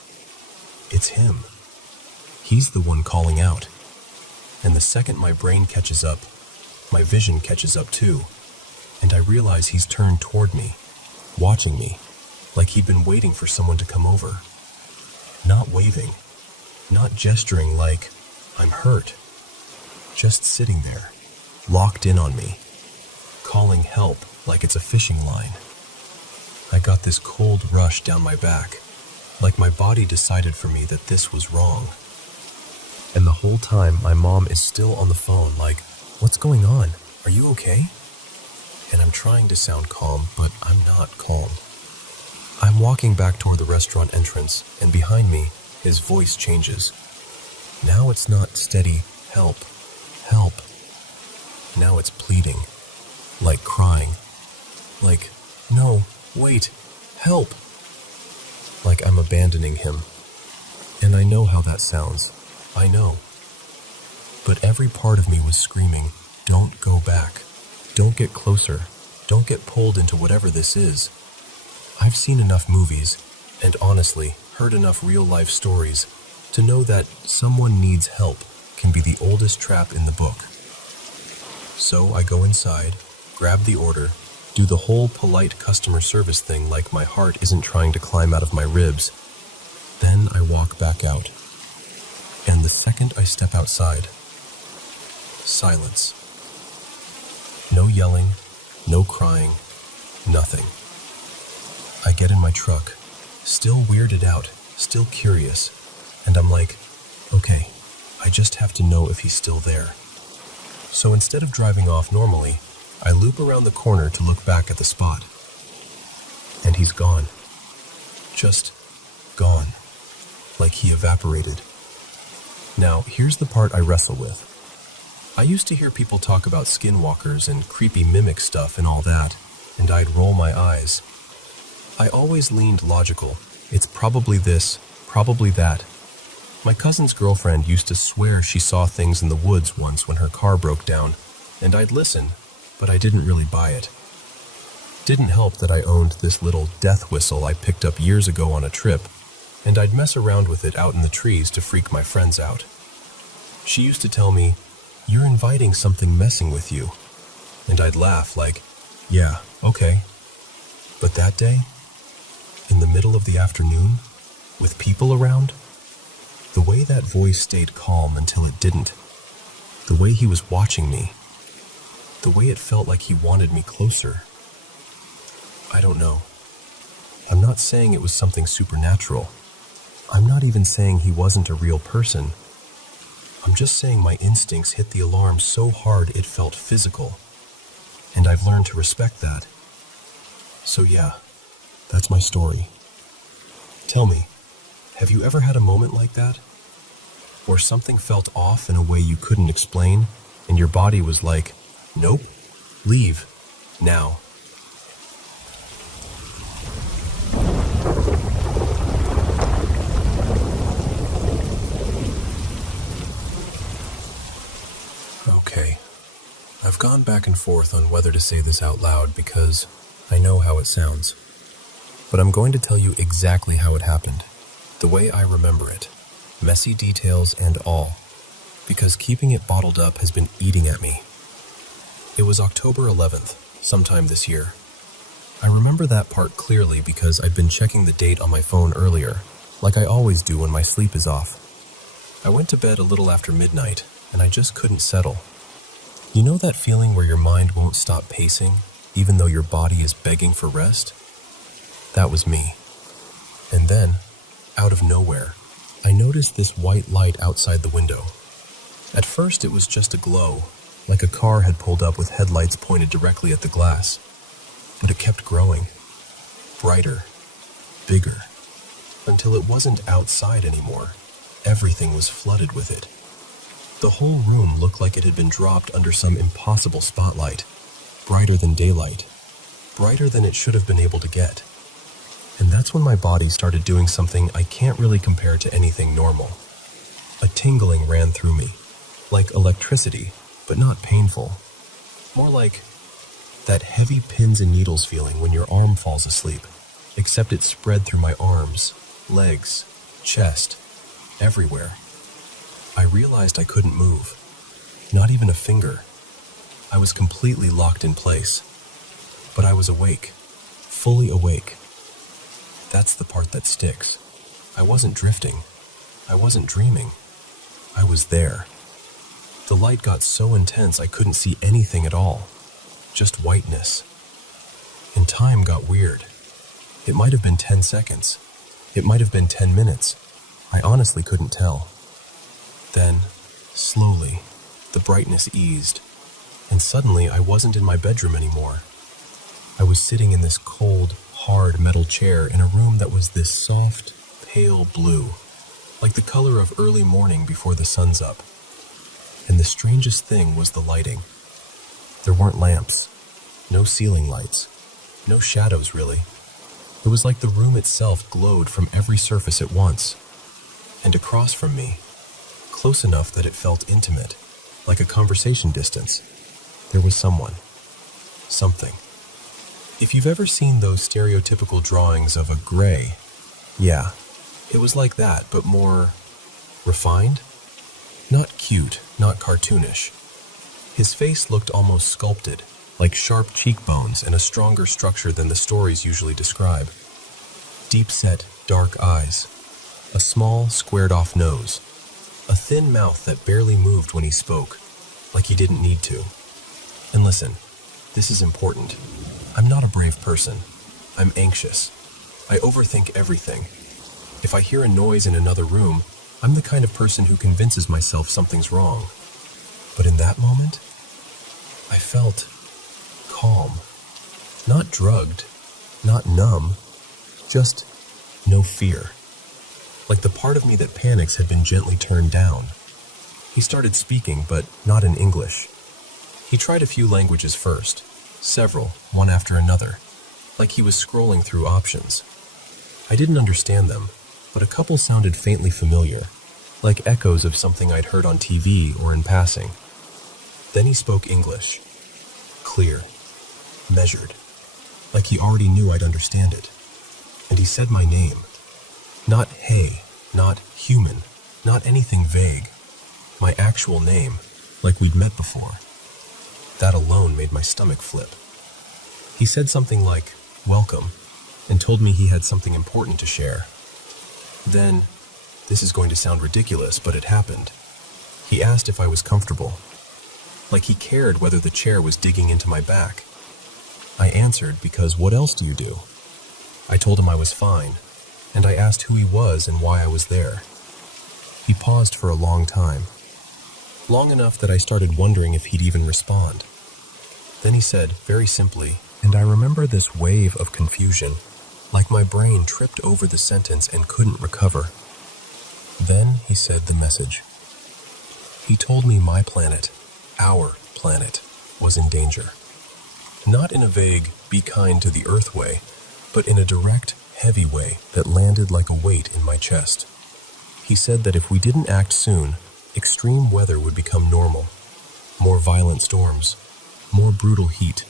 It's him. He's the one calling out. And the second my brain catches up, my vision catches up too, and I realize he's turned toward me, watching me, like he'd been waiting for someone to come over. Not waving, not gesturing like, I'm hurt, just sitting there, locked in on me, calling help like it's a fishing line. I got this cold rush down my back, like my body decided for me that this was wrong. And the whole time, my mom is still on the phone like, "What's going on? Are you okay?" And I'm trying to sound calm, but I'm not calm. I'm walking back toward the restaurant entrance, and behind me, his voice changes. Now it's not steady, "Help, help." Now it's pleading, like crying, like, "No, wait, help." Like I'm abandoning him. And I know how that sounds. I know. But every part of me was screaming, "Don't go back. Don't get closer. Don't get pulled into whatever this is." I've seen enough movies, and honestly, heard enough real-life stories to know that someone needs help can be the oldest trap in the book. So I go inside, grab the order, do the whole polite customer service thing like my heart isn't trying to climb out of my ribs. Then I walk back out. And the second I step outside, silence. No yelling, no crying, nothing. I get in my truck, still weirded out, still curious, and I'm like, okay, I just have to know if he's still there. So instead of driving off normally, I loop around the corner to look back at the spot. And he's gone. Just gone. Like he evaporated. Now, here's the part I wrestle with. I used to hear people talk about skinwalkers and creepy mimic stuff and all that, and I'd roll my eyes. I always leaned logical. It's probably this, probably that. My cousin's girlfriend used to swear she saw things in the woods once when her car broke down, and I'd listen, but I didn't really buy it. Didn't help that I owned this little death whistle I picked up years ago on a trip, and I'd mess around with it out in the trees to freak my friends out. She used to tell me, "You're inviting something messing with you." And I'd laugh like, "Yeah, okay." But that day, in the middle of the afternoon, with people around, the way that voice stayed calm until it didn't, the way he was watching me, the way it felt like he wanted me closer. I don't know. I'm not saying it was something supernatural. I'm not even saying he wasn't a real person. I'm just saying my instincts hit the alarm so hard it felt physical. And I've learned to respect that. So yeah, that's my story. Tell me, have you ever had a moment like that? Where something felt off in a way you couldn't explain, and your body was like, "Nope, leave, now." Okay, I've gone back and forth on whether to say this out loud because I know how it sounds. But I'm going to tell you exactly how it happened, the way I remember it, messy details and all, because keeping it bottled up has been eating at me. It was October 11th, sometime this year. I remember that part clearly because I'd been checking the date on my phone earlier, like I always do when my sleep is off. I went to bed a little after midnight, and I just couldn't settle. You know that feeling where your mind won't stop pacing, even though your body is begging for rest? That was me. And then, out of nowhere, I noticed this white light outside the window. At first it was just a glow, like a car had pulled up with headlights pointed directly at the glass. But it kept growing, brighter, bigger, until it wasn't outside anymore. Everything was flooded with it. The whole room looked like it had been dropped under some impossible spotlight, brighter than daylight, brighter than it should have been able to get. And that's when my body started doing something I can't really compare to anything normal. A tingling ran through me, like electricity, but not painful. More like that heavy pins and needles feeling when your arm falls asleep, except it spread through my arms, legs, chest, everywhere. I realized I couldn't move, not even a finger. I was completely locked in place. But I was awake, fully awake. That's the part that sticks. I wasn't drifting. I wasn't dreaming. I was there. The light got so intense I couldn't see anything at all, just whiteness. And time got weird. It might have been 10 seconds. It might have been 10 minutes. I honestly couldn't tell. Then, slowly, the brightness eased, and suddenly I wasn't in my bedroom anymore. I was sitting in this cold, hard metal chair in a room that was this soft, pale blue, like the color of early morning before the sun's up. And the strangest thing was the lighting. There weren't lamps, no ceiling lights, no shadows really. It was like the room itself glowed from every surface at once. And across from me, close enough that it felt intimate, like a conversation distance, there was someone. Something. If you've ever seen those stereotypical drawings of a gray, yeah, it was like that, but more refined? Not cute, not cartoonish. His face looked almost sculpted, like sharp cheekbones and a stronger structure than the stories usually describe. Deep-set, dark eyes, a small, squared-off nose, a thin mouth that barely moved when he spoke, like he didn't need to. And listen, this is important. I'm not a brave person. I'm anxious. I overthink everything. If I hear a noise in another room, I'm the kind of person who convinces myself something's wrong. But in that moment, I felt calm. Not drugged, not numb, just no fear. Like the part of me that panics had been gently turned down. He started speaking, but not in English. He tried a few languages first, several, one after another, like he was scrolling through options. I didn't understand them, but a couple sounded faintly familiar, like echoes of something I'd heard on TV or in passing. Then he spoke English. Clear, measured, like he already knew I'd understand it. And he said my name. Not hey, not human, not anything vague. My actual name, like we'd met before. That alone made my stomach flip. He said something like, welcome, and told me he had something important to share. Then, this is going to sound ridiculous, but it happened. He asked if I was comfortable. Like he cared whether the chair was digging into my back. I answered because what else do you do? I told him I was fine, and I asked who he was and why I was there. He paused for a long time. Long enough that I started wondering if he'd even respond. Then he said, very simply, and I remember this wave of confusion, like my brain tripped over the sentence and couldn't recover. Then he said the message. He told me my planet, our planet, was in danger. Not in a vague, be kind to the earth way, but in a direct, heavy way that landed like a weight in my chest. He said that if we didn't act soon, extreme weather would become normal. More violent storms, more brutal heat,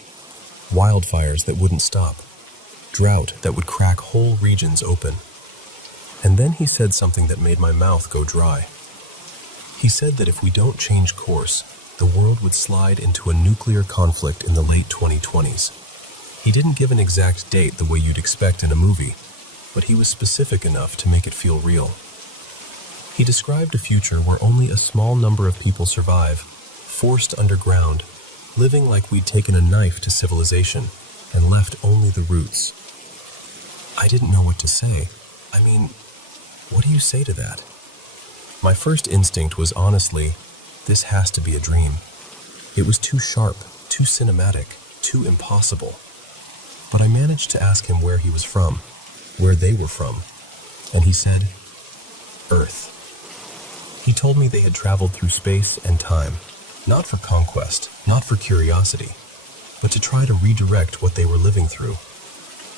wildfires that wouldn't stop, drought that would crack whole regions open. And then he said something that made my mouth go dry. He said that if we don't change course, the world would slide into a nuclear conflict in the late 2020s. He didn't give an exact date the way you'd expect in a movie, but he was specific enough to make it feel real. He described a future where only a small number of people survive, forced underground, living like we'd taken a knife to civilization and left only the roots. I didn't know what to say. I mean, what do you say to that? My first instinct was honestly, this has to be a dream. It was too sharp, too cinematic, too impossible. But I managed to ask him where he was from, where they were from, and he said, Earth. He told me they had traveled through space and time, not for conquest, not for curiosity, but to try to redirect what they were living through,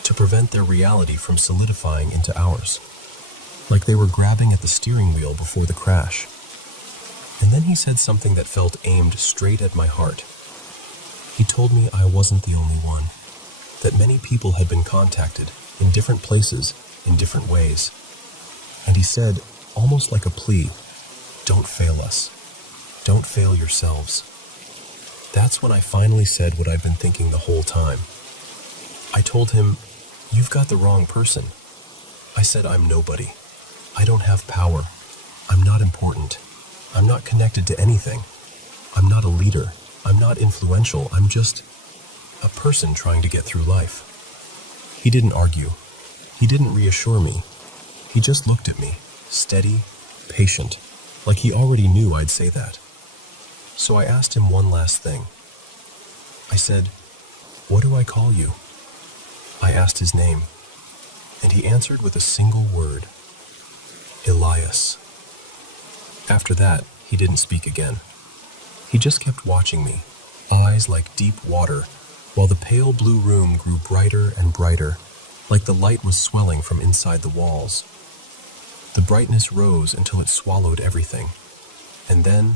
to prevent their reality from solidifying into ours, like they were grabbing at the steering wheel before the crash. And then he said something that felt aimed straight at my heart. He told me I wasn't the only one, that many people had been contacted in different places, in different ways. And he said, almost like a plea, don't fail us. Don't fail yourselves. That's when I finally said what I'd been thinking the whole time. I told him, you've got the wrong person. I said I'm nobody. I don't have power. I'm not important. I'm not connected to anything. I'm not a leader. I'm not influential. I'm just a person trying to get through life." He didn't argue. He didn't reassure me. He just looked at me, steady, patient, like he already knew I'd say that. So I asked him one last thing. I said, "What do I call you?" I asked his name, and he answered with a single word: Elias. After that, he didn't speak again. He just kept watching me, eyes like deep water, while the pale blue room grew brighter and brighter, like the light was swelling from inside the walls. The brightness rose until it swallowed everything, and then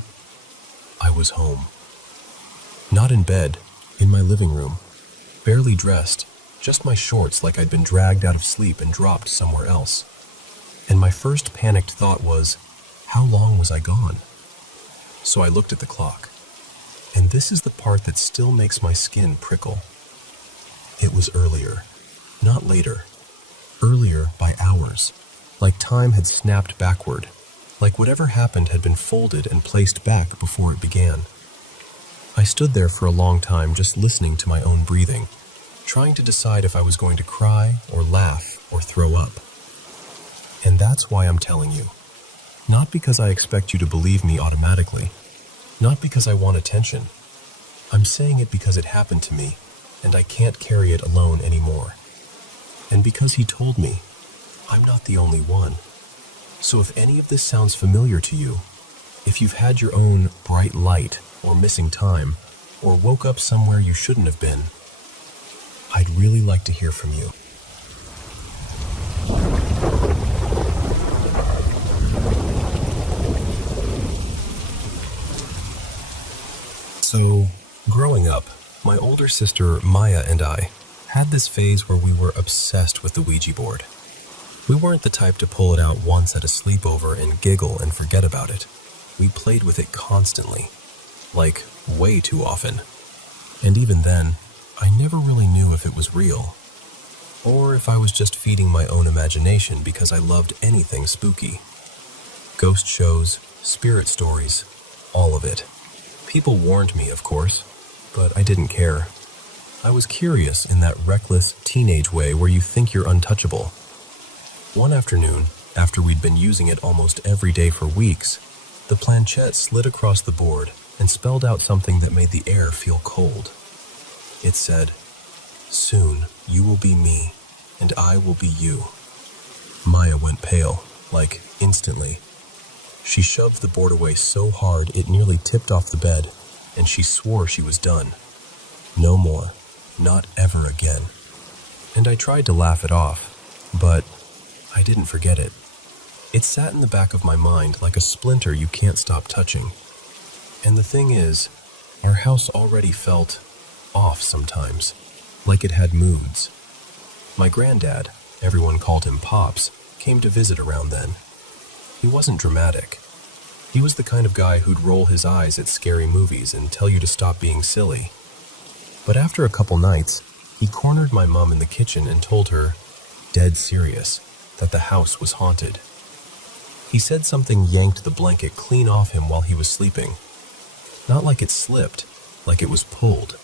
I was home. Not in bed, in my living room, barely dressed, just my shorts like I'd been dragged out of sleep and dropped somewhere else. And my first panicked thought was, how long was I gone? So I looked at the clock, and this is the part that still makes my skin prickle. It was earlier, not later, earlier by hours, like time had snapped backward, like whatever happened had been folded and placed back before it began. I stood there for a long time just listening to my own breathing, trying to decide if I was going to cry or laugh or throw up. And that's why I'm telling you. Not because I expect you to believe me automatically, not because I want attention. I'm saying it because it happened to me, and I can't carry it alone anymore. And because he told me, I'm not the only one. So if any of this sounds familiar to you, if you've had your own bright light or missing time, or woke up somewhere you shouldn't have been, I'd really like to hear from you. So, growing up, my older sister Maya and I had this phase where we were obsessed with the Ouija board. We weren't the type to pull it out once at a sleepover and giggle and forget about it. We played with it constantly, like way too often. And even then, I never really knew if it was real, or if I was just feeding my own imagination because I loved anything spooky. Ghost shows, spirit stories, all of it. People warned me, of course, but I didn't care. I was curious in that reckless teenage way where you think you're untouchable. One afternoon, after we'd been using it almost every day for weeks, the planchette slid across the board and spelled out something that made the air feel cold. It said, "Soon you will be me, and I will be you." Maya went pale, like instantly. She shoved the board away so hard it nearly tipped off the bed, and she swore she was done. No more, not ever again. And I tried to laugh it off, but I didn't forget it. It sat in the back of my mind like a splinter you can't stop touching. And the thing is, our house already felt off sometimes, like it had moods. My granddad, everyone called him Pops, came to visit around then. He wasn't dramatic. He was the kind of guy who'd roll his eyes at scary movies and tell you to stop being silly. But after a couple nights, he cornered my mom in the kitchen and told her, dead serious, that the house was haunted. He said something yanked the blanket clean off him while he was sleeping. Not like it slipped, like it was pulled.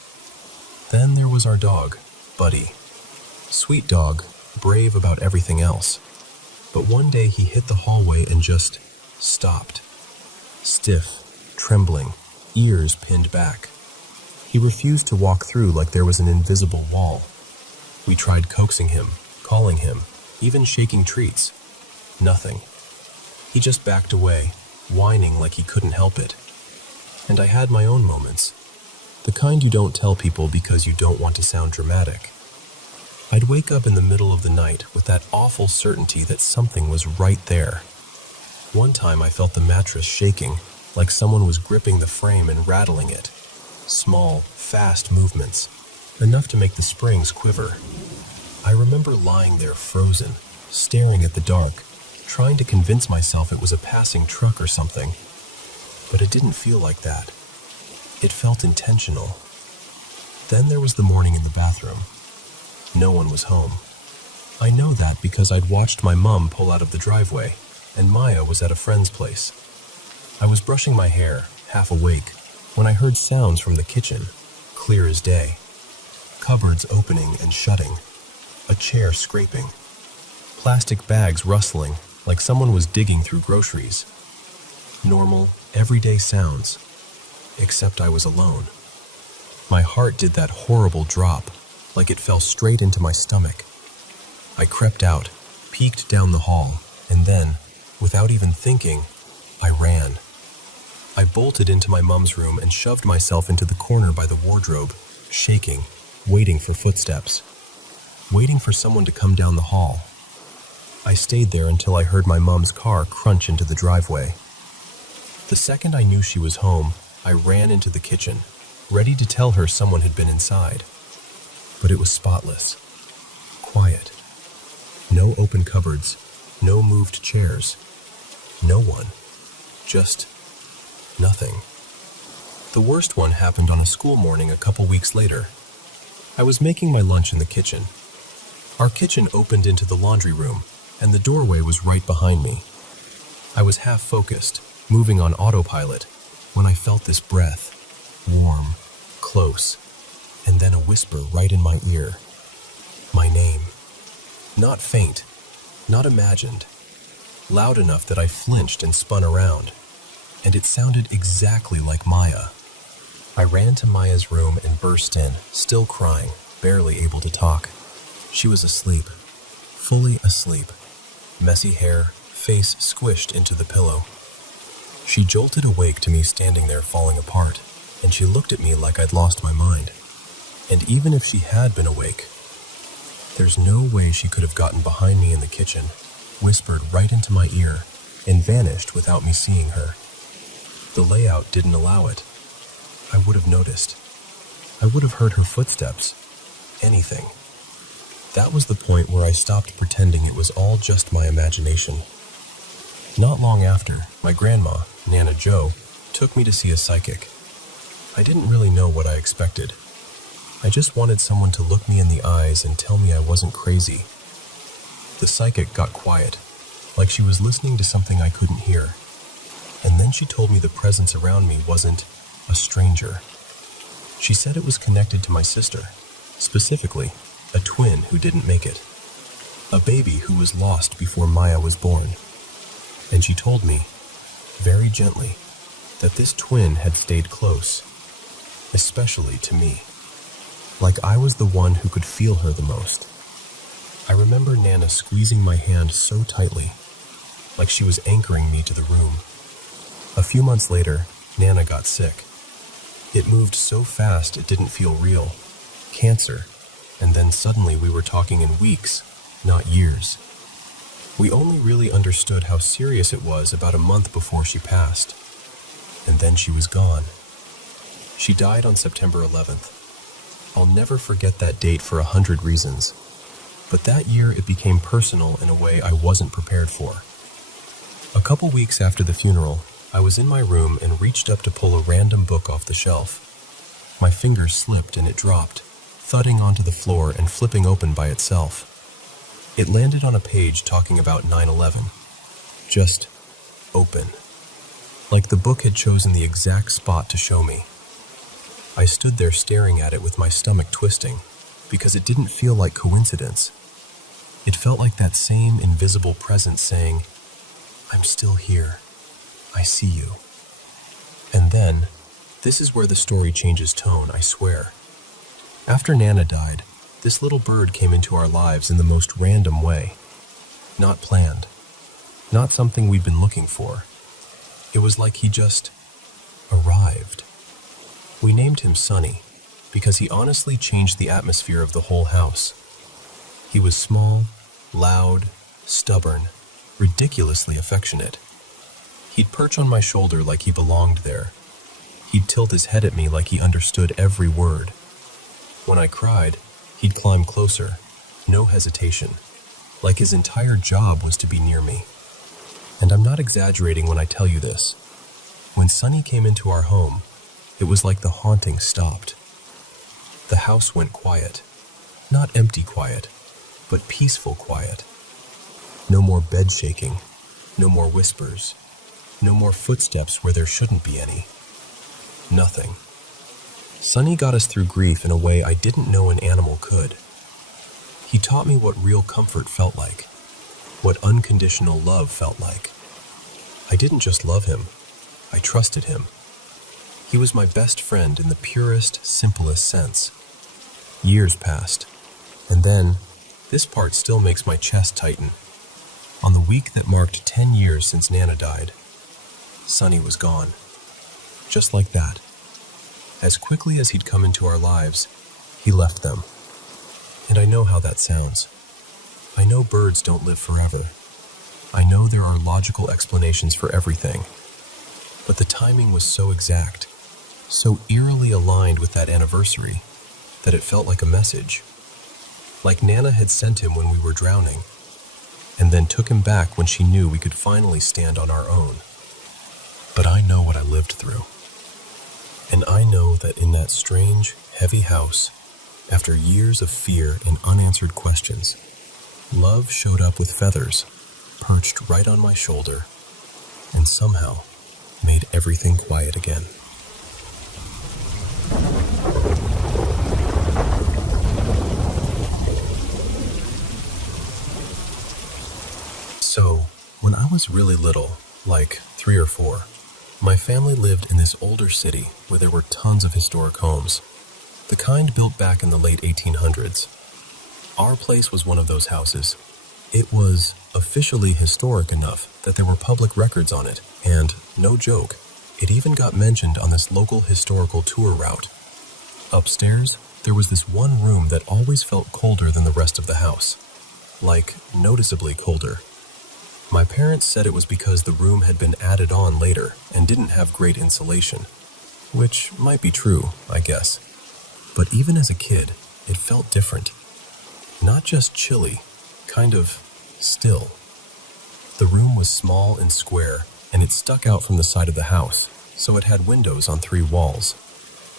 Then there was our dog, Buddy. Sweet dog, brave about everything else. But one day he hit the hallway and just stopped. Stiff, trembling, ears pinned back. He refused to walk through like there was an invisible wall. We tried coaxing him, calling him, even shaking treats. Nothing. He just backed away, whining like he couldn't help it. And I had my own moments. The kind you don't tell people because you don't want to sound dramatic. I'd wake up in the middle of the night with that awful certainty that something was right there. One time I felt the mattress shaking, like someone was gripping the frame and rattling it. Small, fast movements, enough to make the springs quiver. I remember lying there frozen, staring at the dark, trying to convince myself it was a passing truck or something. But it didn't feel like that. It felt intentional. Then there was the morning in the bathroom. No one was home. I know that because I'd watched my mom pull out of the driveway, and Maya was at a friend's place. I was brushing my hair, half awake, when I heard sounds from the kitchen, clear as day. Cupboards opening and shutting, a chair scraping, plastic bags rustling like someone was digging through groceries. Normal, everyday sounds, except I was alone. My heart did that horrible drop, like it fell straight into my stomach. I crept out, peeked down the hall, and then, without even thinking, I ran. I bolted into my mom's room and shoved myself into the corner by the wardrobe, shaking, waiting for footsteps, waiting for someone to come down the hall. I stayed there until I heard my mom's car crunch into the driveway. The second I knew she was home, I ran into the kitchen, ready to tell her someone had been inside. But it was spotless, quiet. No open cupboards, no moved chairs, no one, just nothing. The worst one happened on a school morning a couple weeks later. I was making my lunch in the kitchen. Our kitchen opened into the laundry room, and the doorway was right behind me. I was half focused, moving on autopilot, when I felt this breath, warm, close, and then a whisper right in my ear. My name. Not faint, not imagined. Loud enough that I flinched and spun around, and it sounded exactly like Maya. I ran to Maya's room and burst in, still crying, barely able to talk. She was asleep, fully asleep. Messy hair, face squished into the pillow. She jolted awake to me standing there falling apart, and she looked at me like I'd lost my mind. And even if she had been awake, there's no way she could have gotten behind me in the kitchen, whispered right into my ear, and vanished without me seeing her. The layout didn't allow it. I would have noticed. I would have heard her footsteps. Anything. That was the point where I stopped pretending it was all just my imagination. Not long after, my grandma, Nana Jo, took me to see a psychic. I didn't really know what I expected. I just wanted someone to look me in the eyes and tell me I wasn't crazy. The psychic got quiet, like she was listening to something I couldn't hear. And then she told me the presence around me wasn't a stranger. She said it was connected to my sister, specifically, a twin who didn't make it. A baby who was lost before Maya was born. And she told me, very gently, that this twin had stayed close, especially to me. Like I was the one who could feel her the most. I remember Nana squeezing my hand so tightly, like she was anchoring me to the room. A few months later, Nana got sick. It moved so fast it didn't feel real. Cancer. And then suddenly we were talking in weeks, not years. We only really understood how serious it was about a month before she passed. And then she was gone. She died on September 11th. I'll never forget that date for 100 reasons. But that year it became personal in a way I wasn't prepared for. A couple weeks after the funeral, I was in my room and reached up to pull a random book off the shelf. My fingers slipped and it dropped, thudding onto the floor and flipping open by itself. It landed on a page talking about 9/11. Just open. Like the book had chosen the exact spot to show me. I stood there staring at it with my stomach twisting, because it didn't feel like coincidence. It felt like that same invisible presence saying, I'm still here. I see you. And then, this is where the story changes tone, I swear. After Nana died, this little bird came into our lives in the most random way. Not planned. Not something we'd been looking for. It was like he just arrived. We named him Sunny because he honestly changed the atmosphere of the whole house. He was small, loud, stubborn, ridiculously affectionate. He'd perch on my shoulder like he belonged there. He'd tilt his head at me like he understood every word. When I cried, he'd climb closer, no hesitation, like his entire job was to be near me. And I'm not exaggerating when I tell you this. When Sunny came into our home, it was like the haunting stopped. The house went quiet. Not empty quiet, but peaceful quiet. No more bed shaking, no more whispers, no more footsteps where there shouldn't be any. Nothing. Sunny got us through grief in a way I didn't know an animal could. He taught me what real comfort felt like, what unconditional love felt like. I didn't just love him, I trusted him. He was my best friend in the purest, simplest sense. Years passed, and then, this part still makes my chest tighten. On the week that marked 10 years since Nana died, Sunny was gone. Just like that. As quickly as he'd come into our lives, he left them. And I know how that sounds. I know birds don't live forever. I know there are logical explanations for everything. But the timing was so exact, so eerily aligned with that anniversary, that it felt like a message. Like Nana had sent him when we were drowning, and then took him back when she knew we could finally stand on our own. But I know what I lived through. And I know that in that strange, heavy house, after years of fear and unanswered questions, love showed up with feathers, perched right on my shoulder, and somehow made everything quiet again. So, when I was really little, like 3 or 4, my family lived in this older city where there were tons of historic homes, the kind built back in the late 1800s. Our place was one of those houses. It was officially historic enough that there were public records on it, and, no joke, it even got mentioned on this local historical tour route. Upstairs, there was this one room that always felt colder than the rest of the house. Like, noticeably colder. My parents said it was because the room had been added on later and didn't have great insulation, which might be true, I guess. But even as a kid, it felt different. Not just chilly, kind of still. The room was small and square, and it stuck out from the side of the house, so it had windows on 3 walls.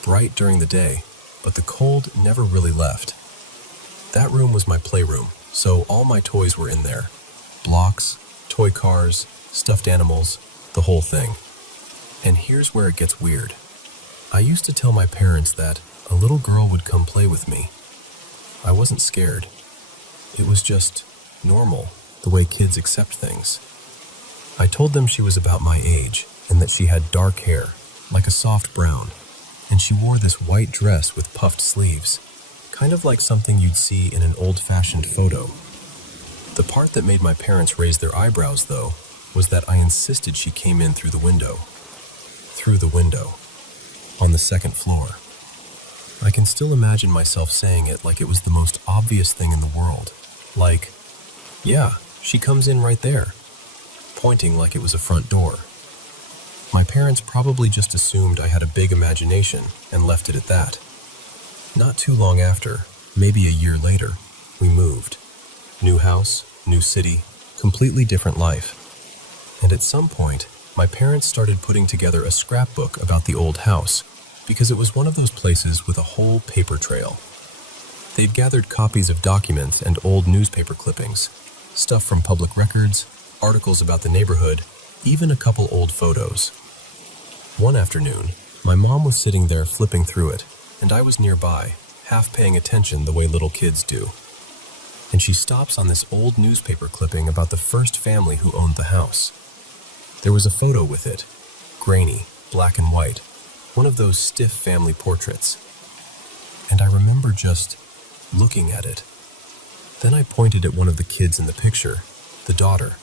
Bright during the day, but the cold never really left. That room was my playroom, so all my toys were in there. Blocks, toy cars, stuffed animals, the whole thing. And here's where it gets weird. I used to tell my parents that a little girl would come play with me. I wasn't scared. It was just normal, the way kids accept things. I told them she was about my age and that she had dark hair, like a soft brown, and she wore this white dress with puffed sleeves, kind of like something you'd see in an old-fashioned photo. The part that made my parents raise their eyebrows, though, was that I insisted she came in through the window. Through the window. On the 2nd floor. I can still imagine myself saying it like it was the most obvious thing in the world. Like, yeah, she comes in right there. Pointing like it was a front door. My parents probably just assumed I had a big imagination and left it at that. Not too long after, maybe a year later, we moved. New house, new city, completely different life. And at some point, my parents started putting together a scrapbook about the old house, because it was one of those places with a whole paper trail. They'd gathered copies of documents and old newspaper clippings, stuff from public records, articles about the neighborhood, even a couple old photos. One afternoon, my mom was sitting there flipping through it, and I was nearby, half paying attention the way little kids do. And she stops on this old newspaper clipping about the first family who owned the house. There was a photo with it, grainy, black and white, one of those stiff family portraits. And I remember just looking at it. Then I pointed at one of the kids in the picture, the daughter,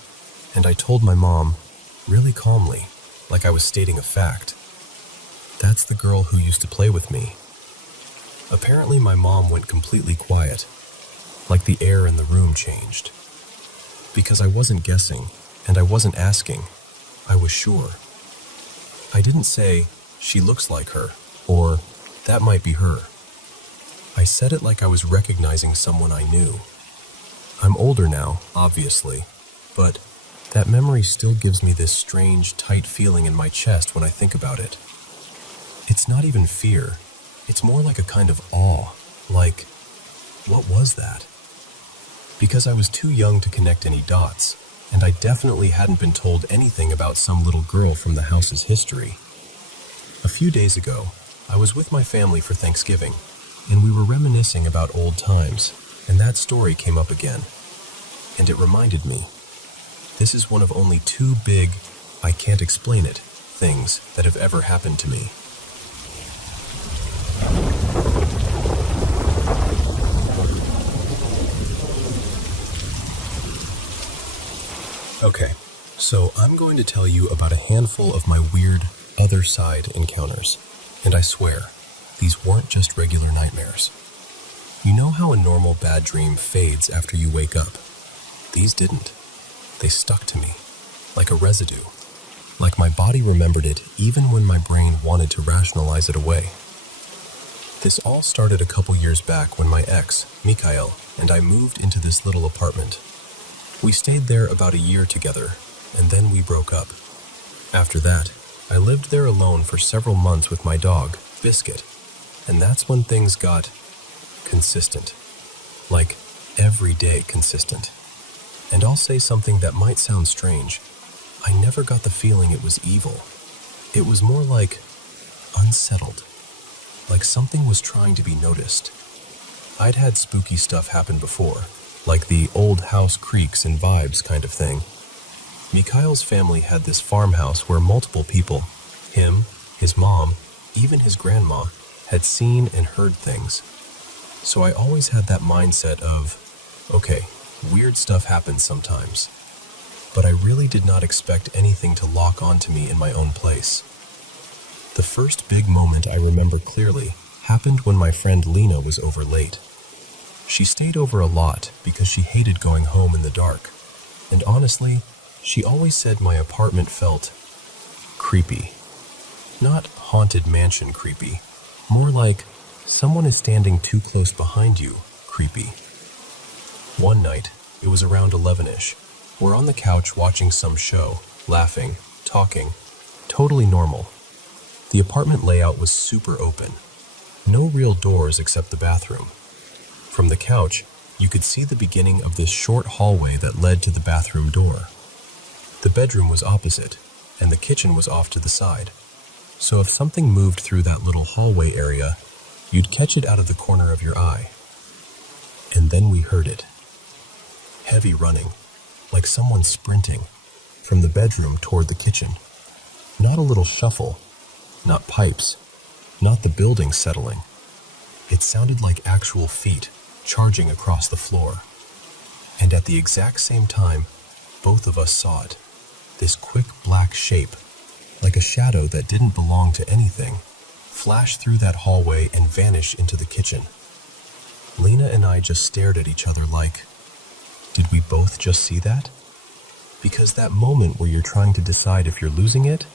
and I told my mom, really calmly, like I was stating a fact, "That's the girl who used to play with me." Apparently my mom went completely quiet. Like the air in the room changed. Because I wasn't guessing, and I wasn't asking. I was sure. I didn't say, "She looks like her," or "That might be her." I said it like I was recognizing someone I knew. I'm older now, obviously, but that memory still gives me this strange, tight feeling in my chest when I think about it. It's not even fear. It's more like a kind of awe, like, what was that? Because I was too young to connect any dots, and I definitely hadn't been told anything about some little girl from the house's history. A few days ago, I was with my family for Thanksgiving, and we were reminiscing about old times, and that story came up again. And it reminded me, this is one of only two big, I can't explain it, things that have ever happened to me. Okay, so I'm going to tell you about a handful of my weird other side encounters. And I swear, these weren't just regular nightmares. You know how a normal bad dream fades after you wake up? These didn't. They stuck to me, like a residue. Like my body remembered it even when my brain wanted to rationalize it away. This all started a couple years back when my ex, Mikhail, and I moved into this little apartment. We stayed there about a year together, and then we broke up. After that, I lived there alone for several months with my dog, Biscuit, and that's when things got consistent. Like, every day consistent. And I'll say something that might sound strange. I never got the feeling it was evil. It was more like unsettled. Like something was trying to be noticed. I'd had spooky stuff happen before, like the old house creaks and vibes kind of thing. Mikhail's family had this farmhouse where multiple people, him, his mom, even his grandma, had seen and heard things. So I always had that mindset of, okay, weird stuff happens sometimes. But I really did not expect anything to lock onto me in my own place. The first big moment I remember clearly happened when my friend Lena was over late. She stayed over a lot because she hated going home in the dark. And honestly, she always said my apartment felt creepy. Not haunted mansion creepy, more like someone is standing too close behind you creepy. One night, it was around 11-ish. We're on the couch watching some show, laughing, talking, totally normal. The apartment layout was super open. No real doors except the bathroom. From the couch, you could see the beginning of this short hallway that led to the bathroom door. The bedroom was opposite, and the kitchen was off to the side. So if something moved through that little hallway area, you'd catch it out of the corner of your eye. And then we heard it. Heavy running, like someone sprinting, from the bedroom toward the kitchen. Not a little shuffle, not pipes, not the building settling. It sounded like actual feet charging across the floor. And at the exact same time, both of us saw it. This quick black shape, like a shadow that didn't belong to anything, flash through that hallway and vanish into the kitchen. Lena and I just stared at each other like, did we both just see that? Because that moment where you're trying to decide if you're losing it?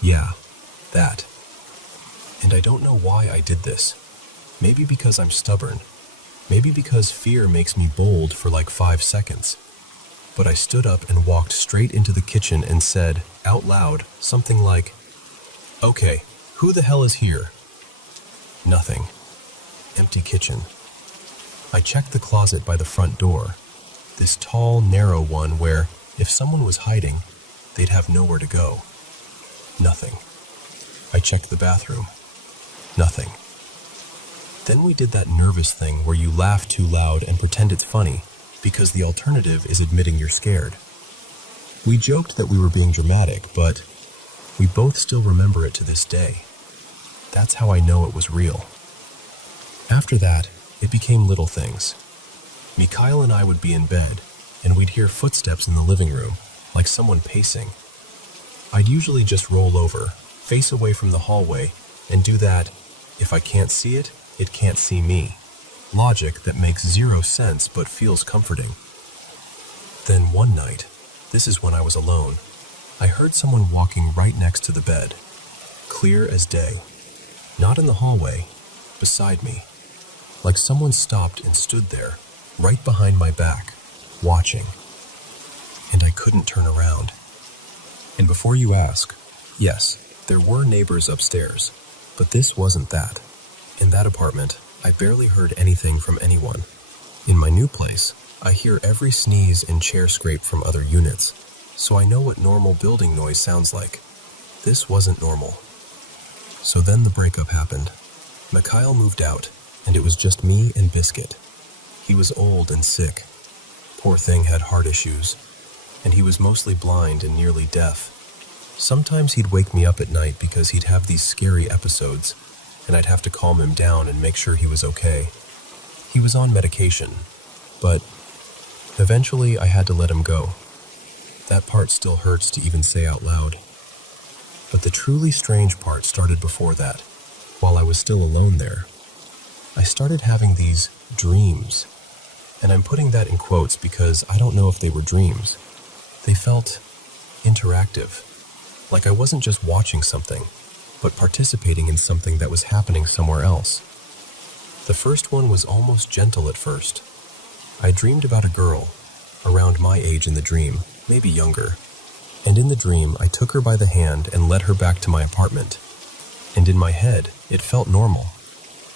Yeah, that. And I don't know why I did this. Maybe because I'm stubborn. Maybe because fear makes me bold for like 5 seconds. But I stood up and walked straight into the kitchen and said, out loud, something like, okay, who the hell is here? Nothing. Empty kitchen. I checked the closet by the front door. This tall, narrow one where, if someone was hiding, they'd have nowhere to go. Nothing. I checked the bathroom. Nothing. Then we did that nervous thing where you laugh too loud and pretend it's funny, because the alternative is admitting you're scared. We joked that we were being dramatic, but we both still remember it to this day. That's how I know it was real. After that, it became little things. Mikhail and I would be in bed, and we'd hear footsteps in the living room, like someone pacing. I'd usually just roll over, face away from the hallway, and do that, if I can't see it, it can't see me. Logic that makes zero sense but feels comforting. Then one night, this is when I was alone, I heard someone walking right next to the bed. Clear as day. Not in the hallway, beside me. Like someone stopped and stood there, right behind my back, watching. And I couldn't turn around. And before you ask, yes, there were neighbors upstairs, but this wasn't that. In that apartment, I barely heard anything from anyone. In my new place, I hear every sneeze and chair scrape from other units, so I know what normal building noise sounds like. This wasn't normal. So then the breakup happened. Mikhail moved out, and it was just me and Biscuit. He was old and sick. Poor thing had heart issues, and he was mostly blind and nearly deaf. Sometimes he'd wake me up at night because he'd have these scary episodes, and I'd have to calm him down and make sure he was okay. He was on medication, but eventually I had to let him go. That part still hurts to even say out loud. But the truly strange part started before that, while I was still alone there. I started having these dreams, and I'm putting that in quotes because I don't know if they were dreams. They felt interactive, like I wasn't just watching something, but participating in something that was happening somewhere else. The first one was almost gentle at first. I dreamed about a girl, around my age in the dream, maybe younger. And in the dream, I took her by the hand and led her back to my apartment. And in my head, it felt normal,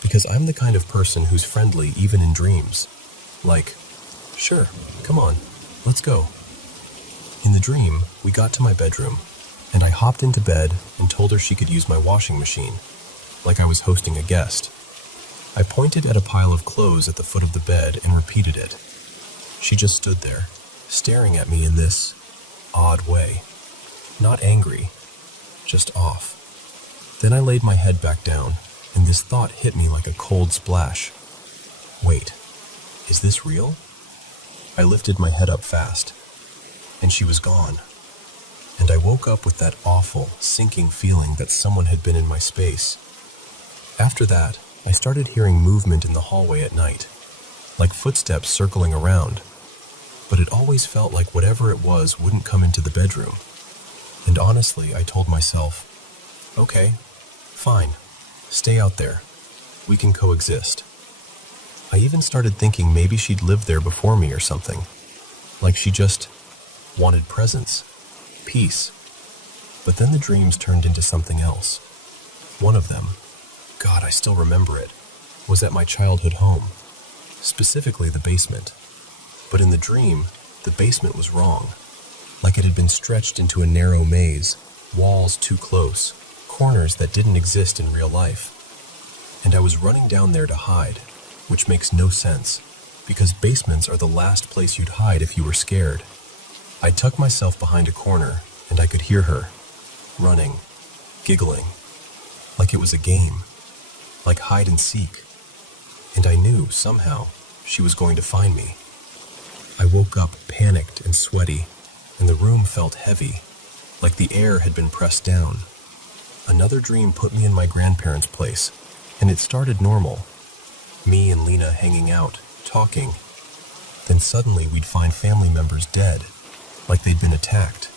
because I'm the kind of person who's friendly even in dreams. Like, sure, come on, let's go. In the dream, we got to my bedroom, and I hopped into bed and told her she could use my washing machine, like I was hosting a guest. I pointed at a pile of clothes at the foot of the bed and repeated it. She just stood there, staring at me in this odd way. Not angry, just off. Then I laid my head back down, and this thought hit me like a cold splash. Wait, is this real? I lifted my head up fast, and she was gone. And I woke up with that awful, sinking feeling that someone had been in my space. After that, I started hearing movement in the hallway at night, like footsteps circling around, but it always felt like whatever it was wouldn't come into the bedroom. And honestly, I told myself, okay, fine, stay out there. We can coexist. I even started thinking maybe she'd lived there before me or something, like she just wanted presence, peace. But then the dreams turned into something else. One of them, God, I still remember it, was at my childhood home, specifically the basement. But in the dream, the basement was wrong, like it had been stretched into a narrow maze, walls too close, corners that didn't exist in real life. And I was running down there to hide, which makes no sense, because basements are the last place you'd hide if you were scared. I tucked myself behind a corner, and I could hear her, running, giggling, like it was a game, like hide and seek. And I knew, somehow, she was going to find me. I woke up panicked and sweaty, and the room felt heavy, like the air had been pressed down. Another dream put me in my grandparents' place, and it started normal. Me and Lena hanging out, talking. Then suddenly we'd find family members dead, like they'd been attacked.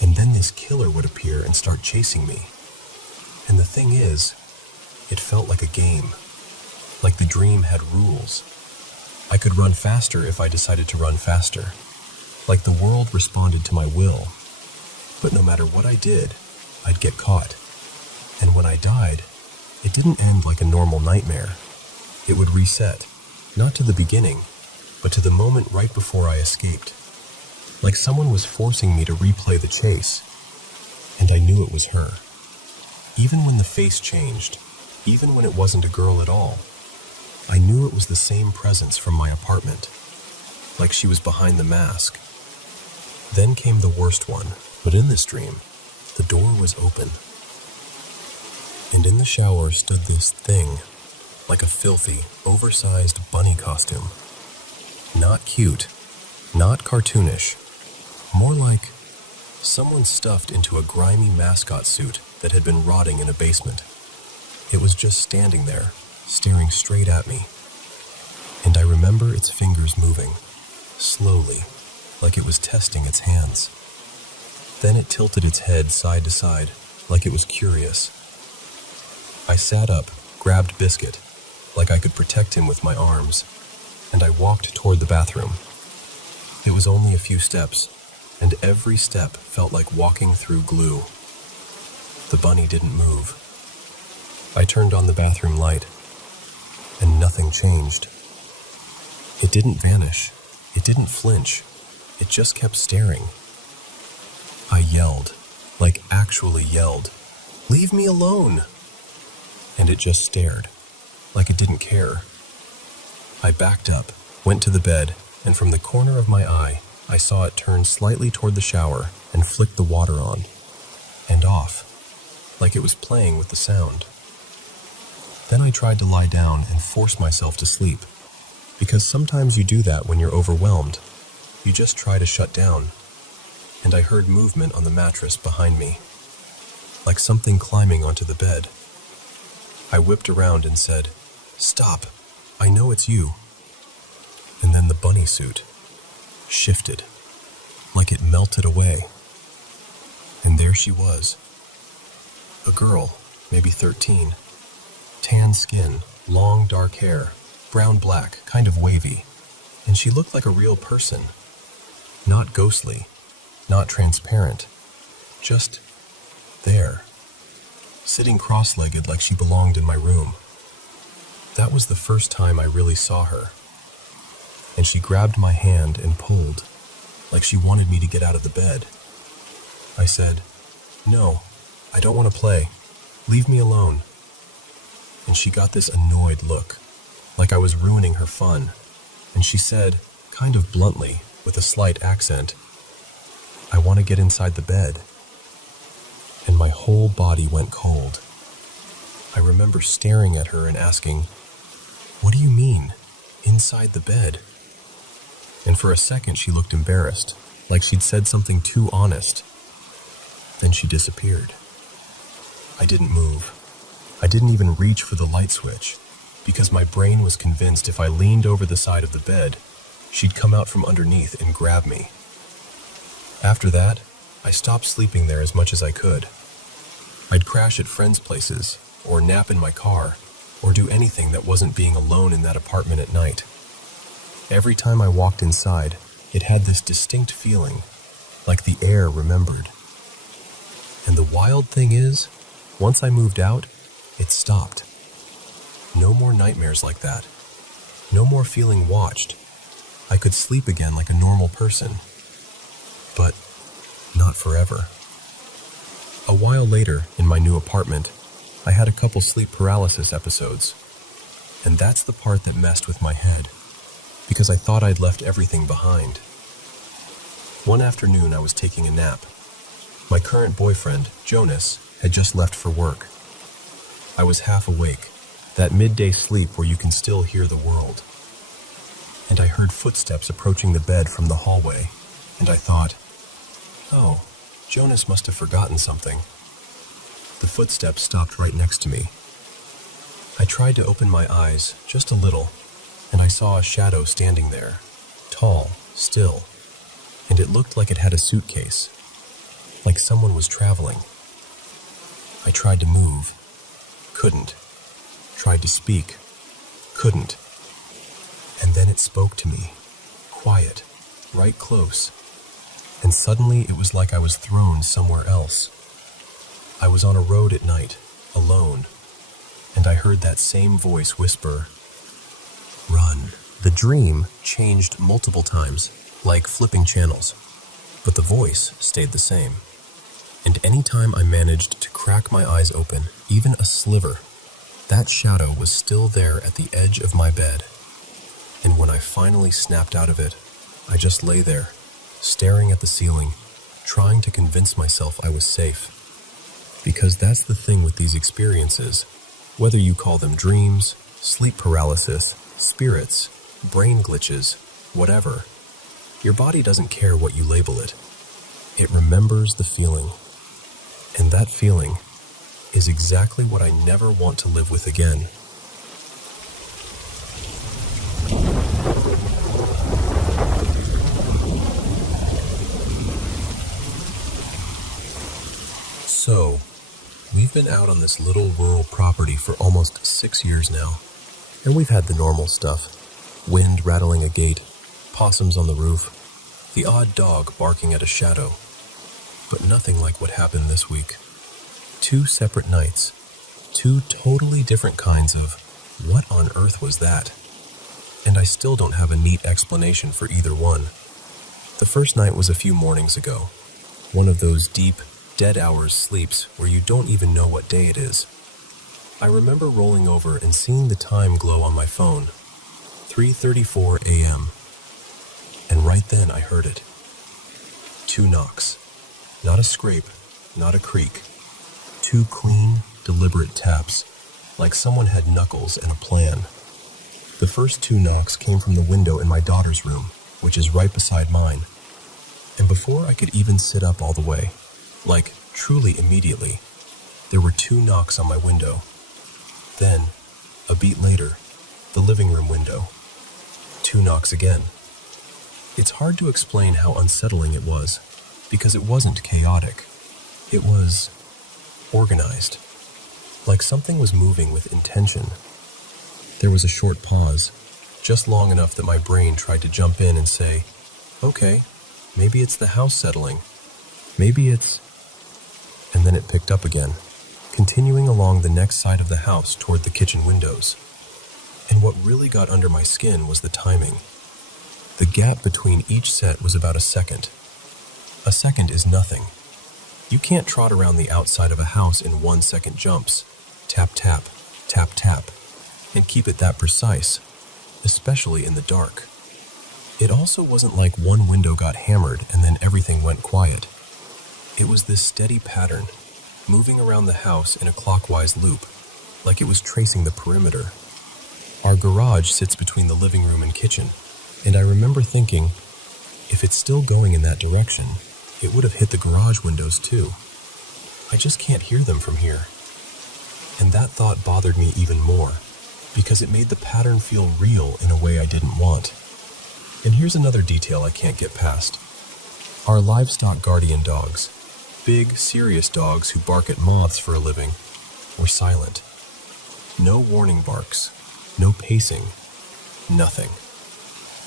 And then this killer would appear and start chasing me. And the thing is, it felt like a game, like the dream had rules. I could run faster if I decided to run faster, like the world responded to my will. But no matter what I did, I'd get caught. And when I died, it didn't end like a normal nightmare. It would reset, not to the beginning, but to the moment right before I escaped. Like someone was forcing me to replay the chase. And I knew it was her. Even when the face changed, even when it wasn't a girl at all, I knew it was the same presence from my apartment, like she was behind the mask. Then came the worst one, but in this dream, the door was open. And in the shower stood this thing, like a filthy, oversized bunny costume. Not cute, not cartoonish, more like someone stuffed into a grimy mascot suit that had been rotting in a basement. It was just standing there, staring straight at me. And I remember its fingers moving, slowly, like it was testing its hands. Then it tilted its head side to side, like it was curious. I sat up, grabbed Biscuit, like I could protect him with my arms, and I walked toward the bathroom. It was only a few steps, and every step felt like walking through glue. The bunny didn't move. I turned on the bathroom light, and nothing changed. It didn't vanish. It didn't flinch. It just kept staring. I yelled, like actually yelled, "Leave me alone! and it just stared, like it didn't care. I backed up, went to the bed, and from the corner of my eye, I saw it turn slightly toward the shower and flick the water on and off, like it was playing with the sound. Then I tried to lie down and force myself to sleep, because sometimes you do that when you're overwhelmed. You just try to shut down, and I heard movement on the mattress behind me, like something climbing onto the bed. I whipped around and said, "Stop, I know it's you." And then the bunny suit shifted, like it melted away. And there she was. A girl, maybe 13, tan skin, long dark hair, brown-black, kind of wavy, and she looked like a real person. Not ghostly, not transparent, just there, sitting cross-legged like she belonged in my room. That was the first time I really saw her. And she grabbed my hand and pulled, like she wanted me to get out of the bed. I said, "No, I don't want to play. Leave me alone." And she got this annoyed look, like I was ruining her fun. And she said, kind of bluntly, with a slight accent, "I want to get inside the bed." And my whole body went cold. I remember staring at her and asking, "What do you mean, inside the bed?" And for a second she looked embarrassed, like she'd said something too honest. Then she disappeared. I didn't move. I didn't even reach for the light switch, because my brain was convinced if I leaned over the side of the bed, she'd come out from underneath and grab me. After that, I stopped sleeping there as much as I could. I'd crash at friends' places, or nap in my car, or do anything that wasn't being alone in that apartment at night. Every time I walked inside, it had this distinct feeling, like the air remembered. And the wild thing is, once I moved out, it stopped. No more nightmares like that. No more feeling watched. I could sleep again like a normal person. But not forever. A while later, in my new apartment, I had a couple sleep paralysis episodes. And that's the part that messed with my head, because I thought I'd left everything behind. One afternoon, I was taking a nap. My current boyfriend, Jonas, had just left for work. I was half awake, that midday sleep where you can still hear the world. And I heard footsteps approaching the bed from the hallway, and I thought, "Oh, Jonas must have forgotten something." The footsteps stopped right next to me. I tried to open my eyes just a little, and I saw a shadow standing there, tall, still, and it looked like it had a suitcase, like someone was traveling. I tried to move, couldn't. Tried to speak, couldn't. And then it spoke to me, quiet, right close, and suddenly it was like I was thrown somewhere else. I was on a road at night, alone, and I heard that same voice whisper, "Run." The dream changed multiple times, like flipping channels, but the voice stayed the same. And anytime I managed to crack my eyes open, even a sliver, that shadow was still there at the edge of my bed. And when I finally snapped out of it, I just lay there, staring at the ceiling, trying to convince myself I was safe. Because that's the thing with these experiences, whether you call them dreams, sleep paralysis, spirits, brain glitches, whatever, your body doesn't care what you label it. It remembers the feeling. And that feeling is exactly what I never want to live with again. So, we've been out on this little rural property for almost 6 years now, and we've had the normal stuff. Wind rattling a gate, possums on the roof, the odd dog barking at a shadow. But nothing like what happened this week. 2 separate nights, 2 totally different kinds of, what on earth was that? And I still don't have a neat explanation for either one. The first night was a few mornings ago, one of those deep, dead hours sleeps where you don't even know what day it is. I remember rolling over and seeing the time glow on my phone, 3:34 a.m., and right then I heard it. 2 knocks. Not a scrape, not a creak. 2 clean, deliberate taps, like someone had knuckles and a plan. The first 2 knocks came from the window in my daughter's room, which is right beside mine. And before I could even sit up all the way, like truly immediately, there were 2 knocks on my window. Then, a beat later, the living room window. 2 knocks again. It's hard to explain how unsettling it was, because it wasn't chaotic. It was organized, like something was moving with intention. There was a short pause, just long enough that my brain tried to jump in and say, okay, maybe it's the house settling. Maybe it's... And then it picked up again, continuing along the next side of the house toward the kitchen windows. And what really got under my skin was the timing. The gap between each set was about a second. A second is nothing. You can't trot around the outside of a house in 1-second jumps. Tap, tap, tap, tap, and keep it that precise, especially in the dark. It also wasn't like one window got hammered and then everything went quiet. It was this steady pattern, moving around the house in a clockwise loop, like it was tracing the perimeter. Our garage sits between the living room and kitchen, and I remember thinking, if it's still going in that direction, it would have hit the garage windows too. I just can't hear them from here. And that thought bothered me even more, because it made the pattern feel real in a way I didn't want. And here's another detail I can't get past. Our livestock guardian dogs, big, serious dogs who bark at moths for a living, were silent. No warning barks, no pacing, nothing.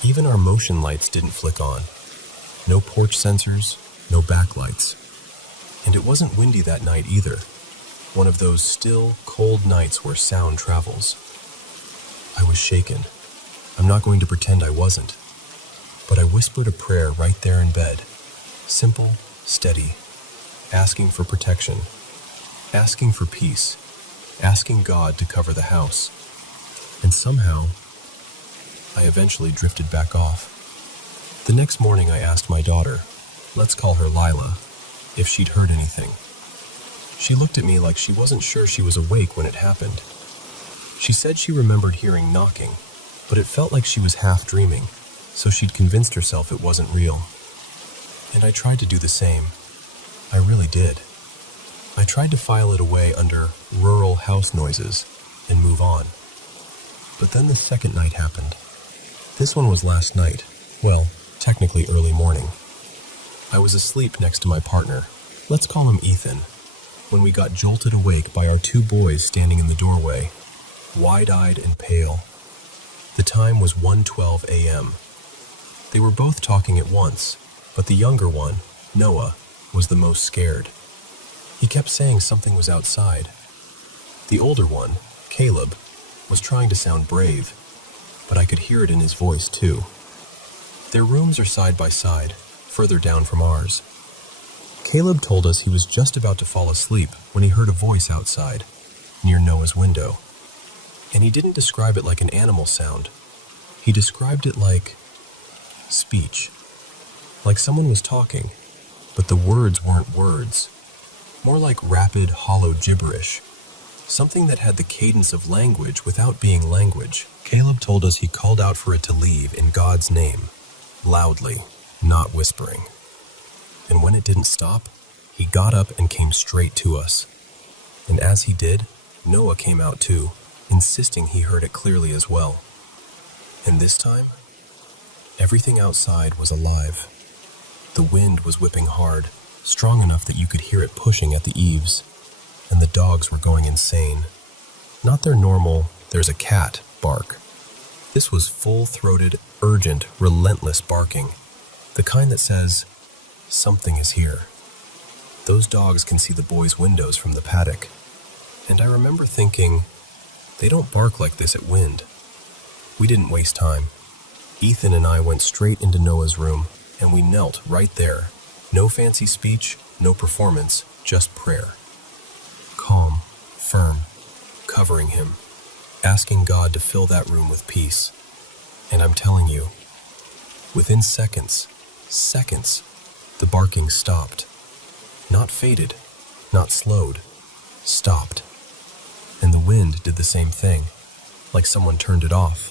Even our motion lights didn't flick on. No porch sensors, no backlights. And it wasn't windy that night either. One of those still, cold nights where sound travels. I was shaken. I'm not going to pretend I wasn't. But I whispered a prayer right there in bed. Simple, steady. Asking for protection. Asking for peace. Asking God to cover the house. And somehow, I eventually drifted back off. The next morning I asked my daughter, let's call her Lila, if she'd heard anything. She looked at me like she wasn't sure she was awake when it happened. She said she remembered hearing knocking, but it felt like she was half dreaming, so she'd convinced herself it wasn't real. And I tried to do the same. I really did. I tried to file it away under rural house noises and move on. But then the second night happened. This one was last night. Well, technically early morning. I was asleep next to my partner, let's call him Ethan, when we got jolted awake by our 2 boys standing in the doorway, wide-eyed and pale. The time was 1:12 a.m. They were both talking at once, but the younger one, Noah, was the most scared. He kept saying something was outside. The older one, Caleb, was trying to sound brave, but I could hear it in his voice too. Their rooms are side by side, further down from ours. Caleb told us he was just about to fall asleep when he heard a voice outside, near Noah's window. And he didn't describe it like an animal sound. He described it like speech. Like someone was talking, but the words weren't words. More like rapid, hollow gibberish. Something that had the cadence of language without being language. Caleb told us he called out for it to leave in God's name, loudly, not whispering. And when it didn't stop, he got up and came straight to us. And as he did, Noah came out too, insisting he heard it clearly as well. And this time, everything outside was alive. The wind was whipping hard, strong enough that you could hear it pushing at the eaves, and the dogs were going insane. Not their normal, there's a cat, bark. This was full-throated, urgent, relentless barking, the kind that says, something is here. Those dogs can see the boys' windows from the paddock, and I remember thinking, they don't bark like this at wind. We didn't waste time. Ethan and I went straight into Noah's room, and we knelt right there. No fancy speech, no performance, just prayer. Calm, firm, covering him, asking God to fill that room with peace. And I'm telling you, within seconds, the barking stopped. Not faded, not slowed, stopped. And the wind did the same thing, like someone turned it off.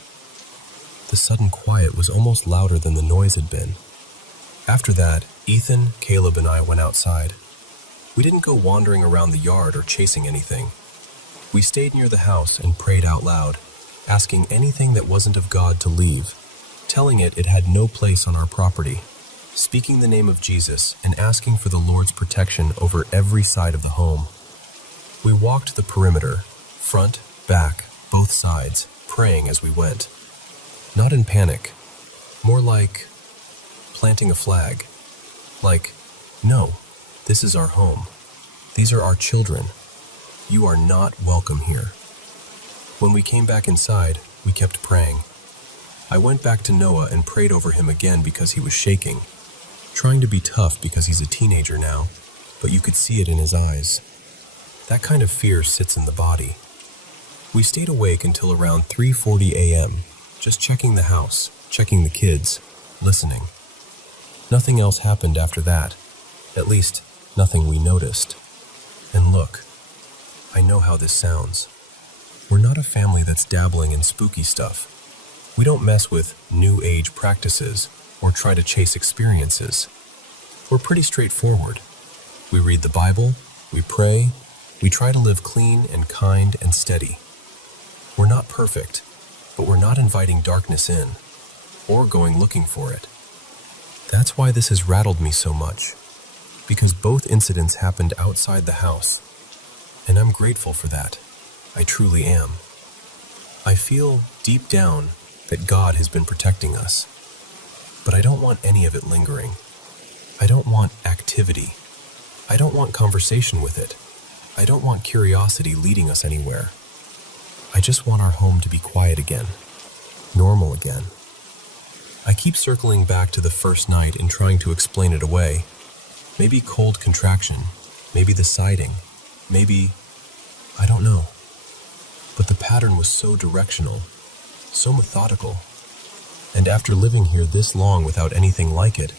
The sudden quiet was almost louder than the noise had been. After that, Ethan, Caleb, and I went outside. We didn't go wandering around the yard or chasing anything. We stayed near the house and prayed out loud, asking anything that wasn't of God to leave, telling it had no place on our property, speaking the name of Jesus and asking for the Lord's protection over every side of the home. We walked the perimeter, front, back, both sides, praying as we went. Not in panic, more like planting a flag. Like, no, this is our home. These are our children. You are not welcome here. When we came back inside, we kept praying. I went back to Noah and prayed over him again because he was shaking, trying to be tough because he's a teenager now, but you could see it in his eyes. That kind of fear sits in the body. We stayed awake until around 3:40 a.m., just checking the house, checking the kids, listening. Nothing else happened after that, at least nothing we noticed. And look, I know how this sounds. We're not a family that's dabbling in spooky stuff. We don't mess with new age practices or try to chase experiences. We're pretty straightforward. We read the Bible, we pray, we try to live clean and kind and steady. We're not perfect, but we're not inviting darkness in or going looking for it. That's why this has rattled me so much, because both incidents happened outside the house, and I'm grateful for that. I truly am. I feel deep down that God has been protecting us, but I don't want any of it lingering. I don't want activity. I don't want conversation with it. I don't want curiosity leading us anywhere. I just want our home to be quiet again, normal again. I keep circling back to the first night and trying to explain it away. Maybe cold contraction, maybe the sighting, maybe, I don't know. But the pattern was so directional, so methodical. And after living here this long without anything like it,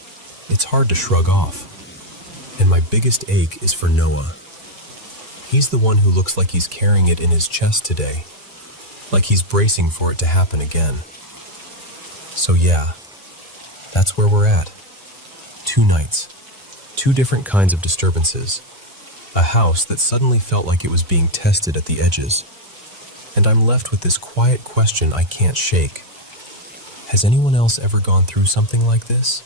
it's hard to shrug off. And my biggest ache is for Noah. He's the one who looks like he's carrying it in his chest today, like he's bracing for it to happen again. So yeah, that's where we're at. 2 nights, 2 different kinds of disturbances. A house that suddenly felt like it was being tested at the edges. And I'm left with this quiet question I can't shake. Has anyone else ever gone through something like this?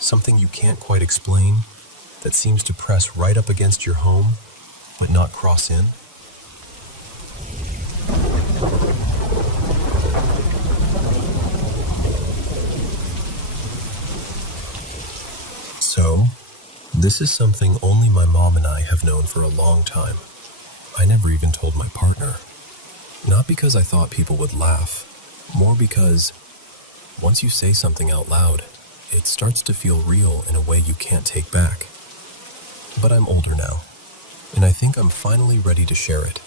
Something you can't quite explain, that seems to press right up against your home, but not cross in? So, this is something only my mom and I have known for a long time. I never even told my partner. Not because I thought people would laugh, more because once you say something out loud, it starts to feel real in a way you can't take back. But I'm older now, and I think I'm finally ready to share it.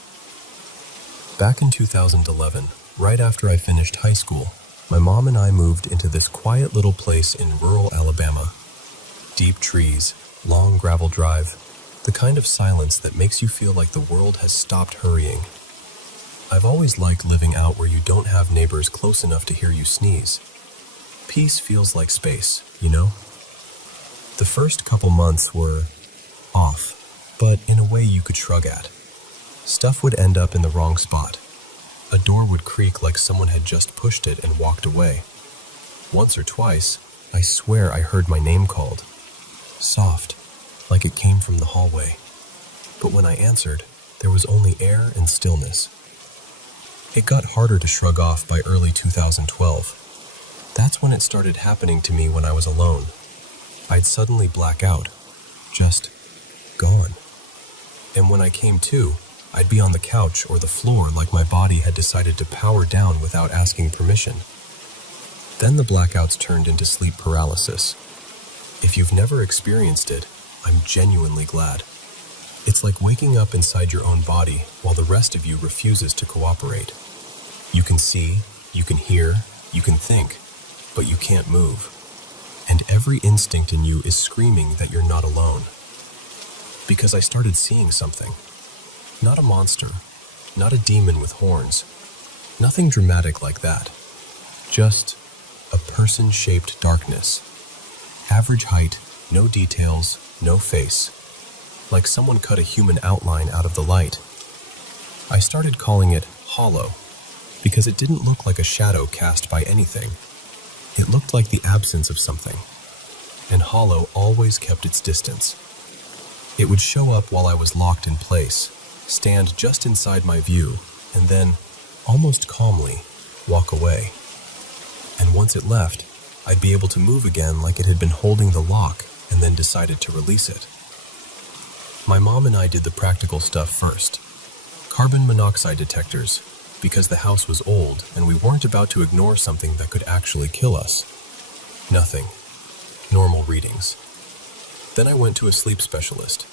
Back in 2011, right after I finished high school, my mom and I moved into this quiet little place in rural Alabama. Deep trees, long gravel drive, the kind of silence that makes you feel like the world has stopped hurrying. I've always liked living out where you don't have neighbors close enough to hear you sneeze. Peace feels like space, you know? The first couple months were off, but in a way you could shrug at. Stuff would end up in the wrong spot. A door would creak like someone had just pushed it and walked away. Once or twice, I swear I heard my name called. Soft, like it came from the hallway. But when I answered, there was only air and stillness. It got harder to shrug off by early 2012. That's when it started happening to me when I was alone. I'd suddenly black out, just gone. And when I came to, I'd be on the couch or the floor like my body had decided to power down without asking permission. Then the blackouts turned into sleep paralysis. If you've never experienced it, I'm genuinely glad. It's like waking up inside your own body while the rest of you refuses to cooperate. You can see, you can hear, you can think, but you can't move. And every instinct in you is screaming that you're not alone. Because I started seeing something. Not a monster, not a demon with horns, nothing dramatic like that. Just a person-shaped darkness. Average height, no details, no face. Like someone cut a human outline out of the light. I started calling it hollow, because it didn't look like a shadow cast by anything. It looked like the absence of something. And hollow always kept its distance. It would show up while I was locked in place, stand just inside my view, and then, almost calmly, walk away. And once it left, I'd be able to move again like it had been holding the lock and then decided to release it. My mom and I did the practical stuff first. Carbon monoxide detectors, because the house was old and we weren't about to ignore something that could actually kill us. Nothing. Normal readings. Then I went to a sleep specialist.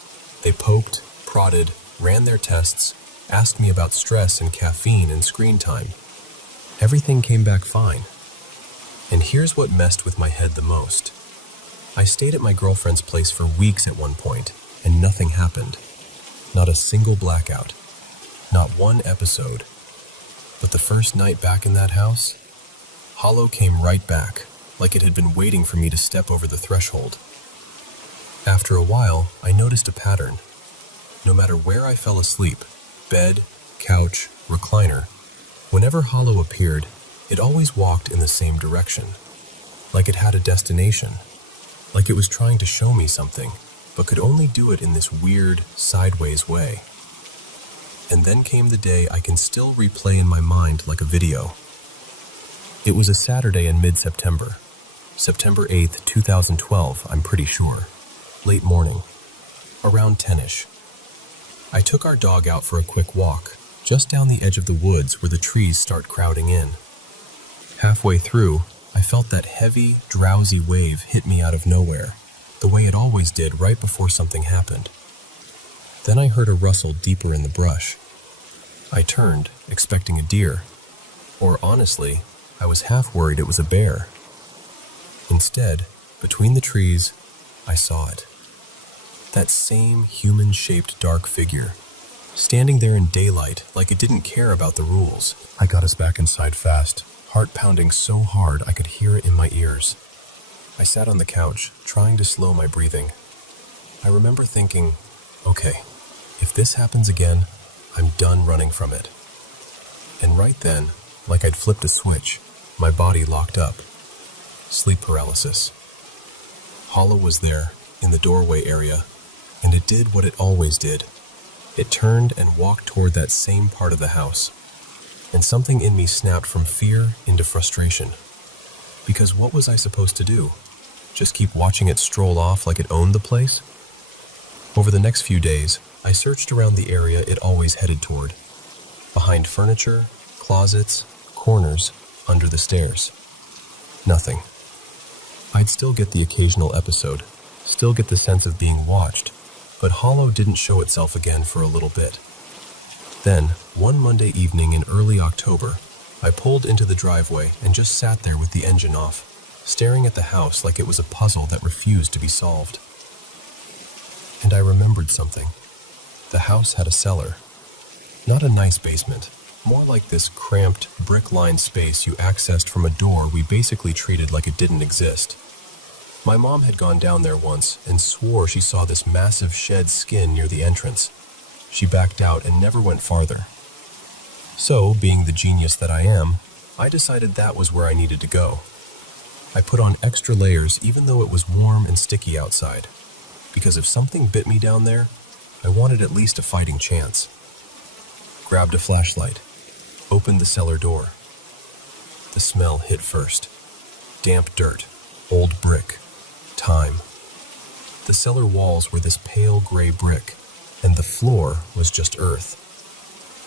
They poked, prodded, ran their tests, asked me about stress and caffeine and screen time. Everything came back fine. And here's what messed with my head the most. I stayed at my girlfriend's place for weeks at one point, and nothing happened. Not a single blackout. Not one episode. But the first night back in that house, hollow came right back, like it had been waiting for me to step over the threshold. After a while, I noticed a pattern. No matter where I fell asleep, bed, couch, recliner, whenever hollow appeared, it always walked in the same direction. Like it had a destination. Like it was trying to show me something, but could only do it in this weird, sideways way. And then came the day I can still replay in my mind like a video. It was a Saturday in mid-September. September 8th, 2012, I'm pretty sure. Late morning. Around 10ish. I took our dog out for a quick walk, just down the edge of the woods where the trees start crowding in. Halfway through, I felt that heavy, drowsy wave hit me out of nowhere, the way it always did right before something happened. Then I heard a rustle deeper in the brush. I turned, expecting a deer. Or honestly, I was half worried it was a bear. Instead, between the trees, I saw it. That same human-shaped dark figure, standing there in daylight like it didn't care about the rules. I got us back inside fast, heart pounding so hard I could hear it in my ears. I sat on the couch, trying to slow my breathing. I remember thinking, okay, if this happens again, I'm done running from it. And right then, like I'd flipped a switch, my body locked up. Sleep paralysis. Hollow was there, in the doorway area, and it did what it always did. It turned and walked toward that same part of the house. And something in me snapped from fear into frustration. Because what was I supposed to do? Just keep watching it stroll off like it owned the place? Over the next few days, I searched around the area it always headed toward. Behind furniture, closets, corners, under the stairs. Nothing. I'd still get the occasional episode, still get the sense of being watched, but hollow didn't show itself again for a little bit. Then, one Monday evening in early October, I pulled into the driveway and just sat there with the engine off, staring at the house like it was a puzzle that refused to be solved. And I remembered something. The house had a cellar. Not a nice basement, more like this cramped, brick-lined space you accessed from a door we basically treated like it didn't exist. My mom had gone down there once and swore she saw this massive shed skin near the entrance. She backed out and never went farther. So, being the genius that I am, I decided that was where I needed to go. I put on extra layers even though it was warm and sticky outside, because if something bit me down there, I wanted at least a fighting chance. Grabbed a flashlight, opened the cellar door. The smell hit first. Damp dirt, old brick, time. The cellar walls were this pale gray brick, and the floor was just earth.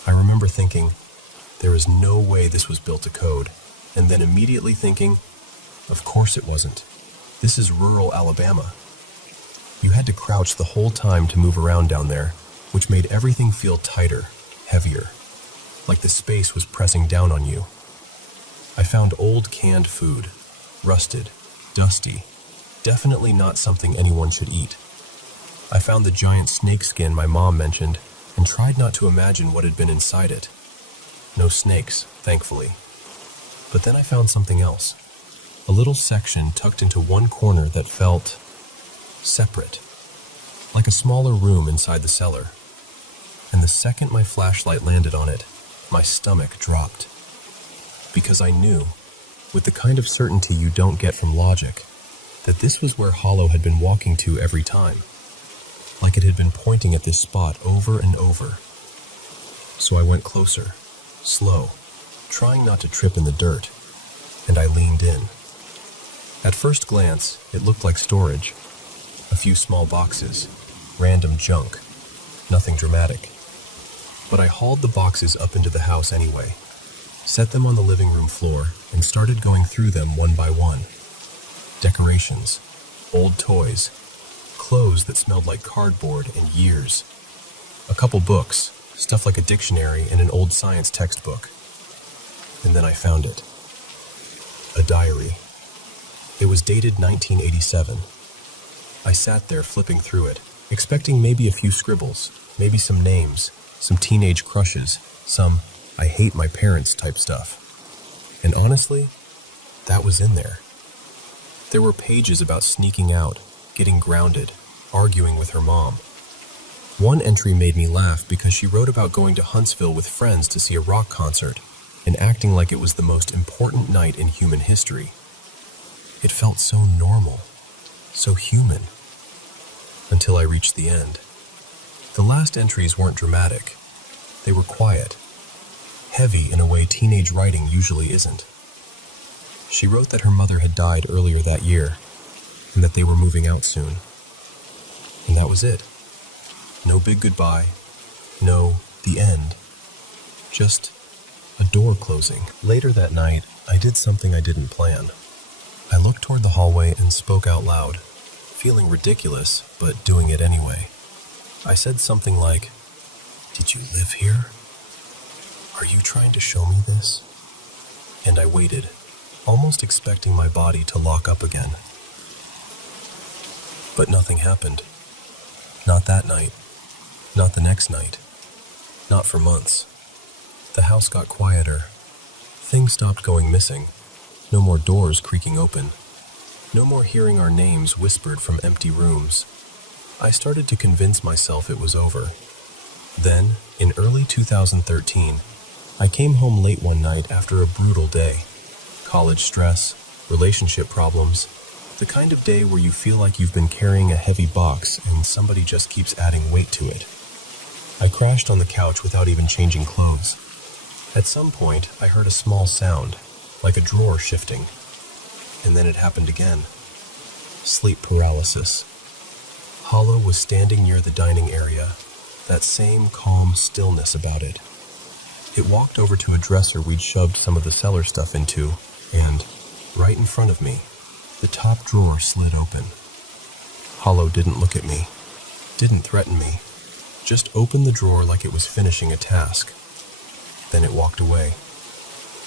I remember thinking, there is no way this was built to code, and then immediately thinking, of course it wasn't. This is rural Alabama. You had to crouch the whole time to move around down there, which made everything feel tighter, heavier, like the space was pressing down on you. I found old canned food, rusted, dusty, definitely not something anyone should eat. I found the giant snake skin my mom mentioned and tried not to imagine what had been inside it. No snakes, thankfully. But then I found something else. A little section tucked into one corner that felt separate, like a smaller room inside the cellar. And the second my flashlight landed on it, my stomach dropped. Because I knew, with the kind of certainty you don't get from logic, that this was where Hollow had been walking to every time. Like it had been pointing at this spot over and over. So I went closer, slow, trying not to trip in the dirt, and I leaned in. At first glance, it looked like storage. A few small boxes, random junk, nothing dramatic. But I hauled the boxes up into the house anyway, set them on the living room floor, and started going through them one by one. Decorations, old toys, clothes that smelled like cardboard and years. A couple books, stuff like a dictionary and an old science textbook. And then I found it. A diary. It was dated 1987. I sat there flipping through it, expecting maybe a few scribbles, maybe some names, some teenage crushes, some "I hate my parents" type stuff. And honestly, that was in there. There were pages about sneaking out, getting grounded, arguing with her mom. One entry made me laugh because she wrote about going to Huntsville with friends to see a rock concert and acting like it was the most important night in human history. It felt so normal, so human, until I reached the end. The last entries weren't dramatic. They were quiet, heavy in a way teenage writing usually isn't. She wrote that her mother had died earlier that year, and that they were moving out soon. And that was it. No big goodbye, no the end. Just a door closing. Later that night, I did something I didn't plan. I looked toward the hallway and spoke out loud, feeling ridiculous, but doing it anyway. I said something like, "Did you live here? Are you trying to show me this?" And I waited, almost expecting my body to lock up again. But nothing happened. Not that night. Not the next night. Not for months. The house got quieter. Things stopped going missing. No more doors creaking open. No more hearing our names whispered from empty rooms. I started to convince myself it was over. Then, in early 2013, I came home late one night after a brutal day. College stress, relationship problems, the kind of day where you feel like you've been carrying a heavy box and somebody just keeps adding weight to it. I crashed on the couch without even changing clothes. At some point, I heard a small sound, like a drawer shifting. And then it happened again. Sleep paralysis. Hollow was standing near the dining area, that same calm stillness about it. It walked over to a dresser we'd shoved some of the cellar stuff into, and, right in front of me, the top drawer slid open. Hollow didn't look at me, didn't threaten me, just opened the drawer like it was finishing a task. Then it walked away.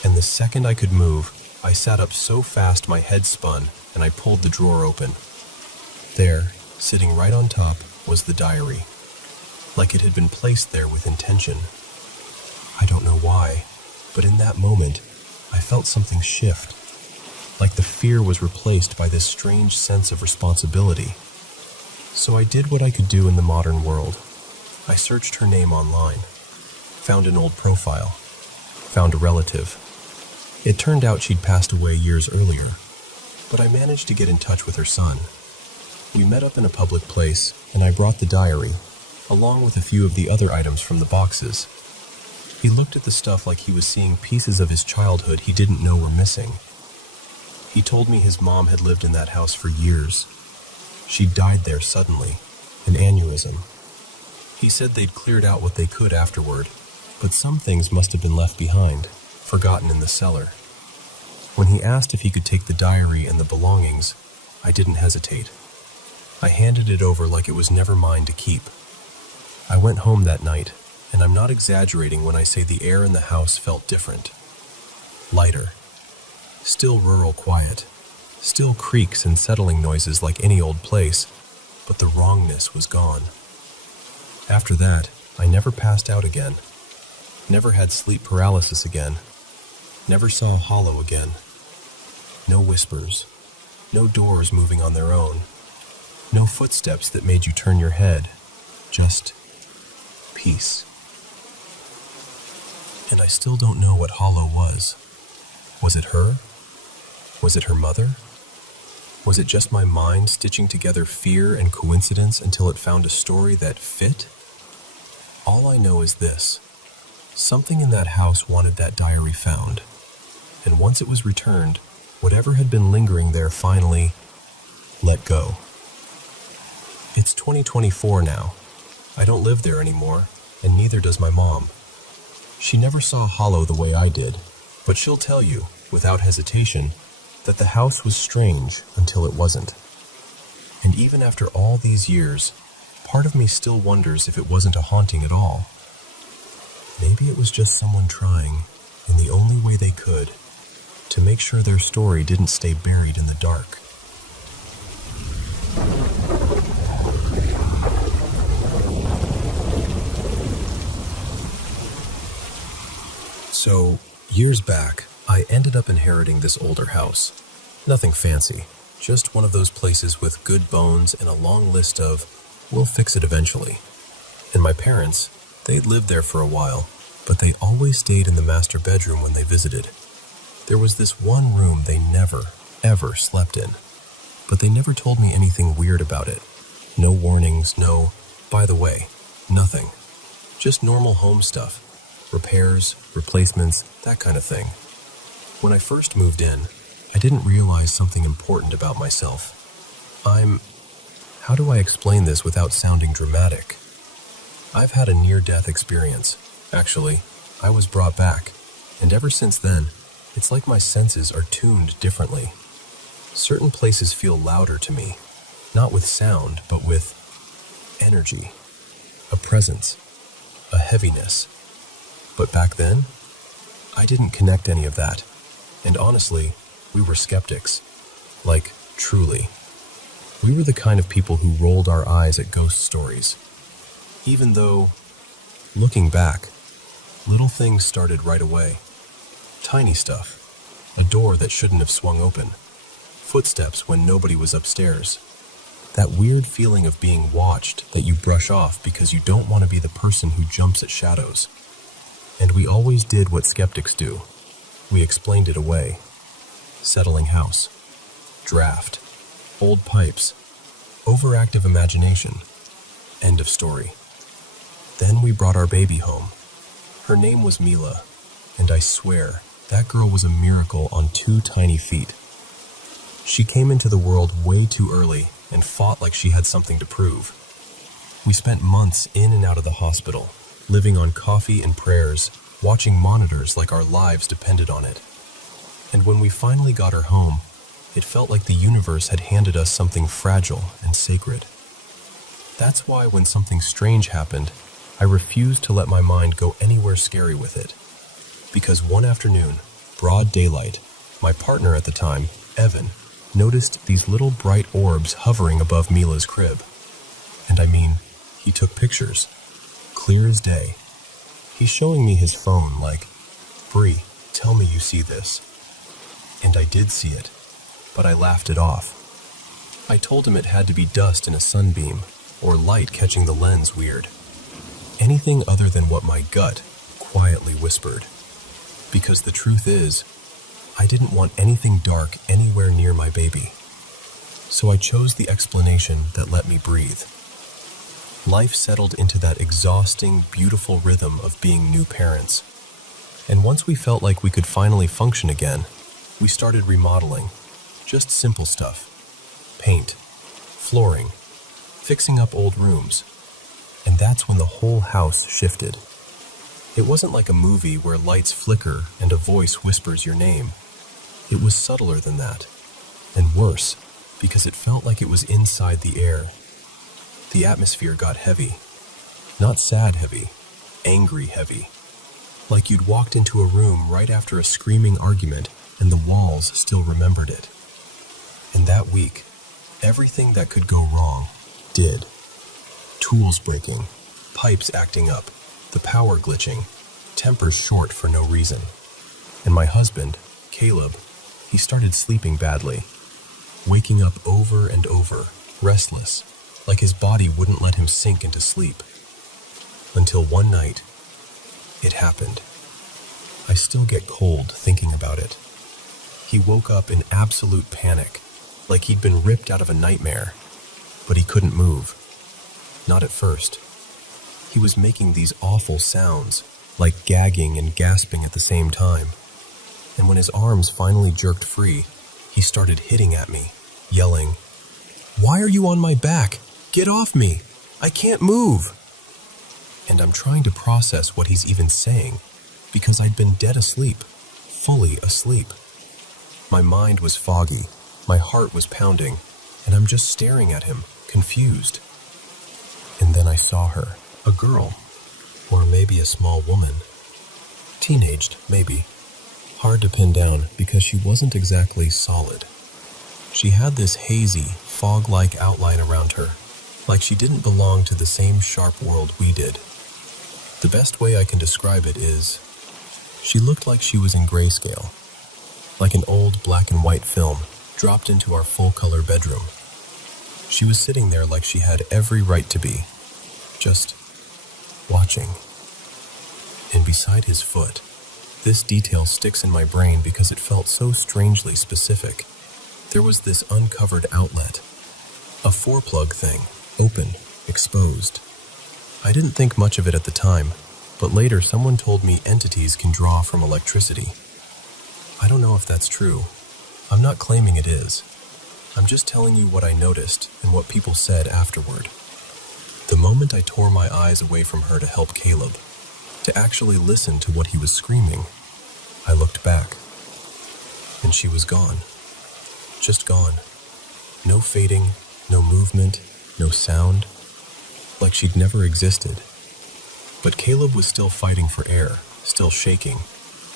And the second I could move, I sat up so fast my head spun, and I pulled the drawer open. There, sitting right on top, was the diary, like it had been placed there with intention. I don't know why, but in that moment, I felt something shift, like the fear was replaced by this strange sense of responsibility. So I did what I could do in the modern world. I searched her name online, found an old profile, found a relative. It turned out she'd passed away years earlier, but I managed to get in touch with her son. We met up in a public place, and I brought the diary, along with a few of the other items from the boxes. He looked at the stuff like he was seeing pieces of his childhood he didn't know were missing. He told me his mom had lived in that house for years. She'd died there suddenly, an aneurysm. He said they'd cleared out what they could afterward, but some things must have been left behind, forgotten in the cellar. When he asked if he could take the diary and the belongings, I didn't hesitate. I handed it over like it was never mine to keep. I went home that night, and I'm not exaggerating when I say the air in the house felt different. Lighter. Still rural quiet. Still creaks and settling noises like any old place, but the wrongness was gone. After that, I never passed out again. Never had sleep paralysis again. Never saw a hollow again. No whispers. No doors moving on their own. No footsteps that made you turn your head. Just peace. And I still don't know what hollow was. Was it her? Was it her mother? Was it just my mind stitching together fear and coincidence until it found a story that fit? All I know is this. Something in that house wanted that diary found. And once it was returned, whatever had been lingering there finally let go. It's 2024 now. I don't live there anymore, and neither does my mom. She never saw hollow the way I did, but she'll tell you, without hesitation, that the house was strange until it wasn't. And even after all these years, part of me still wonders if it wasn't a haunting at all. Maybe it was just someone trying, in the only way they could, to make sure their story didn't stay buried in the dark. So, years back, I ended up inheriting this older house. Nothing fancy, just one of those places with good bones and a long list of, we'll fix it eventually. And my parents, they'd lived there for a while, but they always stayed in the master bedroom when they visited. There was this one room they never, ever slept in, but they never told me anything weird about it. No warnings, no, by the way, nothing. Just normal home stuff. Repairs, replacements, that kind of thing. When I first moved in, I didn't realize something important about myself. How do I explain this without sounding dramatic? I've had a near-death experience. Actually, I was brought back, and ever since then, it's like my senses are tuned differently. Certain places feel louder to me, not with sound, but with energy, a presence, a heaviness. But back then, I didn't connect any of that. And honestly, we were skeptics. Like, truly. We were the kind of people who rolled our eyes at ghost stories. Even though, looking back, little things started right away. Tiny stuff. A door that shouldn't have swung open. Footsteps when nobody was upstairs. That weird feeling of being watched that you brush off because you don't want to be the person who jumps at shadows. And we always did what skeptics do. We explained it away. Settling house. Draft. Old pipes. Overactive imagination. End of story. Then we brought our baby home. Her name was Mila, and I swear, that girl was a miracle on 2 tiny feet. She came into the world way too early and fought like she had something to prove. We spent months in and out of the hospital, living on coffee and prayers, watching monitors like our lives depended on it. And when we finally got her home, it felt like the universe had handed us something fragile and sacred. That's why when something strange happened, I refused to let my mind go anywhere scary with it. Because one afternoon, broad daylight, my partner at the time, Evan, noticed these little bright orbs hovering above Mila's crib. And I mean, he took pictures. Clear as day. He's showing me his phone like, "Bree, tell me you see this." And I did see it, but I laughed it off. I told him it had to be dust in a sunbeam, or light catching the lens weird. Anything other than what my gut quietly whispered. Because the truth is, I didn't want anything dark anywhere near my baby. So I chose the explanation that let me breathe. Life settled into that exhausting, beautiful rhythm of being new parents. And once we felt like we could finally function again, we started remodeling. Just simple stuff. Paint, flooring, fixing up old rooms. And that's when the whole house shifted. It wasn't like a movie where lights flicker and a voice whispers your name. It was subtler than that. And worse, because it felt like it was inside the air. The atmosphere got heavy. Not sad heavy, angry heavy. Like you'd walked into a room right after a screaming argument and the walls still remembered it. And that week, everything that could go wrong did. Tools breaking, pipes acting up, the power glitching, tempers short for no reason. And my husband, Caleb, he started sleeping badly, waking up over and over, restless, like his body wouldn't let him sink into sleep. Until one night, it happened. I still get cold thinking about it. He woke up in absolute panic, like he'd been ripped out of a nightmare, but he couldn't move. Not at first. He was making these awful sounds, like gagging and gasping at the same time. And when his arms finally jerked free, he started hitting at me, yelling, "Why are you on my back? Get off me! I can't move!" And I'm trying to process what he's even saying, because I'd been dead asleep, fully asleep. My mind was foggy, my heart was pounding, and I'm just staring at him, confused. And then I saw her, a girl, or maybe a small woman. Teenaged, maybe. Hard to pin down because she wasn't exactly solid. She had this hazy, fog-like outline around her, like she didn't belong to the same sharp world we did. The best way I can describe it is, she looked like she was in grayscale, like an old black and white film dropped into our full-color bedroom. She was sitting there like she had every right to be, just watching. And beside his foot, this detail sticks in my brain because it felt so strangely specific. There was this uncovered outlet, a 4-plug thing, open, exposed. I didn't think much of it at the time, but later someone told me entities can draw from electricity. I don't know if that's true. I'm not claiming it is. I'm just telling you what I noticed and what people said afterward. The moment I tore my eyes away from her to help Caleb, to actually listen to what he was screaming, I looked back, and she was gone. Just gone. No fading, no movement, no sound, like she'd never existed. But Caleb was still fighting for air, still shaking,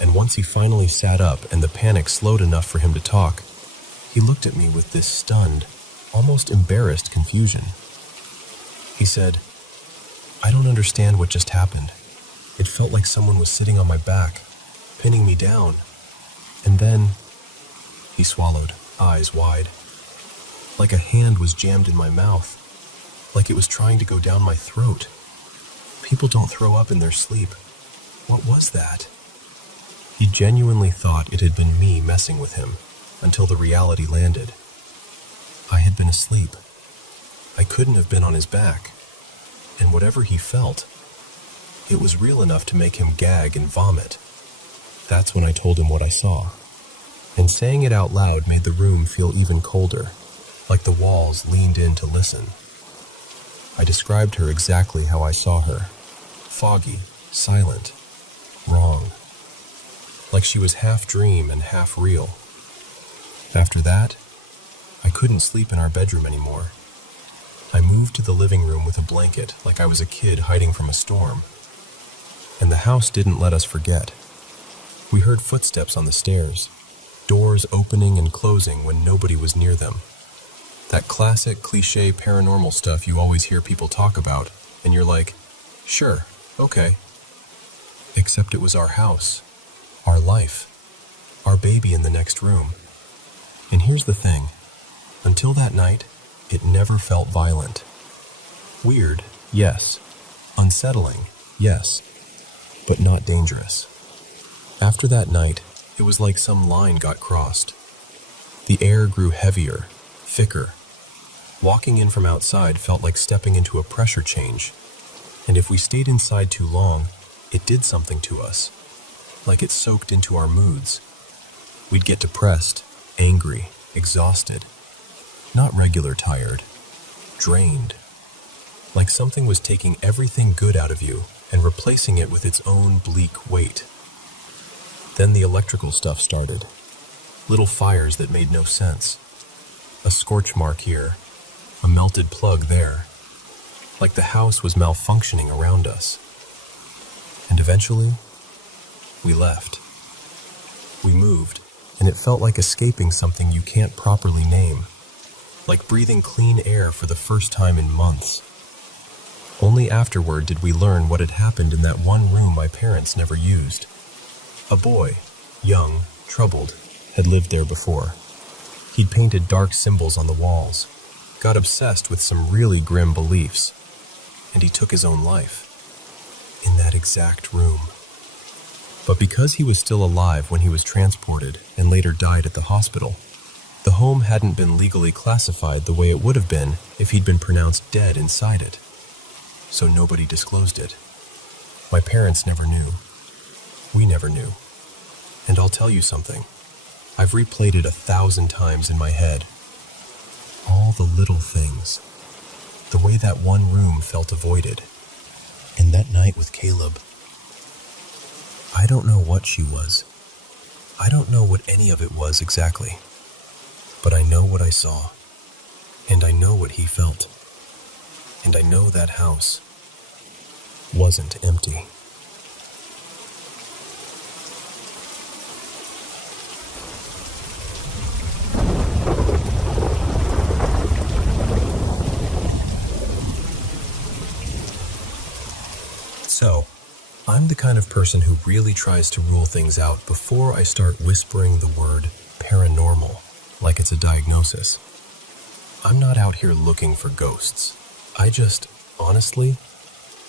and once he finally sat up and the panic slowed enough for him to talk, he looked at me with this stunned, almost embarrassed confusion. He said, "I don't understand what just happened. It felt like someone was sitting on my back, pinning me down. And then," he swallowed, eyes wide, "like a hand was jammed in my mouth, like it was trying to go down my throat. People don't throw up in their sleep. What was that?" He genuinely thought it had been me messing with him, until the reality landed. I had been asleep. I couldn't have been on his back. And whatever he felt, it was real enough to make him gag and vomit. That's when I told him what I saw. And saying it out loud made the room feel even colder, like the walls leaned in to listen. I described her exactly how I saw her. Foggy, silent, wrong. Like she was half dream and half real. After that, I couldn't sleep in our bedroom anymore. I moved to the living room with a blanket like I was a kid hiding from a storm. And the house didn't let us forget. We heard footsteps on the stairs, doors opening and closing when nobody was near them. That classic cliché paranormal stuff you always hear people talk about, and you're like, sure, okay. Except it was our house, our life, our baby in the next room. And here's the thing, until that night, it never felt violent. Weird, yes. Unsettling, yes. But not dangerous. After that night, it was like some line got crossed. The air grew heavier, thicker. Walking in from outside felt like stepping into a pressure change. And if we stayed inside too long, it did something to us. Like it soaked into our moods. We'd get depressed, angry, exhausted. Not regular tired. Drained. Like something was taking everything good out of you and replacing it with its own bleak weight. Then the electrical stuff started. Little fires that made no sense. A scorch mark here, a melted plug there. like the house was malfunctioning around us. And eventually, we left. We moved, and it felt like escaping something you can't properly name, like breathing clean air for the first time in months. Only afterward did we learn what had happened in that one room my parents never used. A boy, young, troubled, had lived there before. He'd painted dark symbols on the walls, got obsessed with some really grim beliefs, and he took his own life. In that exact room. But because he was still alive when he was transported and later died at the hospital, the home hadn't been legally classified the way it would have been if he'd been pronounced dead inside it. So nobody disclosed it. My parents never knew. We never knew. And I'll tell you something. I've replayed it 1,000 times in my head. All the little things. The way that one room felt avoided. And that night with Caleb. I don't know what she was. I don't know what any of it was exactly. But I know what I saw. And I know what he felt. And I know that house wasn't empty. So, I'm the kind of person who really tries to rule things out before I start whispering the word paranormal, like it's a diagnosis. I'm not out here looking for ghosts. Honestly,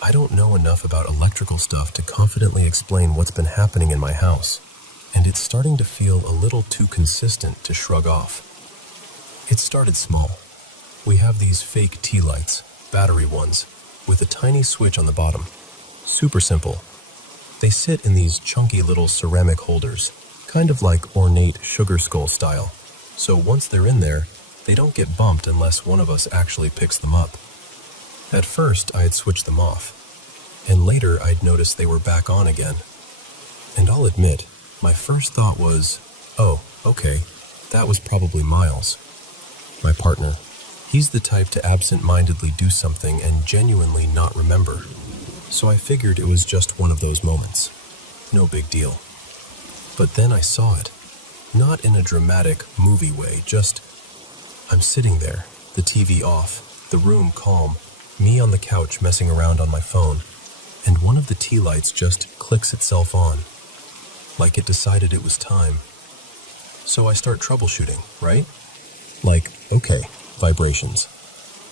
I don't know enough about electrical stuff to confidently explain what's been happening in my house, and it's starting to feel a little too consistent to shrug off. It started small. We have these fake tea lights, battery ones, with a tiny switch on the bottom. Super simple. They sit in these chunky little ceramic holders, kind of like ornate sugar skull style. So once they're in there, they don't get bumped unless one of us actually picks them up. At first, I had switched them off, and later I'd noticed they were back on again. And I'll admit, my first thought was, oh, okay, that was probably Miles, my partner. He's the type to absent-mindedly do something and genuinely not remember. So I figured it was just one of those moments. No big deal. But then I saw it. Not in a dramatic movie way, just I'm sitting there, the TV off, the room calm, me on the couch messing around on my phone, and one of the tea lights just clicks itself on, like it decided it was time. So I start troubleshooting, right? Like, okay, vibrations.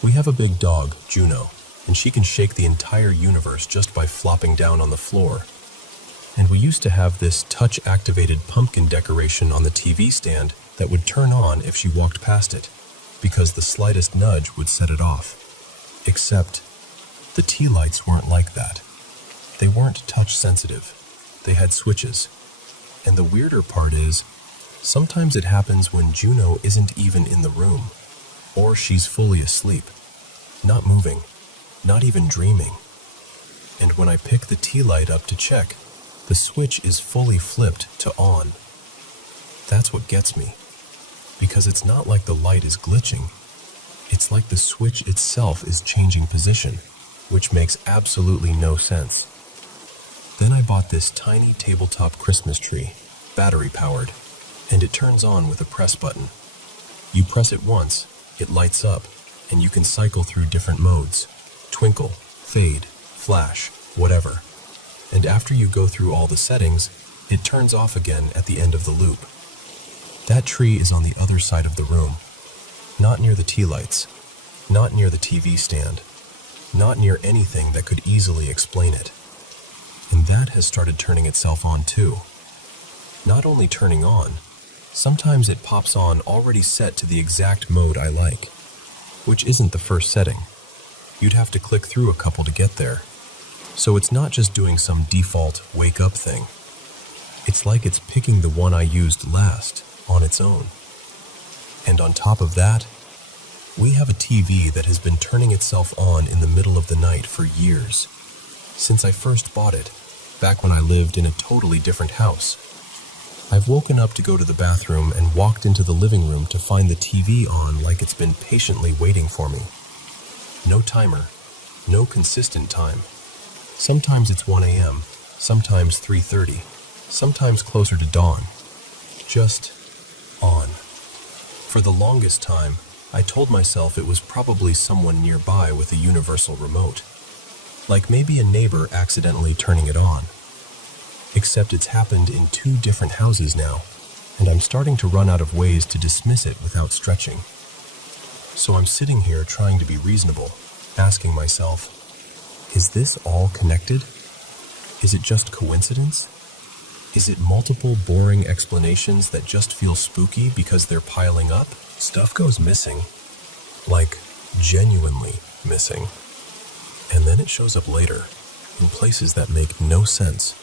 We have a big dog, Juno, and she can shake the entire universe just by flopping down on the floor. And we used to have this touch-activated pumpkin decoration on the TV stand that would turn on if she walked past it, because the slightest nudge would set it off. Except, the tea lights weren't like that. They weren't touch-sensitive. They had switches. And the weirder part is, sometimes it happens when Juno isn't even in the room, or she's fully asleep, not moving, not even dreaming. And when I pick the tea light up to check, the switch is fully flipped to on. That's what gets me, because it's not like the light is glitching. It's like the switch itself is changing position, which makes absolutely no sense. Then I bought this tiny tabletop Christmas tree, battery-powered, and it turns on with a press button. You press it once, it lights up, and you can cycle through different modes: twinkle, fade, flash, whatever. And after you go through all the settings, it turns off again at the end of the loop. That tree is on the other side of the room, not near the tea lights, not near the TV stand, not near anything that could easily explain it. And that has started turning itself on too. Not only turning on, sometimes it pops on already set to the exact mode I like, which isn't the first setting. You'd have to click through a couple to get there. So it's not just doing some default wake up thing. It's like it's picking the one I used last on its own. And on top of that, we have a TV that has been turning itself on in the middle of the night for years. Since I first bought it, back when I lived in a totally different house. I've woken up to go to the bathroom and walked into the living room to find the TV on like it's been patiently waiting for me. No timer, No consistent time. Sometimes it's 1 a.m., sometimes 3:30, sometimes closer to dawn. Just on. For the longest time, I told myself it was probably someone nearby with a universal remote. Like maybe a neighbor accidentally turning it on. Except it's happened in 2 different houses now, and I'm starting to run out of ways to dismiss it without stretching. So I'm sitting here trying to be reasonable, asking myself, is this all connected? Is it just coincidence? Is it multiple boring explanations that just feel spooky because they're piling up? Stuff goes missing. Like, genuinely missing. And then it shows up later, in places that make no sense.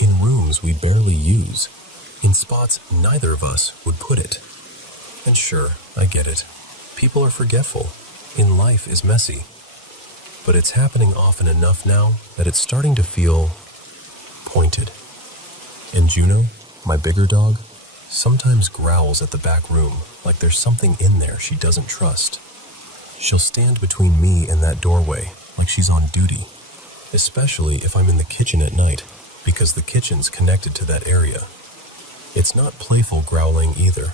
In rooms we barely use. In spots neither of us would put it. And sure, I get it. People are forgetful. In life is messy. But it's happening often enough now that it's starting to feel pointed. And Juno, my bigger dog, sometimes growls at the back room like there's something in there she doesn't trust. She'll stand between me and that doorway like she's on duty, especially if I'm in the kitchen at night, because the kitchen's connected to that area. It's not playful growling either.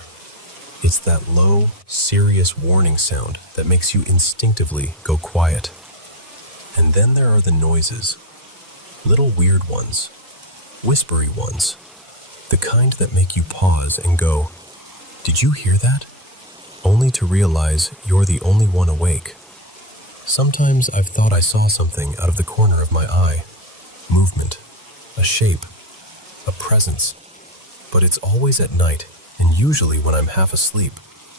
It's that low, serious warning sound that makes you instinctively go quiet. And then there are the noises. Little weird ones. Whispery ones. The kind that make you pause and go, "Did you hear that?" Only to realize you're the only one awake. Sometimes I've thought I saw something out of the corner of my eye. Movement. A shape. A presence. But it's always at night, and usually when I'm half asleep,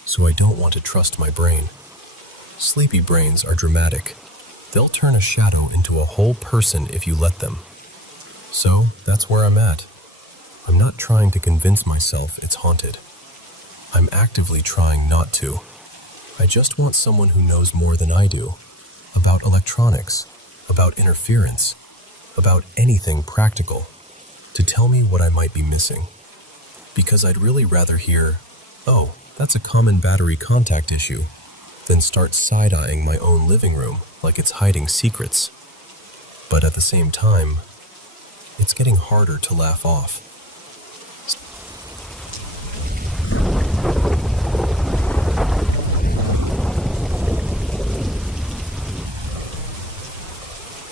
so I don't want to trust my brain. Sleepy brains are dramatic. They'll turn a shadow into a whole person if you let them. So, that's where I'm at. I'm not trying to convince myself it's haunted. I'm actively trying not to. I just want someone who knows more than I do. About electronics, about interference, about anything practical, to tell me what I might be missing. Because I'd really rather hear, "Oh, that's a common battery contact issue," than start side-eyeing my own living room like it's hiding secrets. But at the same time, it's getting harder to laugh off.